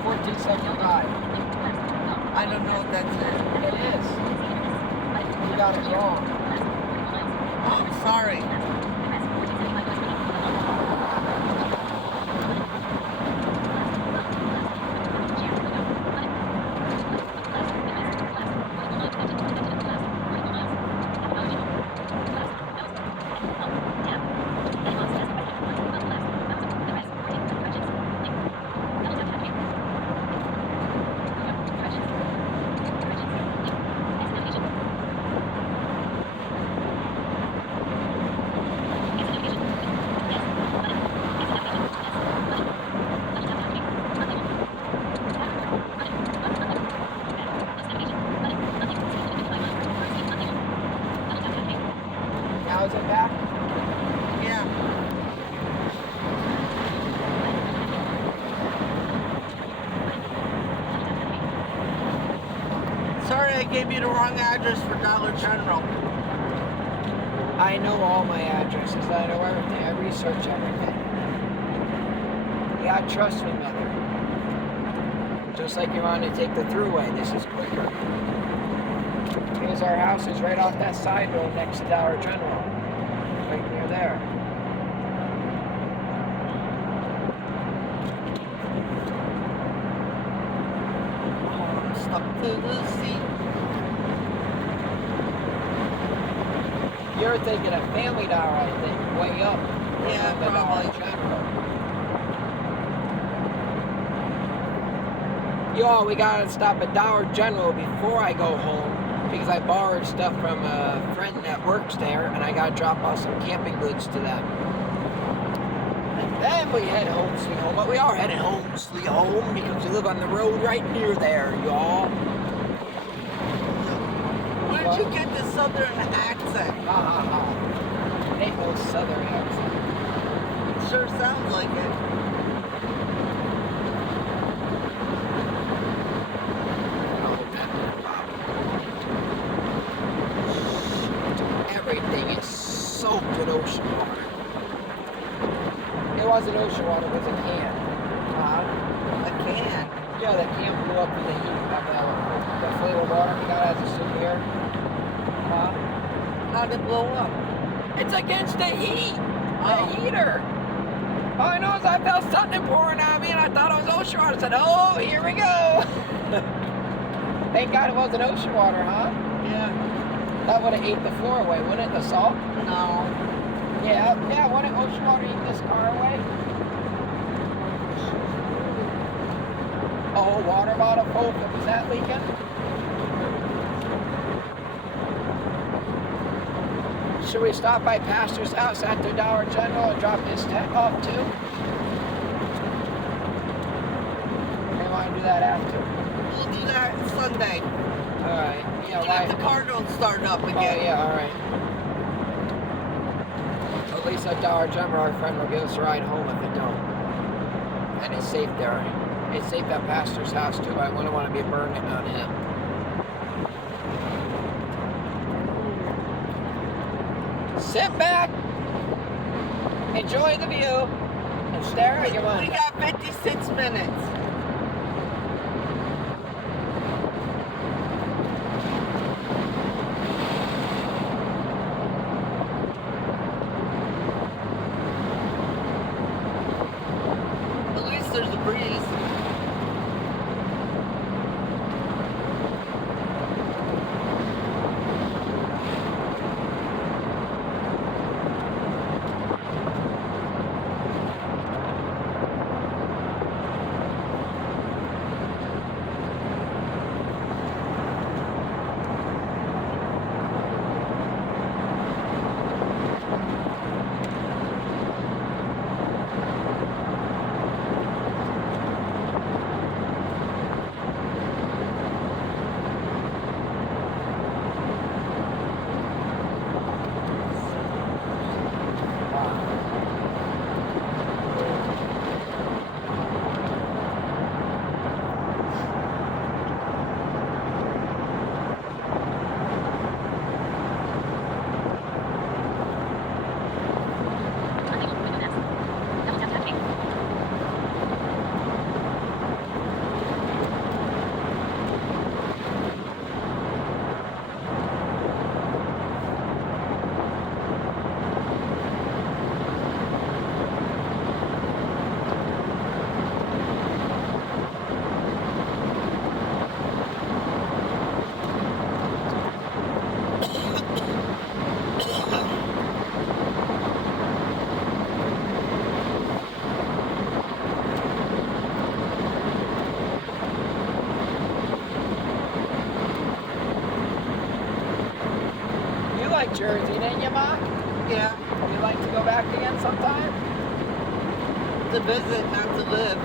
1475. I don't know what that's it. It is. You got it wrong. Oh, I'm sorry. Now is it back? Yeah. Sorry I gave you the wrong address for Dollar General. I know all my addresses. I know everything. I research everything. Yeah, trust me, Mother. Just like you want to take the throughway, this is quicker. Because our house is right off that side road next to Dollar General. Right near there. Oh, I'm stuck to the seat. You're thinking of Family Dollar, I think, way up. Yeah, the Dollar probably. General. Yo, we gotta stop at Dollar General before I go home because I borrowed stuff from a friend that works there and I gotta drop off some camping goods to them. And then we head home, sweet home. But we are heading home, sweet home, because we live on the road right near there, y'all. Where'd you get the southern accent? Ha ha ha. Ain't no southern accent. It sure sounds like it. ocean water. It wasn't ocean water, it was a can. A can. Yeah, that can blew up in the heat. The flavored water we got as a souvenir. How'd it blow up? It's against the heat. The Oh. heater. All I know is I felt something pouring on me and I thought it was ocean water. I said, oh, here we go. Thank God it wasn't ocean water, huh? Yeah. That would have ate the floor away, wouldn't it? The salt? No. Yeah, wouldn't ocean water eat this car away? Oh, water bottle full. Was that leaking? Should we stop by Pastor's house at the Dollar General and drop his tent off too? They want to do that after. We'll do that Sunday. Alright. Yeah, Even if the car don't start up Oh, again. yeah, alright. At least at Dollar General, our friend will give us a ride home if it don't. And it's safe there. It's safe at Pastor's house too. I wouldn't want to be burning on him. Sit back, enjoy the view, and stare at your We money. got 56 minutes. At least there's a breeze. You like Jersey, didn't you, Ma? Yeah. You like to go back again sometime? To visit, not to live.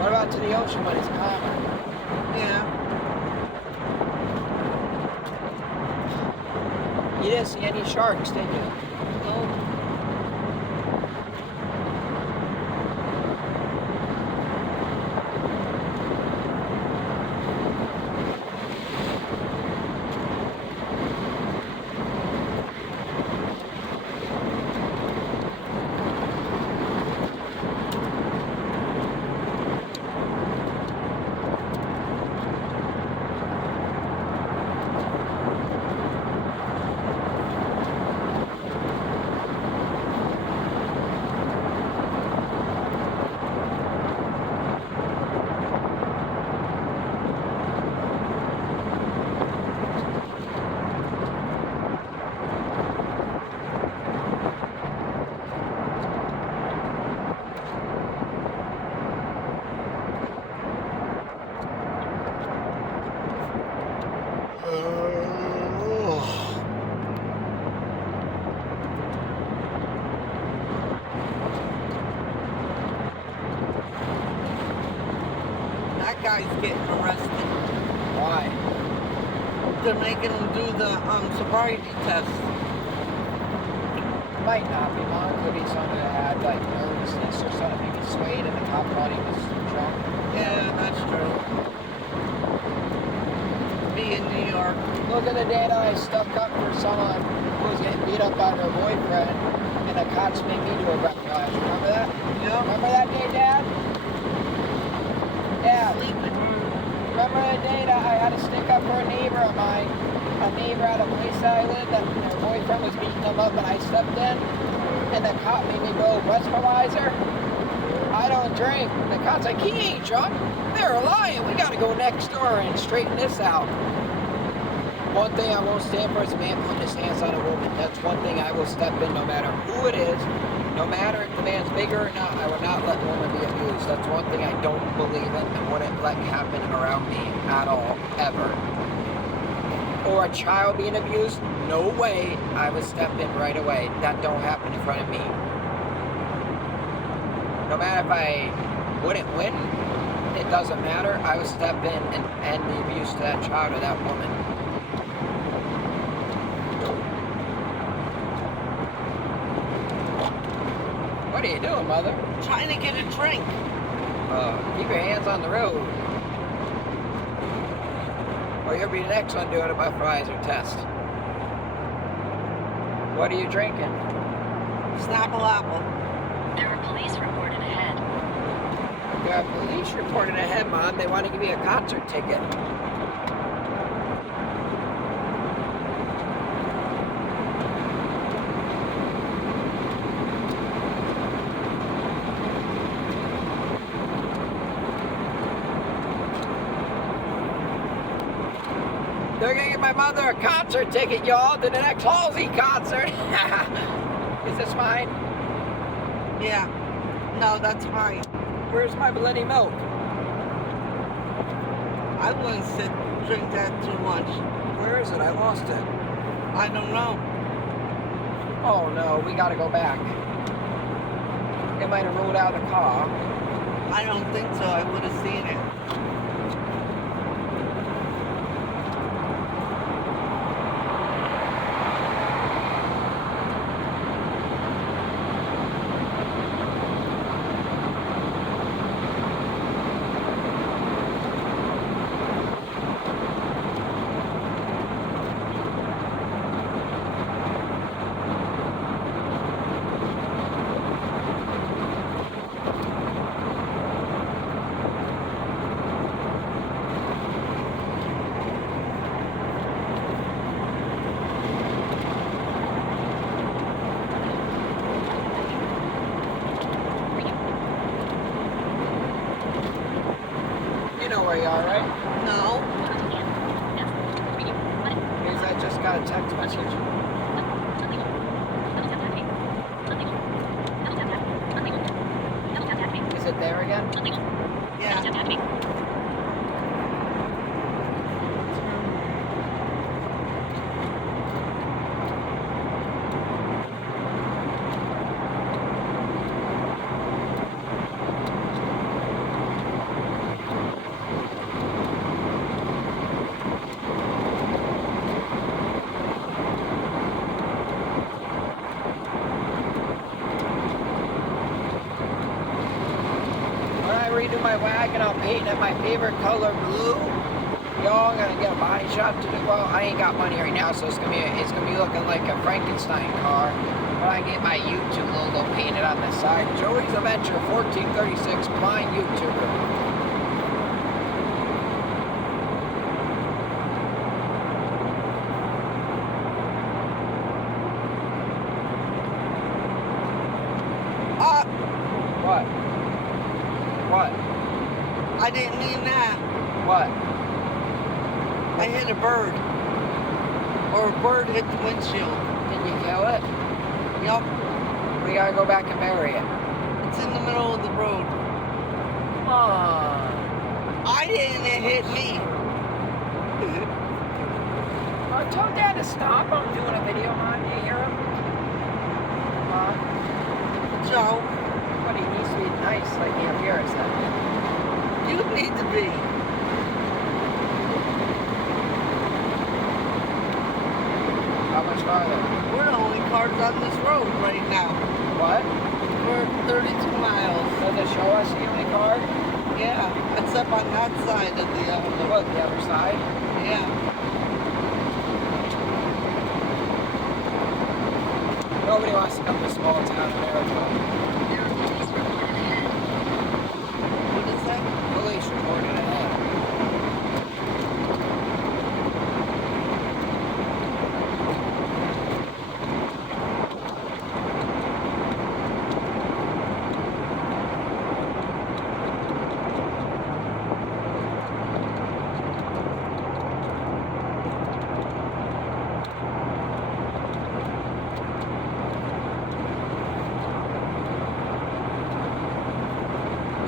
What about to the ocean when it's calmer? Yeah. You didn't see any sharks, did you? No. That guy's getting arrested. Why? They're making him do the sobriety test. Might not be, Ma. Could be something that had like nervousness or something. Maybe swayed and the cop thought he was drunk. Yeah, that's true. Be in New York. Look at the data I stuck up for someone who was getting beat up by their boyfriend. the cops made me do a breathalyzer. Remember that? Yeah. Remember that day, Dad? Dad, remember the day that I had to stick up for a neighbor of mine? A neighbor at a place that I lived, that their boyfriend was beating them up and I stepped in? And the cop made me go breathalyzer? I don't drink. And the cop's like, he ain't drunk. They're lying. We gotta go next door and straighten this out. One thing I won't stand for is a man putting his hands on a woman. That's one thing I will step in no matter who it is. No matter if the man's bigger or not, I will not let a woman be abused. That's one thing I don't believe in and wouldn't let happen around me at all, ever. Or a child being abused, no way I would step in right away. That don't happen in front of me. No matter if I wouldn't win, it doesn't matter. I would step in and end the abuse to that child or that woman. What are you doing, Mother? Trying to get a drink. Keep your hands on the road. Or you'll be the next one doing a breathalyzer test. What are you drinking? Snapple apple. There are police reported ahead. There are police reported ahead, Mom. They want to give you a concert ticket. They're gonna give my mother a concert ticket, y'all, to the next Halsey concert. Is this mine? Yeah. No, that's mine. Where's my Millennium Milk? I wouldn't drink that too much. Where is it? I lost it. I don't know. Oh no, we gotta go back. It might have rolled out of the car. I don't think so. I would have seen it. Where you are, right? No. Because I just got a text message. Is it there again? Yeah. Redo my wagon, I'll paint it my favorite color, blue. Y'all gonna get a body shop to do. Well, I ain't got money right now, so it's gonna be looking like a Frankenstein car. But I get my YouTube logo painted on the side. Joey's Adventure 1436, blind YouTuber. What? What? I didn't mean that. What? I hit a bird. Or a bird hit the windshield. Did you kill it? Yup. We gotta go back and bury it. It's in the middle of the road. Come on. I didn't, it hit me. Tell Dad to stop. I'm doing a video, Mom. Do you hear him? Joe, But he needs to be nice like me up here, I said. you need to be. How much farther? We're the only cars on this road right now. What? We're 32 miles. Does it show us the only car? Yeah, except on that side of the What, the other side? Yeah. Nobody wants to come to small town America. There are police reported ahead. What is that? Police reported ahead.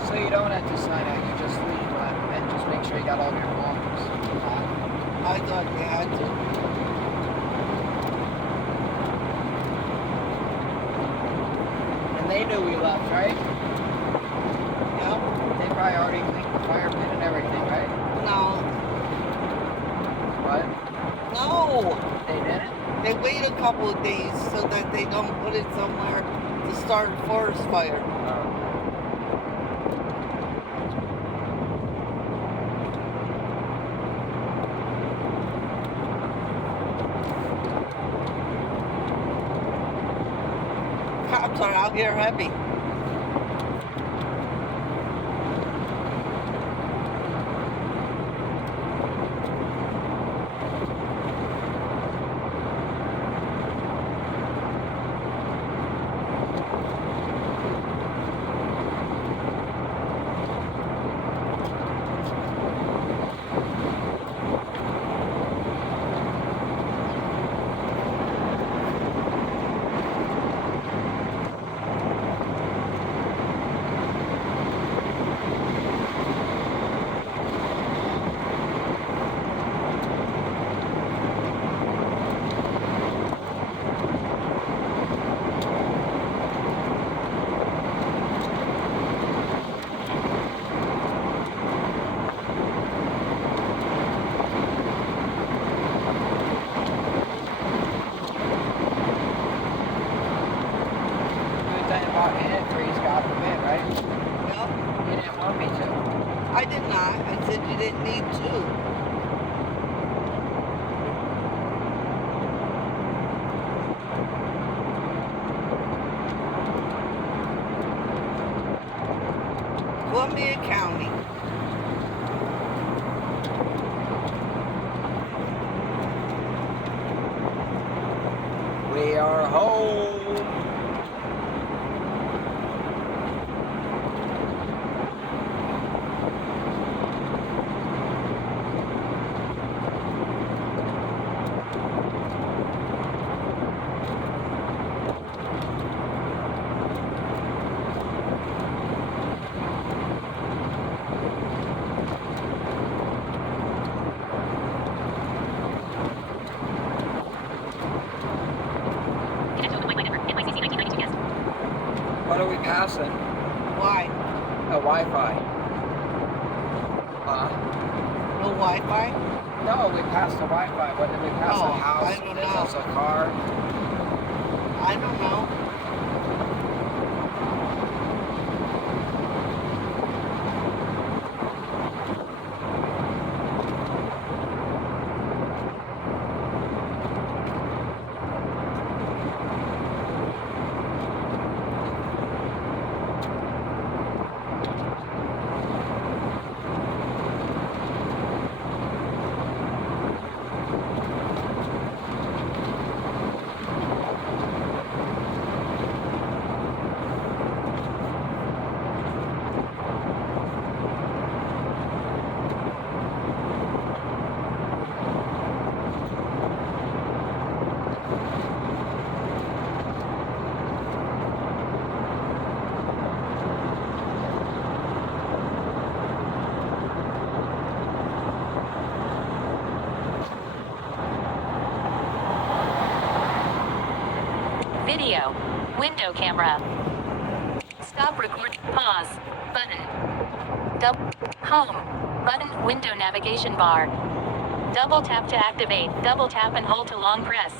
So you don't have to sign out, you just leave and just make sure you got all your belongings. I thought you had to. And they knew we left, right? Yep. They probably already cleaned the fire pit and everything, right? No. What? No. They didn't? They wait a couple of days so that they don't put it somewhere to start a forest fire. Cops are out here heavy. Good thing about antifreeze, God forbid, right? Yep. You didn't want me to. I did not. I said you didn't need to. Columbia County. We are home. What are we passing? Why? A Wi-Fi. Huh? No Wi-Fi? No, we passed the Wi-Fi. What did we pass? Oh, A house? I don't know. Business, a car? I don't know. Video. Window camera. Stop record. Pause. Button. Home. Button. Window navigation bar. Double tap to activate. Double tap and hold to long press.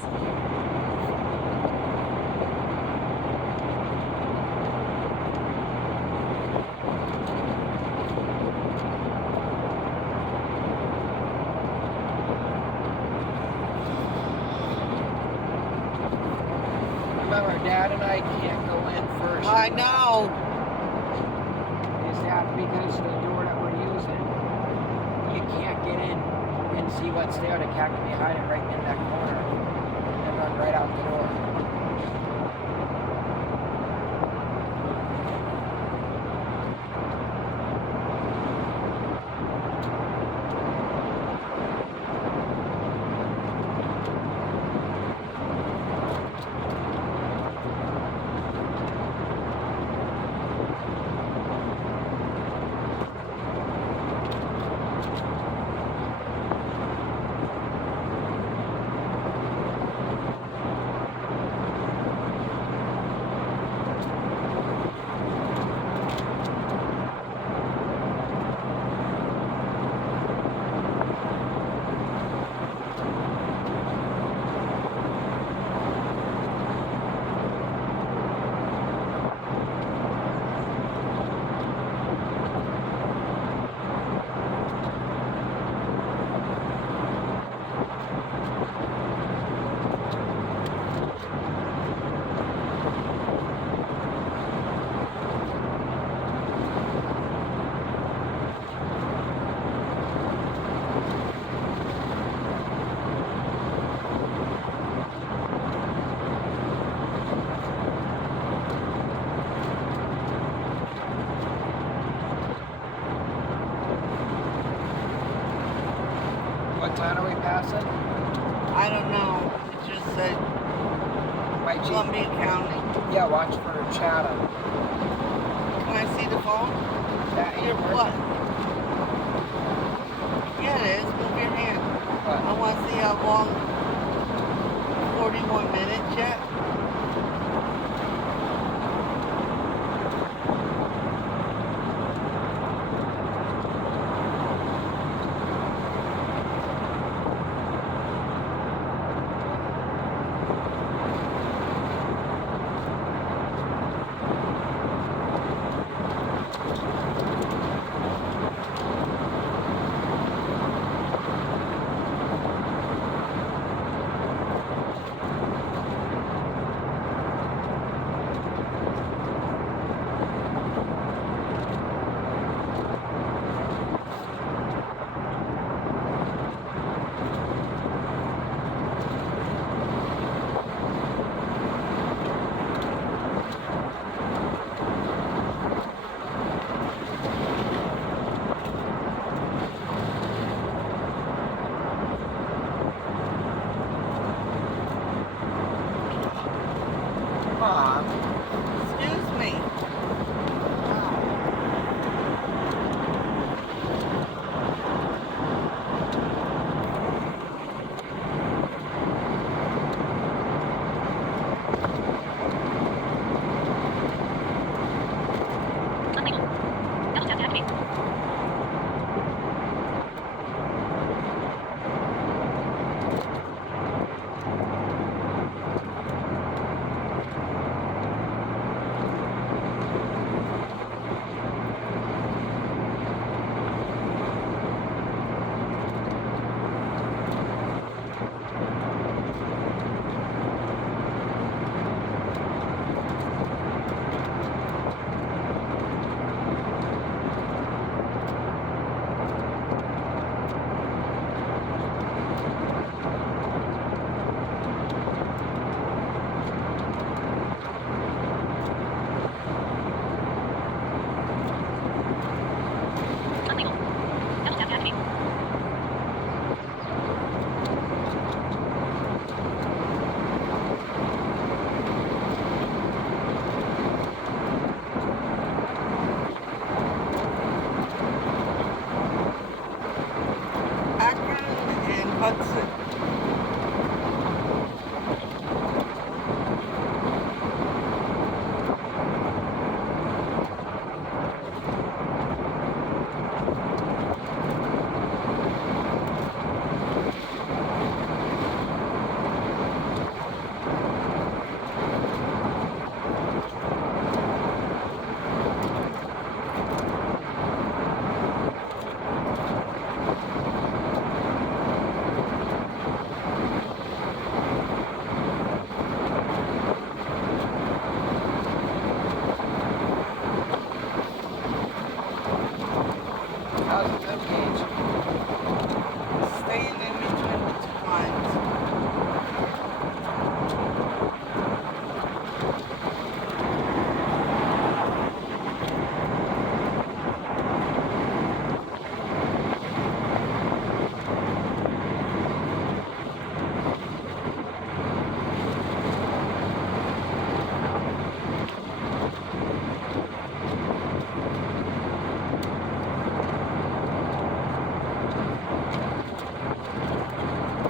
Remember, she I know. is that because the door that we're using, you can't get in and see what's there. The cat can be hiding right in that corner and run right out the door. What town are we passing? I don't know. It just said My Jeep. Columbia County. Yeah, watch for Chatham. Can I see the phone? That Your ain't working. what? Yeah, it is. Move your hand. I What? want to see how long. 41 minutes yet. Mom. Excuse me. Unlabeled. Double tap to activate. Unlabeled. Double tap to activate. Akron and Hudson.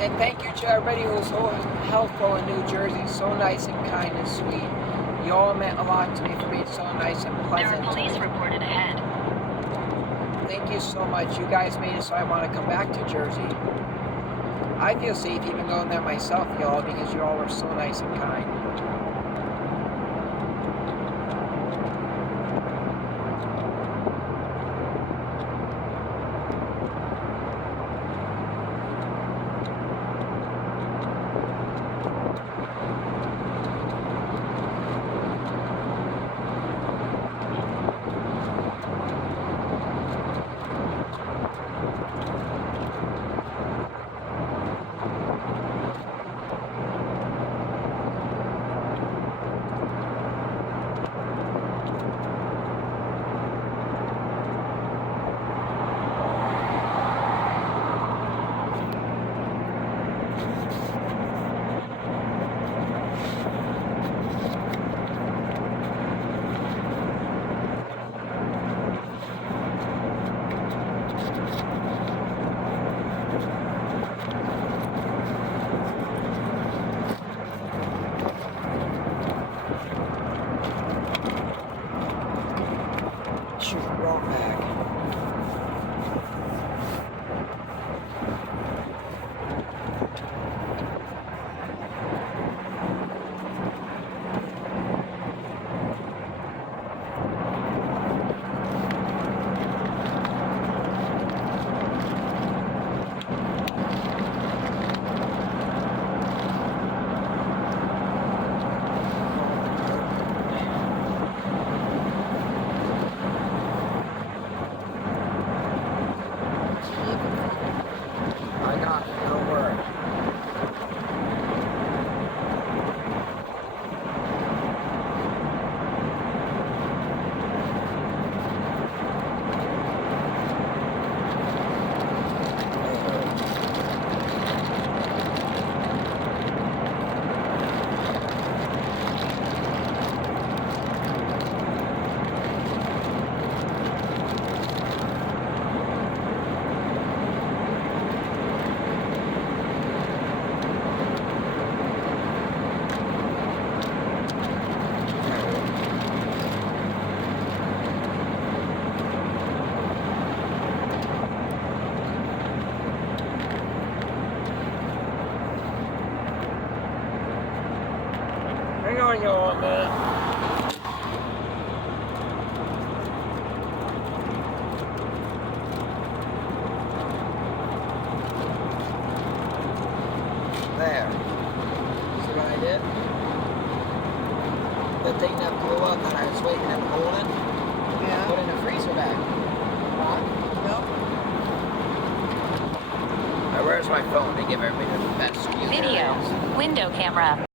And thank you to everybody who was so helpful in New Jersey, so nice and kind and sweet. You all meant a lot to me for being so nice and There pleasant. are police reported ahead. Thank you so much. You guys made it so I want to come back to Jersey. I feel safe even going there myself, y'all, because you all were so nice and kind. Shoot, wrong bag. I got it, don't worry. Hang on, y'all, a minute. There. See what I did? The thing that blew up that I was waiting and holding, put in a freezer bag. Huh? Nope. Now, where's my phone to give everybody the best view? Video. Window camera.